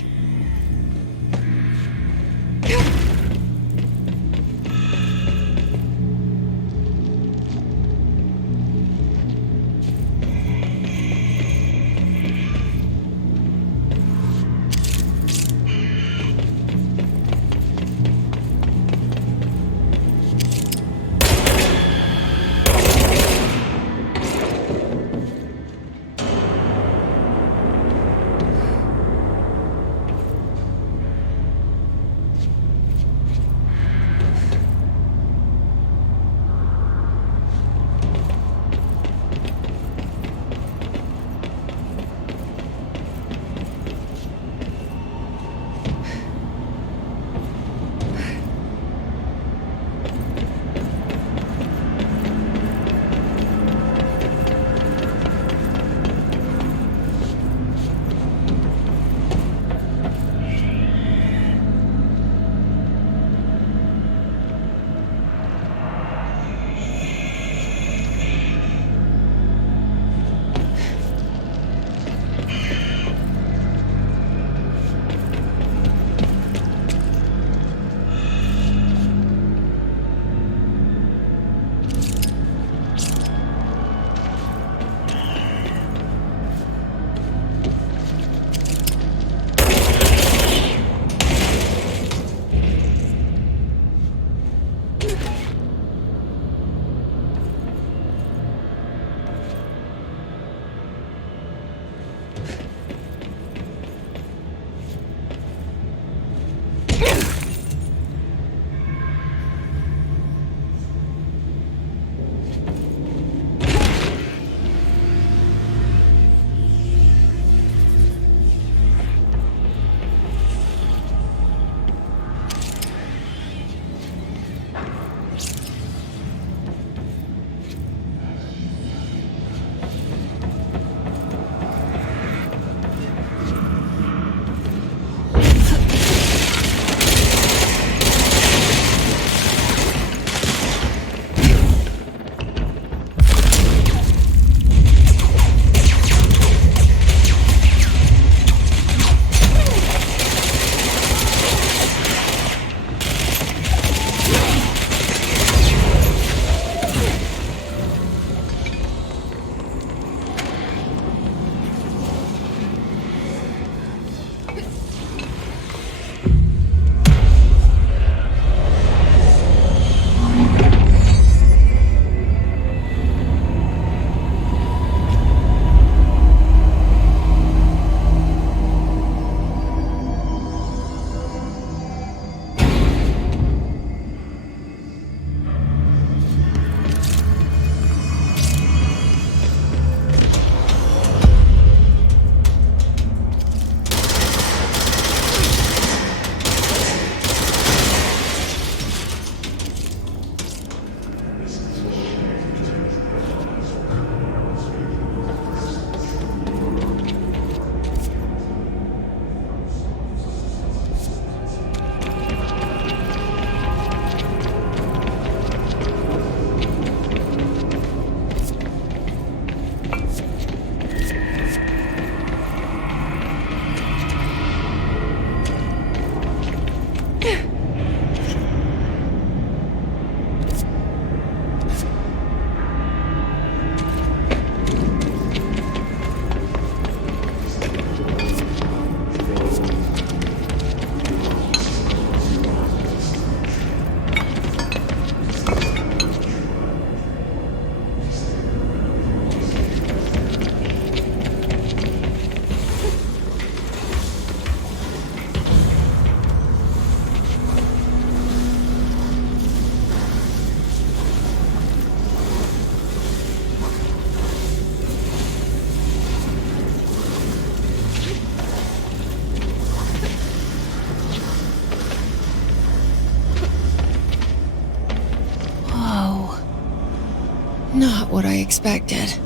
Not what I expected.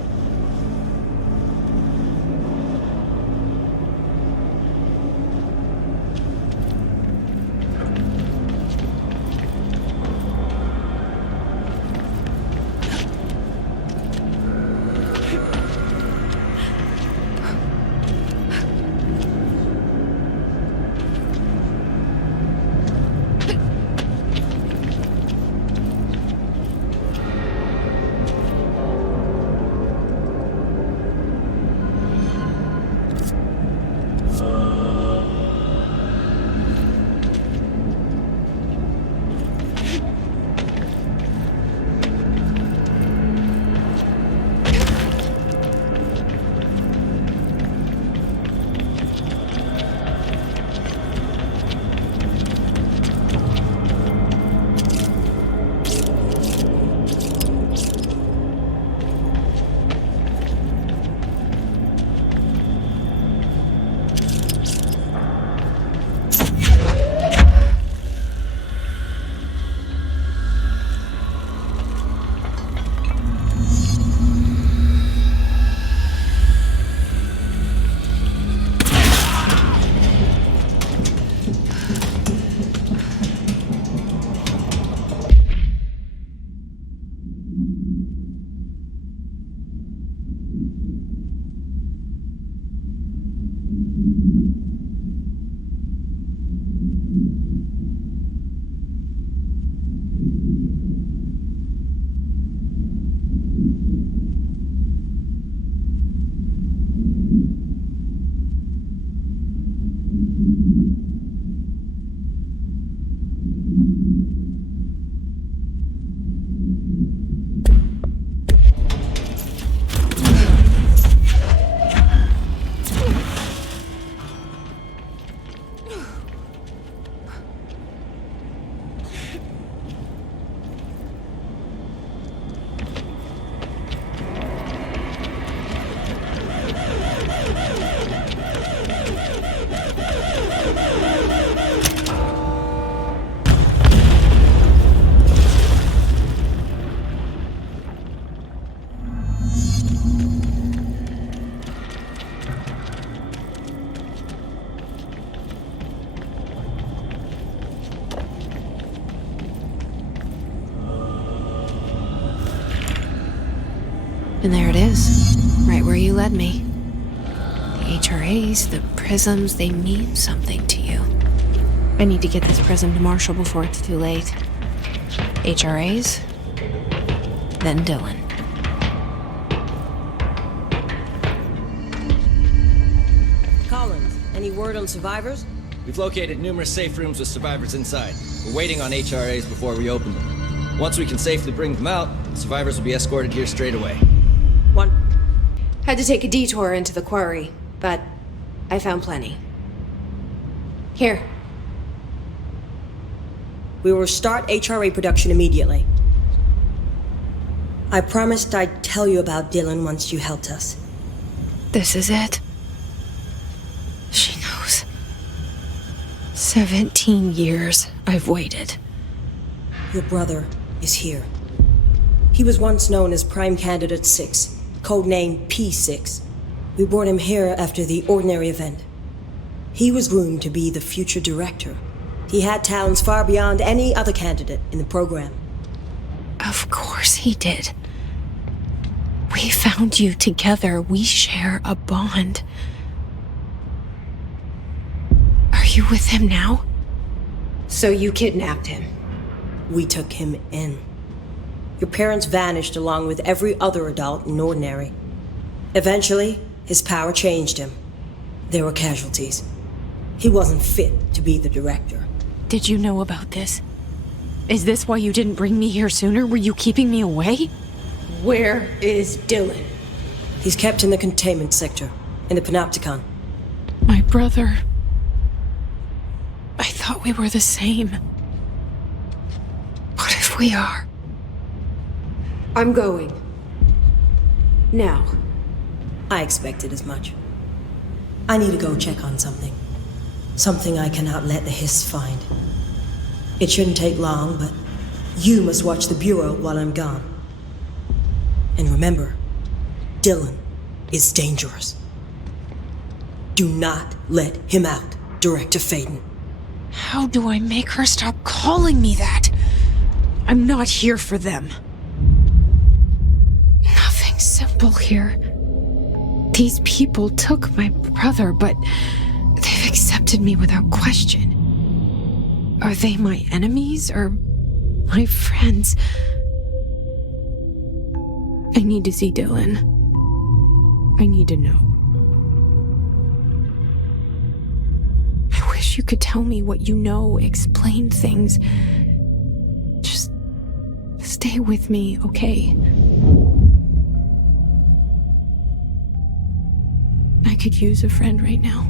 And there it is, right where you led me. The HRAs, the prisms, they mean something to you. I need to get this prism to Marshall before it's too late. HRAs, then Dylan. Collins, any word on survivors? We've located numerous safe rooms with survivors inside. We're waiting on HRAs before we open them. Once we can safely bring them out, survivors will be escorted here straight away. Had to take a detour into the quarry, but I found plenty. Here. We will start HRA production immediately. I promised I'd tell you about Dylan once you helped us. This is it. She knows. 17 years I've waited. Your brother is here. He was once known as Prime Candidate 6, codename P6. We brought him here after the Ordinary event. He was groomed to be the future director. He had talents far beyond any other candidate in the program. Of course he did. We found you together. We share a bond. Are you with him now? So you kidnapped him? We took him in. Your parents vanished along with every other adult in Ordinary. Eventually, his power changed him. There were casualties. He wasn't fit to be the director. Did you know about this? Is this why you didn't bring me here sooner? Were you keeping me away? Where is Dylan? He's kept in the containment sector, in the Panopticon. My brother. I thought we were the same. What if we are? I'm going. Now. I expected as much. I need to go check on something. Something I cannot let the Hiss find. It shouldn't take long, but you must watch the Bureau while I'm gone. And remember, Dylan is dangerous. Do not let him out, Director Faden. How do I make her stop calling me that? I'm not here for them. Nothing simple here. These people took my brother, but they've accepted me without question. Are they my enemies or my friends? I need to see Dylan. I need to know. I wish you could tell me what you know, explain things. Just stay with me, okay? I could use a friend right now.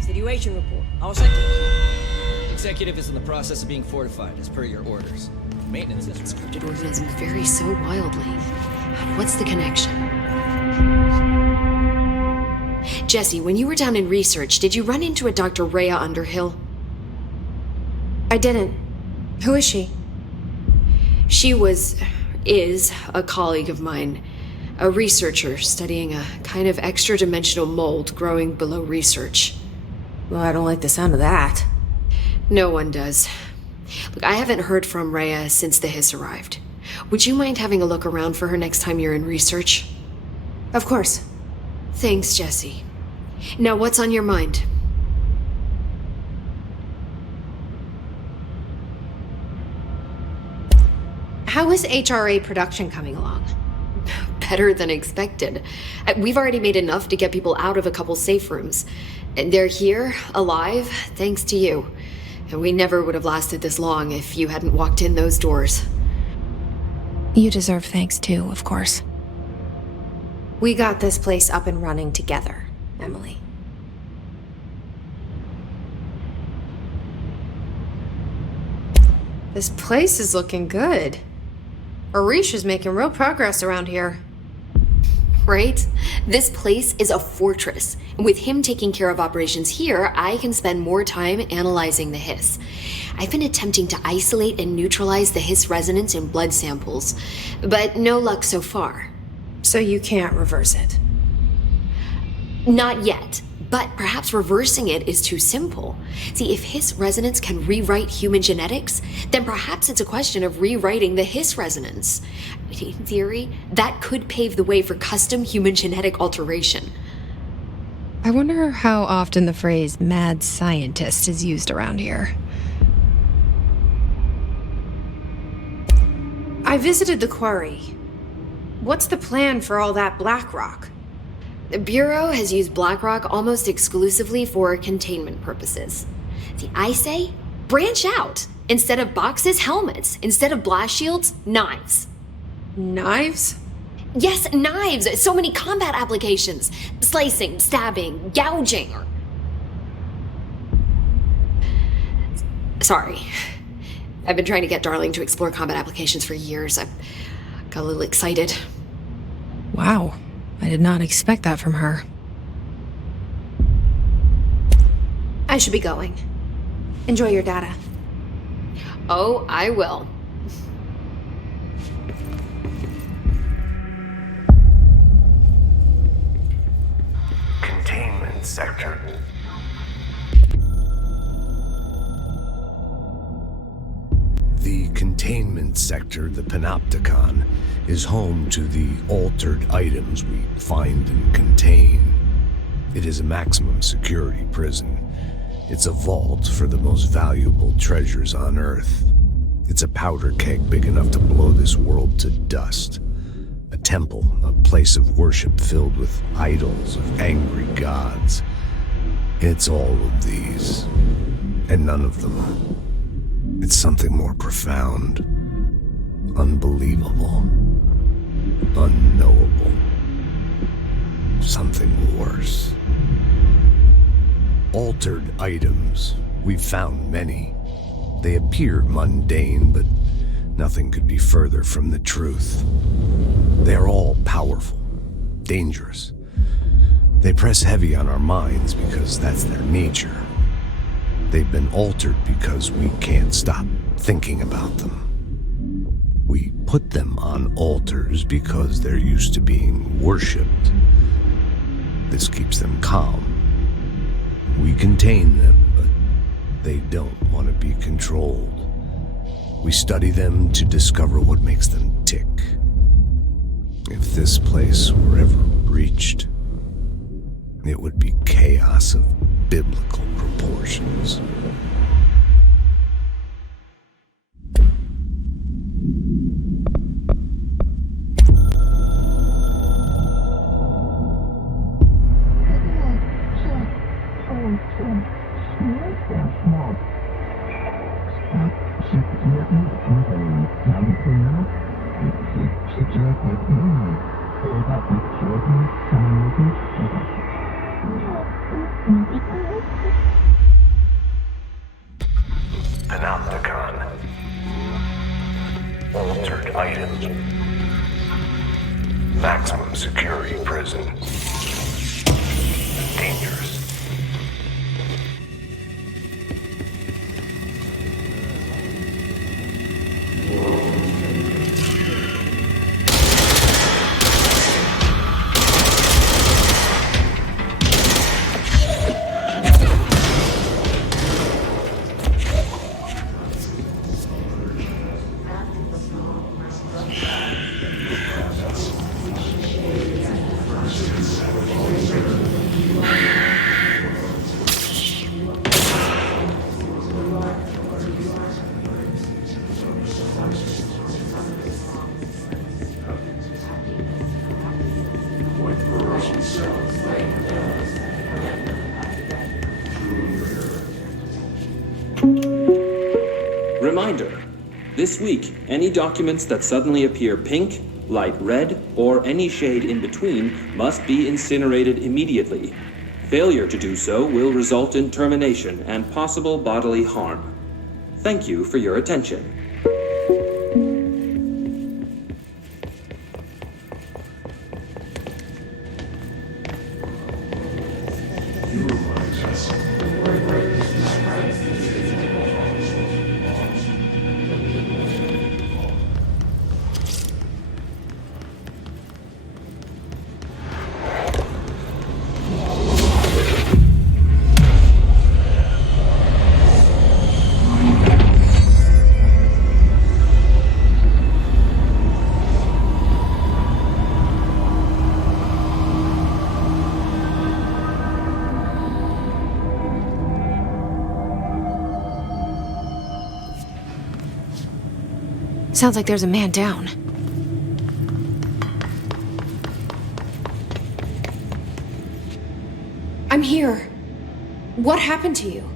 Situation report. All sector. Executive is in the process of being fortified, as per your orders. Maintenance is Scripted organisms vary so wildly. What's the connection? Jesse, when you were down in research, did you run into a Dr. Rhea Underhill? I didn't. Who is she? She is a colleague of mine. A researcher studying a kind of extra-dimensional mold growing below research. Well, I don't like the sound of that. No one does. Look, I haven't heard from Rhea since the Hiss arrived. Would you mind having a look around for her next time you're in research? Of course. Thanks, Jesse. Now, what's on your mind? How is HRA production coming along? Better than expected. We've already made enough to get people out of a couple safe rooms. And they're here, alive, thanks to you. And we never would have lasted this long if you hadn't walked in those doors. You deserve thanks too, of course. We got this place up and running together, Emily. This place is looking good. Arish is making real progress around here. right? This place is a fortress. And with him taking care of operations here, I can spend more time analyzing the hiss. I've been attempting to isolate and neutralize the hiss resonance in blood samples, but no luck so far. So you can't reverse it? Not yet, but perhaps reversing it is too simple. See, if hiss resonance can rewrite human genetics, then perhaps it's a question of rewriting the hiss resonance. In theory, that could pave the way for custom human genetic alteration. I wonder how often the phrase mad scientist is used around here. I visited the quarry. What's the plan for all that black rock? The Bureau has used Blackrock almost exclusively for containment purposes. See, I say, branch out. Instead of boxes, helmets. Instead of blast shields, knives. Knives? Yes, knives! So many combat applications. Slicing, stabbing, gouging. Sorry. I've been trying to get Darling to explore combat applications for years. I got a little excited. Wow. I did not expect that from her. I should be going. Enjoy your data. Oh, I will. Containment sector. The containment sector, the Panopticon, is home to the altered items we find and contain. It is a maximum security prison. It's a vault for the most valuable treasures on Earth. It's a powder keg big enough to blow this world to dust. A temple, a place of worship filled with idols of angry gods. It's all of these, and none of them. It's something more profound, unbelievable, unknowable, something worse. Altered items. We've found many. They appear mundane, but nothing could be further from the truth. They're all powerful, dangerous. They press heavy on our minds because that's their nature. They've been altered because we can't stop thinking about them. We put them on altars because they're used to being worshipped. This keeps them calm. We contain them, but they don't want to be controlled. We study them to discover what makes them tick. If this place were ever breached, it would be chaos of biblical proportions. Panopticon. Altered items. Maximum security prison. Dangerous. Reminder, this week, any documents that suddenly appear pink, light red, or any shade in between must be incinerated immediately. Failure to do so will result in termination and possible bodily harm. Thank you for your attention. Sounds like there's a man down. I'm here. What happened to you?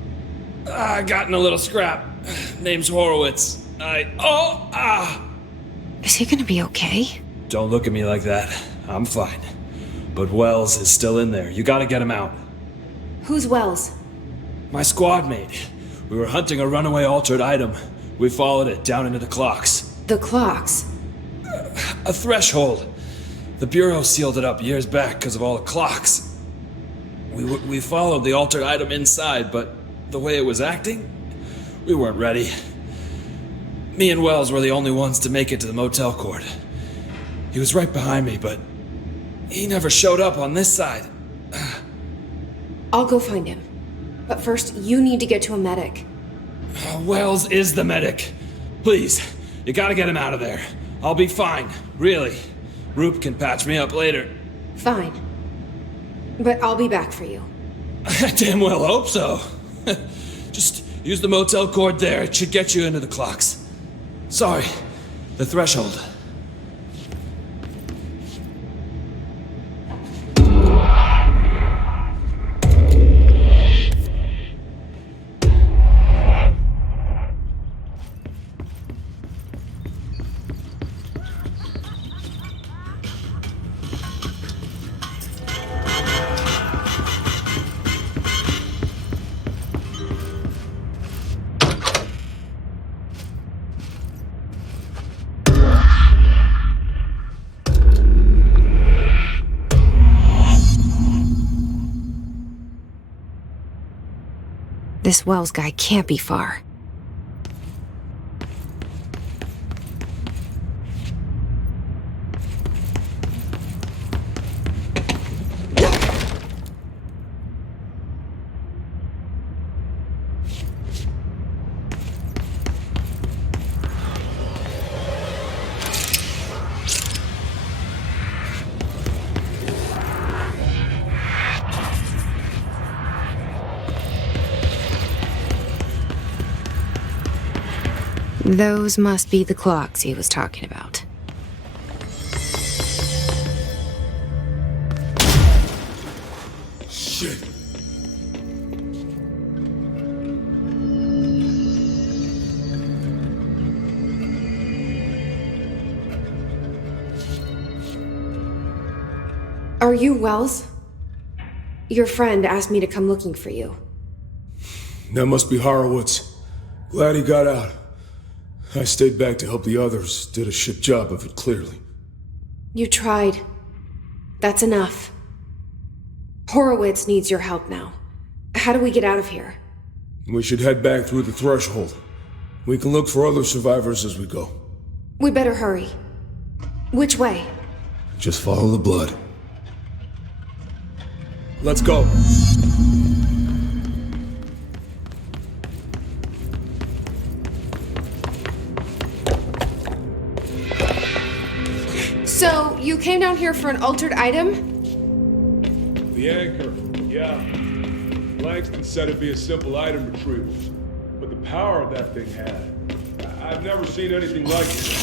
I got in a little scrap. Name's Horowitz. Is he gonna be okay? Don't look at me like that. I'm fine. But Wells is still in there. You gotta get him out. Who's Wells? My squad mate. We were hunting a runaway altered item. We followed it down into the clocks. The clocks? A threshold. The Bureau sealed it up years back because of all the clocks. We followed the altered item inside, but the way it was acting, we weren't ready. Me and Wells were the only ones to make it to the motel court. He was right behind me, but he never showed up on this side. I'll go find him. But first, you need to get to a medic. Wells is the medic. Please, you gotta get him out of there. I'll be fine, really. Roop can patch me up later. Fine. But I'll be back for you. I damn well hope so. Just use the motel cord there. It should get you into the clocks. Sorry, the threshold. This Wells guy can't be far. Those must be the clocks he was talking about. Shit. Are you Wells? Your friend asked me to come looking for you. That must be Horowitz. Glad he got out. I stayed back to help the others. Did a shit job of it, clearly. You tried. That's enough. Horowitz needs your help now. How do we get out of here? We should head back through the threshold. We can look for other survivors as we go. We better hurry. Which way? Just follow the blood. Let's go. So, you came down here for an altered item? The anchor, yeah. Langston said it'd be a simple item retrieval. But the power that thing had, I've never seen anything like it.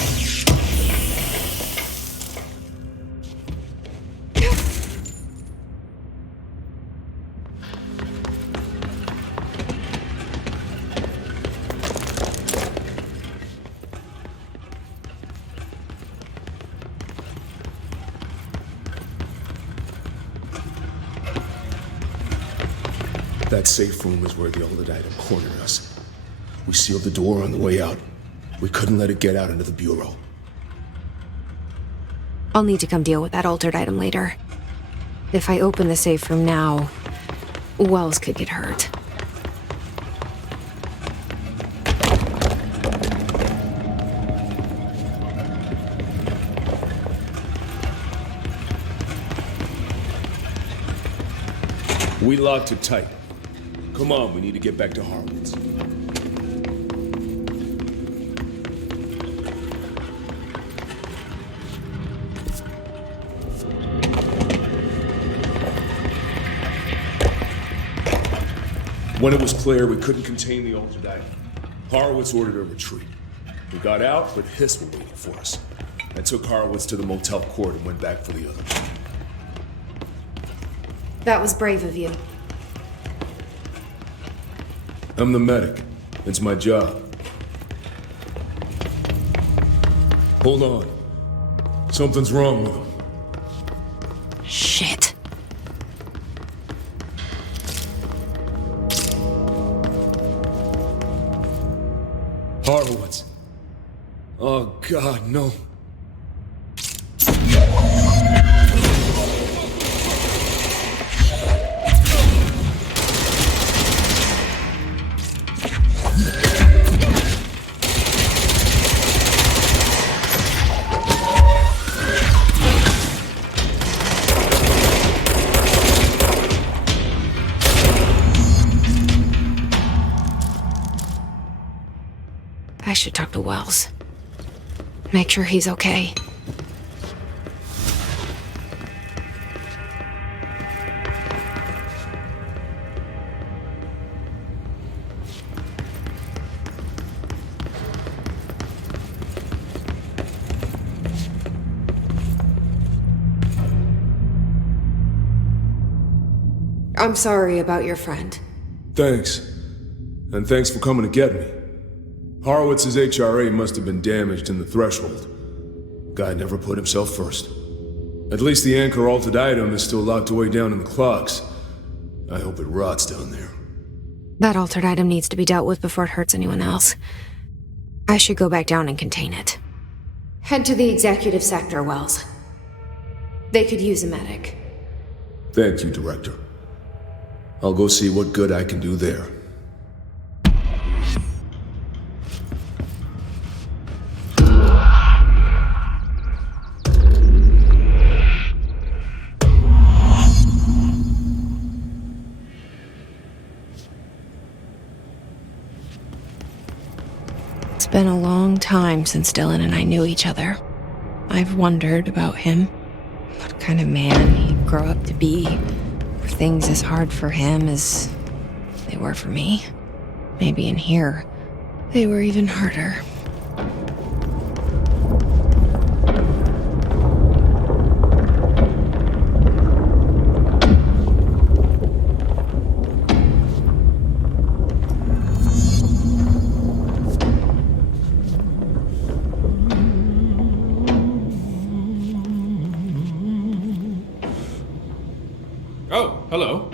That safe room is where the altered item cornered us. We sealed the door on the way out. We couldn't let it get out into the Bureau. I'll need to come deal with that altered item later. If I open the safe room now, Wells could get hurt. We locked it tight. Come on, we need to get back to Horowitz. When it was clear we couldn't contain the altered item, Horowitz ordered a retreat. We got out, but Hiss were waiting for us. I took Horowitz to the motel court and went back for the others. That was brave of you. I'm the medic. It's my job. Hold on. Something's wrong with him. Shit. Horowitz. Oh, God, no. I should talk to Wells. Make sure he's okay. I'm sorry about your friend. Thanks. And thanks for coming to get me. Horowitz's HRA must have been damaged in the threshold. Guy never put himself first. At least the anchor altered item is still locked away down in the clocks. I hope it rots down there. That altered item needs to be dealt with before it hurts anyone else. I should go back down and contain it. Head to the executive sector, Wells. They could use a medic. Thank you, Director. I'll go see what good I can do there. It's been a long time since Dylan and I knew each other. I've wondered about him. What kind of man he'd grow up to be. Were things as hard for him as they were for me? Maybe in here, they were even harder. Oh, hello.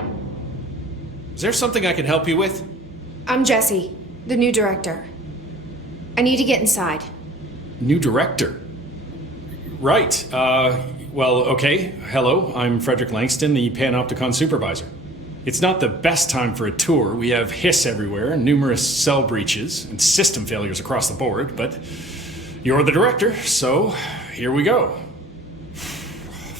Is there something I can help you with? I'm Jesse, the new director. I need to get inside. New director? Right. Well, okay. Hello, I'm Frederick Langston, the Panopticon supervisor. It's not the best time for a tour. We have hiss everywhere, numerous cell breaches, and system failures across the board, but you're the director, so here we go.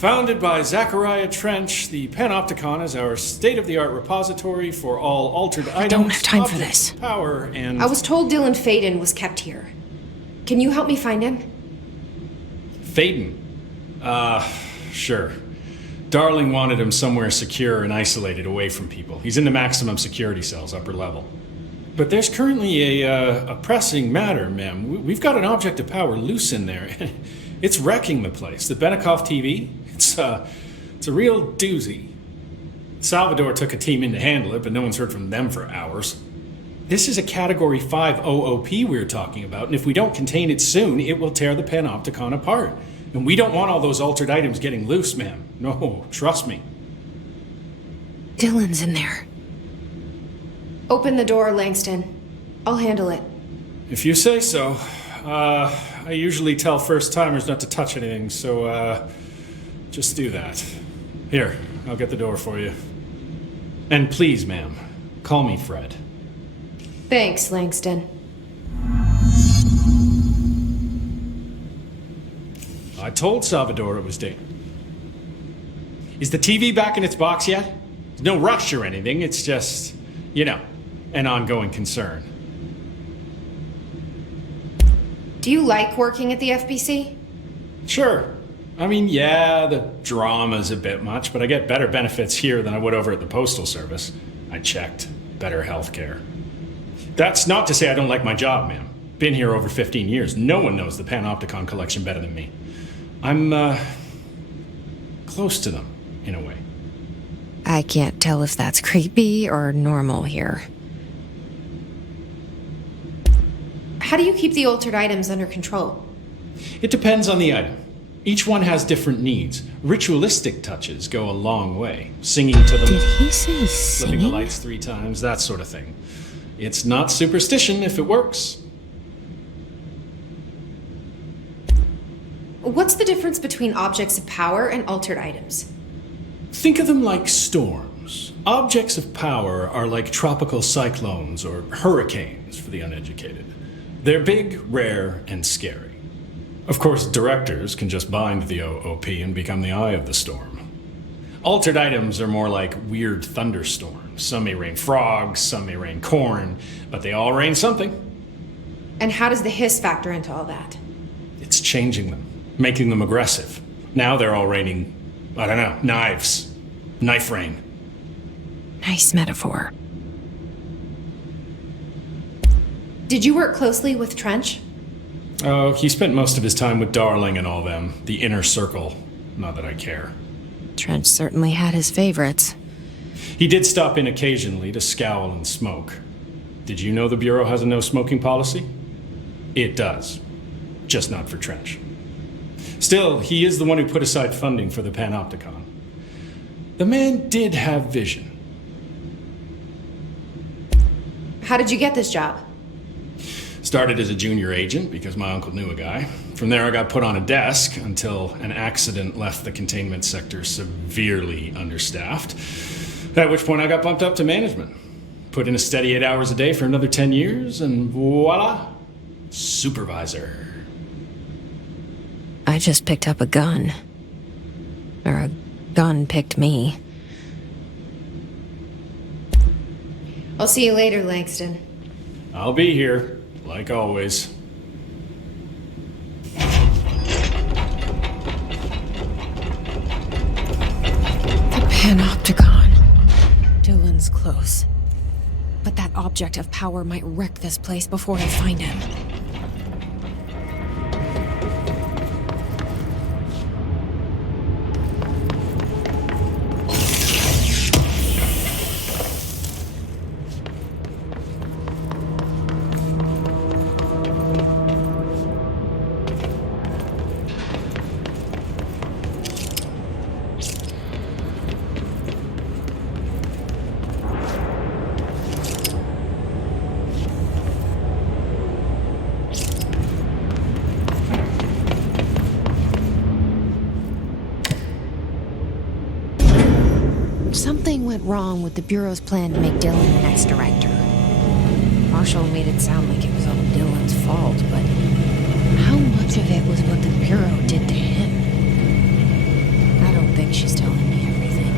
Founded by Zachariah Trench, the Panopticon is our state-of-the-art repository for all altered items. I don't have time for objects, this. Power and... I was told Dylan Faden was kept here. Can you help me find him? Faden? Sure. Darling wanted him somewhere secure and isolated away from people. He's in the maximum security cells, upper level. But there's currently a pressing matter, ma'am. We've got an object of power loose in there. It's wrecking the place. The Benikoff TV? It's a real doozy. Salvador took a team in to handle it, but no one's heard from them for hours. This is a Category 5 OOP we're talking about, and if we don't contain it soon, it will tear the Panopticon apart. And we don't want all those altered items getting loose, ma'am. No, trust me. Dylan's in there. Open the door, Langston. I'll handle it. If you say so. I usually tell first-timers not to touch anything, so, just do that. Here, I'll get the door for you. And please, ma'am, call me Fred. Thanks, Langston. I told Salvador it was dangerous. Is the TV back in its box yet? There's no rush or anything, it's just, you know, an ongoing concern. Do you like working at the FBC? Sure. I mean, yeah, the drama's a bit much, but I get better benefits here than I would over at the Postal Service. I checked. Better healthcare. That's not to say I don't like my job, ma'am. Been here over 15 years. No one knows the Panopticon collection better than me. I'm, close to them, in a way. I can't tell if that's creepy or normal here. How do you keep the altered items under control? It depends on the item. Each one has different needs. Ritualistic touches go a long way. Singing to them. Did he say Flipping the singing? lights 3 times, that sort of thing. It's not superstition if it works. What's the difference between objects of power and altered items? Think of them like storms. Objects of power are like tropical cyclones or hurricanes for the uneducated. They're big, rare, and scary. Of course, directors can just bind the OOP and become the eye of the storm. Altered items are more like weird thunderstorms. Some may rain frogs, some may rain corn, but they all rain something. And how does the hiss factor into all that? It's changing them, making them aggressive. Now they're all raining, I don't know, knives. Knife rain. Nice metaphor. Did you work closely with Trench? Oh, he spent most of his time with Darling and all them. The inner circle. Not that I care. Trench certainly had his favorites. He did stop in occasionally to scowl and smoke. Did you know the Bureau has a no-smoking policy? It does. Just not for Trench. Still, he is the one who put aside funding for the Panopticon. The man did have vision. How did you get this job? Started as a junior agent because my uncle knew a guy. From there I got put on a desk until an accident left the containment sector severely understaffed. At which point I got bumped up to management. Put in a steady 8 hours a day for another 10 years and voila, supervisor. I just picked up a gun. Or a gun picked me. I'll see you later, Langston. I'll be here. Like always. The Panopticon. Dylan's close. But that object of power might wreck this place before I find him. Something went wrong with the Bureau's plan to make Dylan the next director. Marshall made it sound like it was all Dylan's fault, but how much of it was what the Bureau did to him? I don't think she's telling me everything.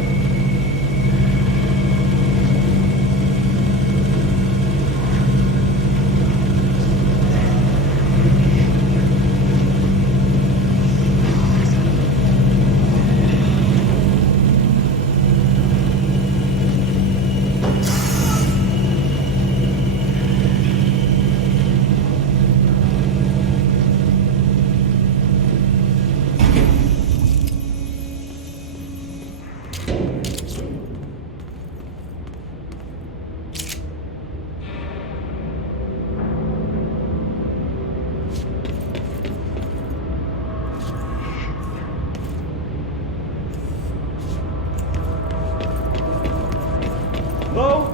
Hello?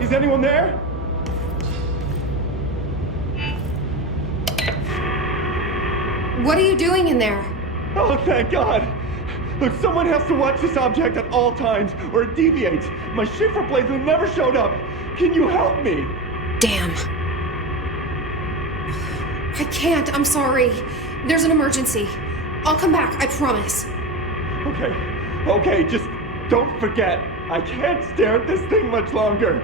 Is anyone there? What are you doing in there? Oh, thank God! Look, someone has to watch this object at all times, or it deviates. My shifter blades have never showed up. Can you help me? Damn. I can't, I'm sorry. There's an emergency. I'll come back, I promise. Okay, just don't forget. I can't stare at this thing much longer.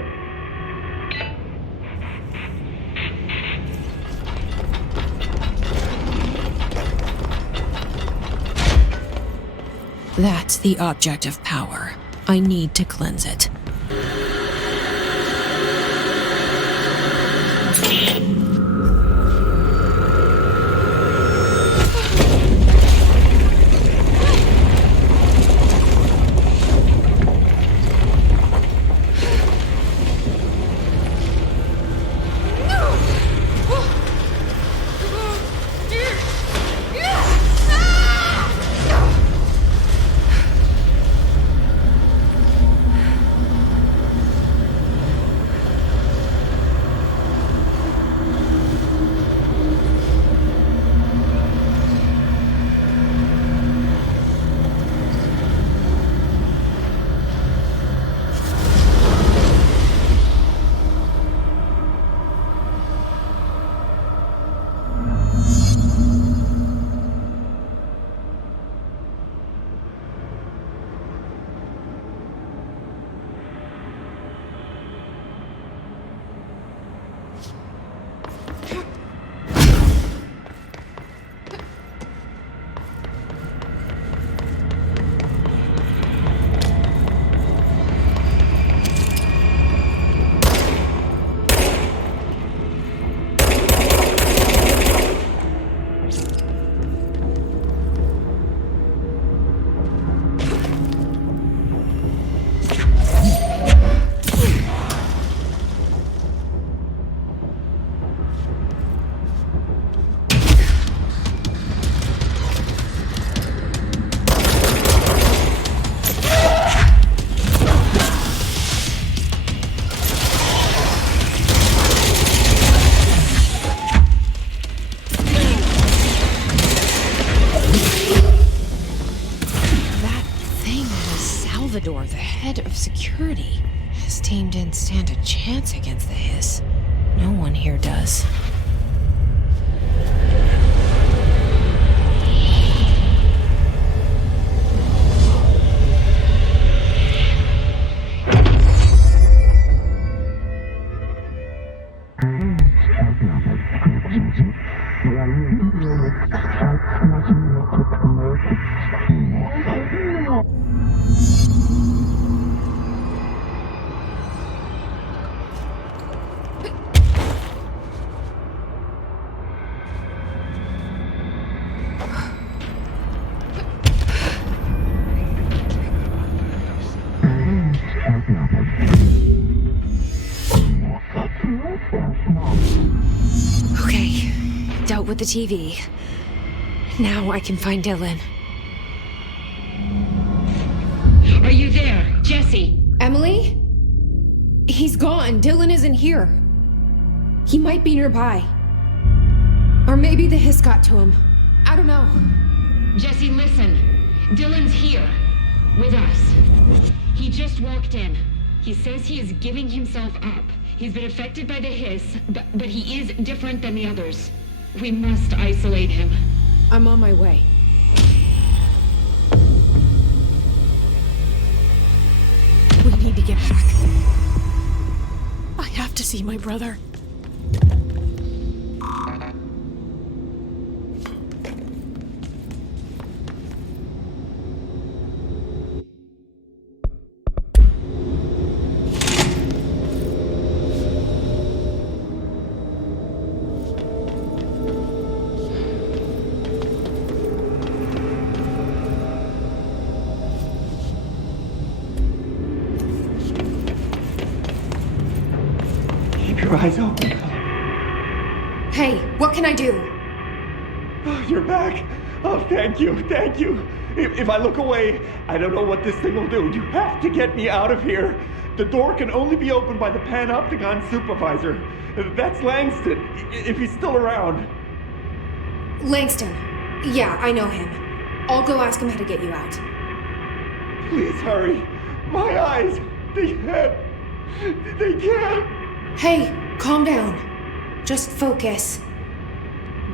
That's the object of power. I need to cleanse it. Salvador, the head of security. His team didn't stand a chance against the Hiss. No one here does. Okay, dealt with the TV. Now I can find Dylan. Are you there, Jesse? Emily? He's gone. Dylan isn't here. He might be nearby. Or maybe the Hiss got to him. I don't know. Jesse, listen. Dylan's here. With us. He just walked in. He says he is giving himself up. He's been affected by the Hiss, but he is different than the others. We must isolate him. I'm on my way. We need to get back. I have to see my brother. Your eyes open. Hey, what can I do? Oh, you're back. Oh, thank you, thank you. If I look away, I don't know what this thing will do. You have to get me out of here. The door can only be opened by the Panopticon supervisor. That's Langston, if he's still around. Langston. Yeah, I know him. I'll go ask him how to get you out. Please hurry. My eyes, they can't. Hey, calm down. Just focus.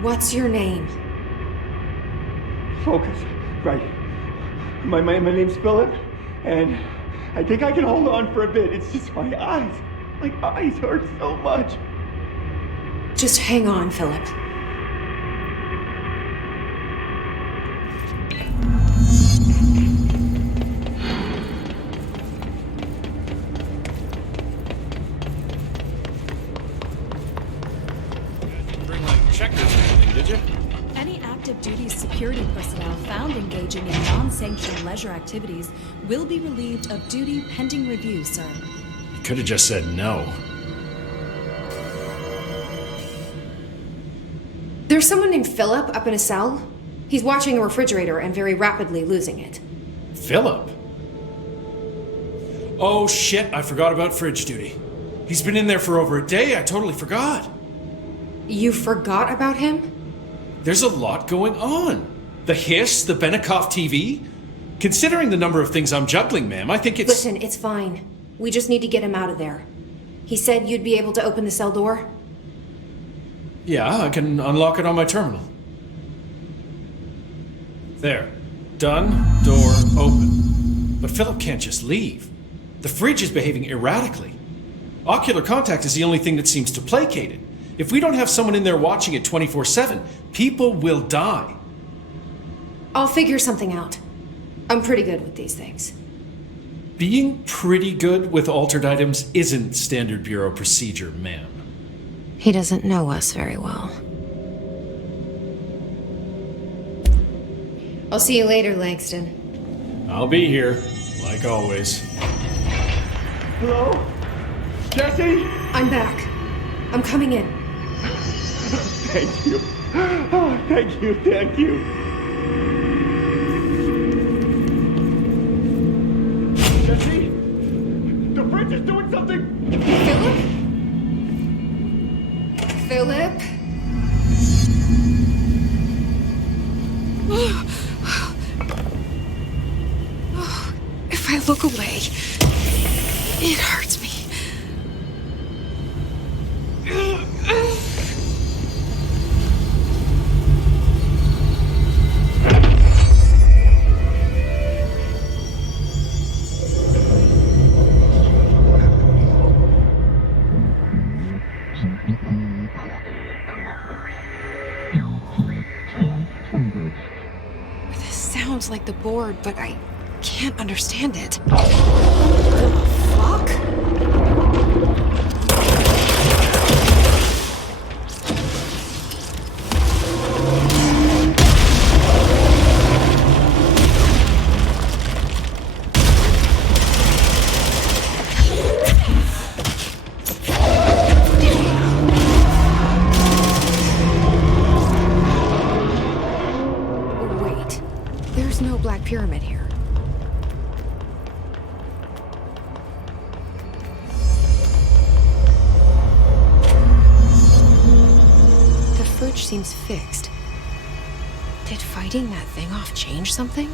What's your name? Focus. Right. My name's Philip, and I think I can hold on for a bit. It's just my eyes. My eyes hurt so much. Just hang on, Philip. Any active duty security personnel found engaging in non-sanctioned leisure activities will be relieved of duty pending review, sir. You could have just said no. There's someone named Philip up in a cell. He's watching a refrigerator and very rapidly losing it. Philip? Oh shit, I forgot about fridge duty. He's been in there for over a day, I totally forgot. You forgot about him? There's a lot going on. The Hiss, the Benikoff TV. Considering the number of things I'm juggling, ma'am, I think it's... Listen, it's fine. We just need to get him out of there. He said you'd be able to open the cell door? Yeah, I can unlock it on my terminal. There. Done. Door open. But Philip can't just leave. The fridge is behaving erratically. Ocular contact is the only thing that seems to placate it. If we don't have someone in there watching it 24/7, people will die. I'll figure something out. I'm pretty good with these things. Being pretty good with altered items isn't standard Bureau procedure, ma'am. He doesn't know us very well. I'll see you later, Langston. I'll be here, like always. Hello? Jesse? I'm back. I'm coming in. Thank you. Oh, thank you, thank you. Jesse? The fridge is doing something! Philip? If I look away, it hurts me. This sounds like the board, but I can't understand it. The fuck? Wait, there's no Black Pyramid here. The fridge seems fixed. Did fighting that thing off change something?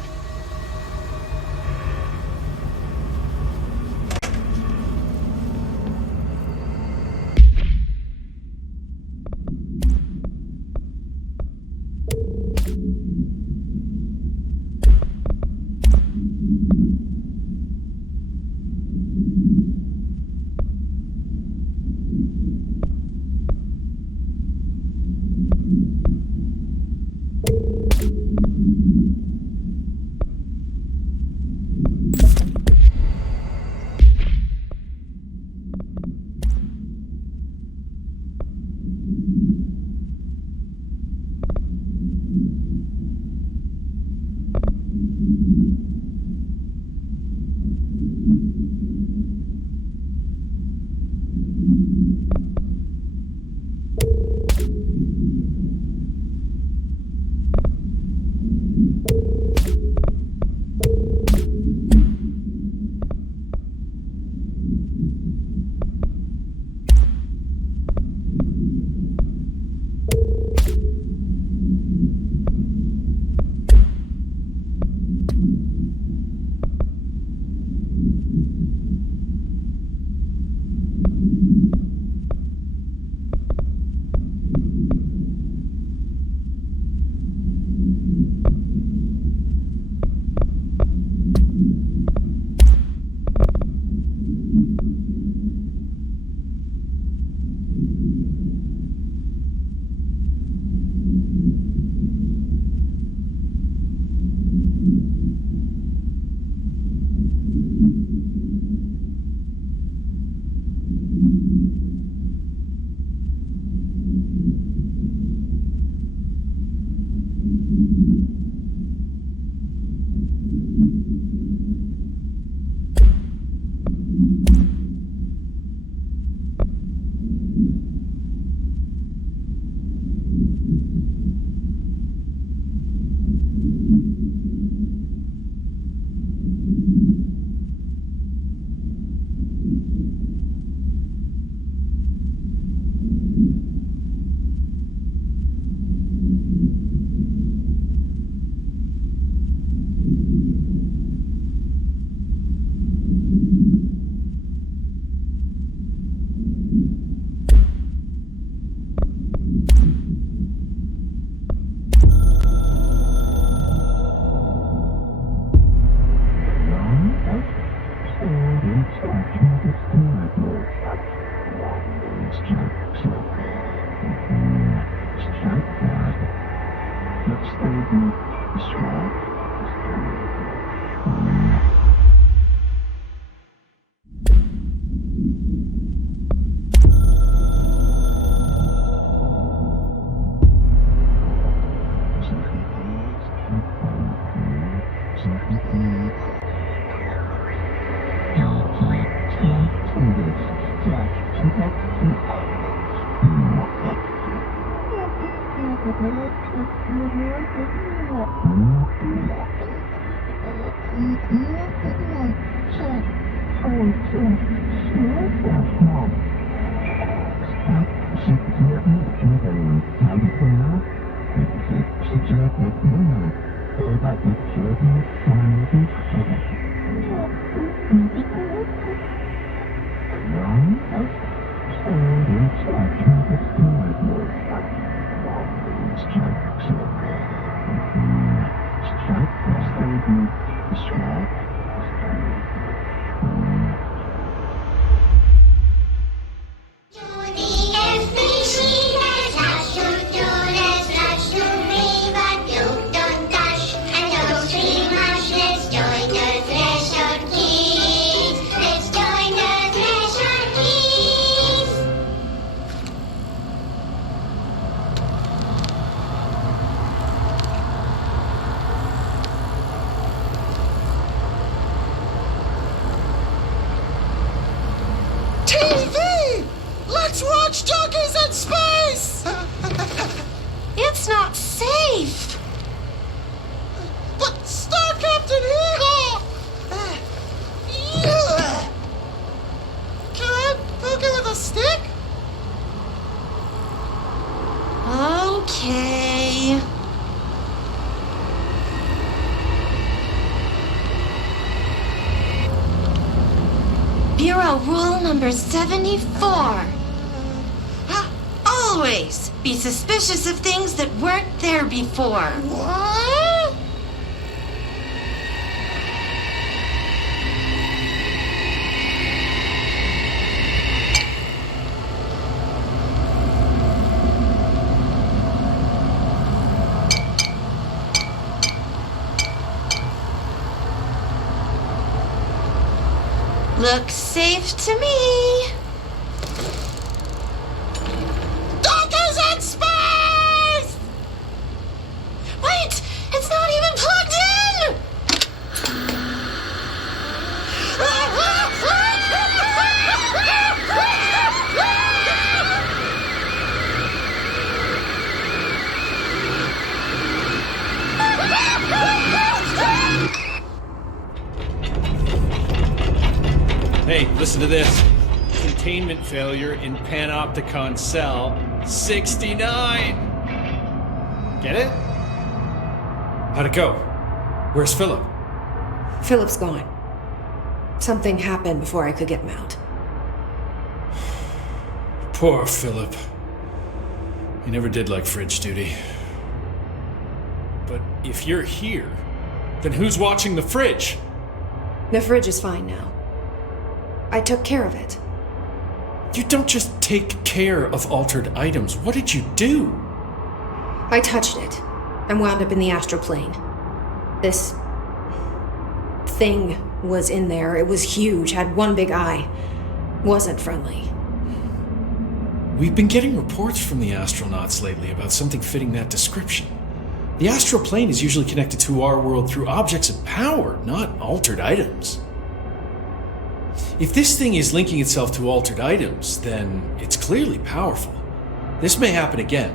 Bureau Rule Number 74. Always be suspicious of things that weren't there before. What? Looks safe to me. Doctors in space! Wait! It's not even plugged in! Hey, listen to this. Containment failure in Panopticon cell 69. Get it? How'd it go? Where's Philip? Philip's gone. Something happened before I could get him out. Poor Philip. He never did like fridge duty. But if you're here, then who's watching the fridge? The fridge is fine now. I took care of it. You don't just take care of altered items. What did you do? I touched it and wound up in the astral plane. This thing was in there. It was huge, had one big eye. Wasn't friendly. We've been getting reports from the astronauts lately about something fitting that description. The astral plane is usually connected to our world through objects of power, not altered items. If this thing is linking itself to altered items, then it's clearly powerful. This may happen again.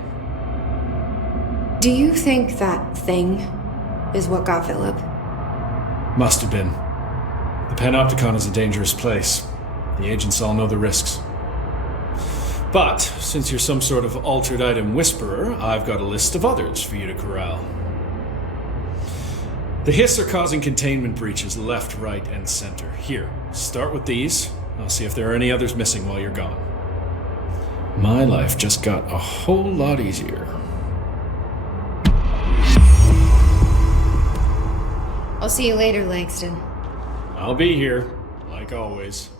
Do you think that thing is what got Philip? Must have been. The Panopticon is a dangerous place. The agents all know the risks. But, since you're some sort of altered item whisperer, I've got a list of others for you to corral. The Hiss are causing containment breaches left, right, and center. Here, start with these. I'll see if there are any others missing while you're gone. My life just got a whole lot easier. I'll see you later, Langston. I'll be here, like always.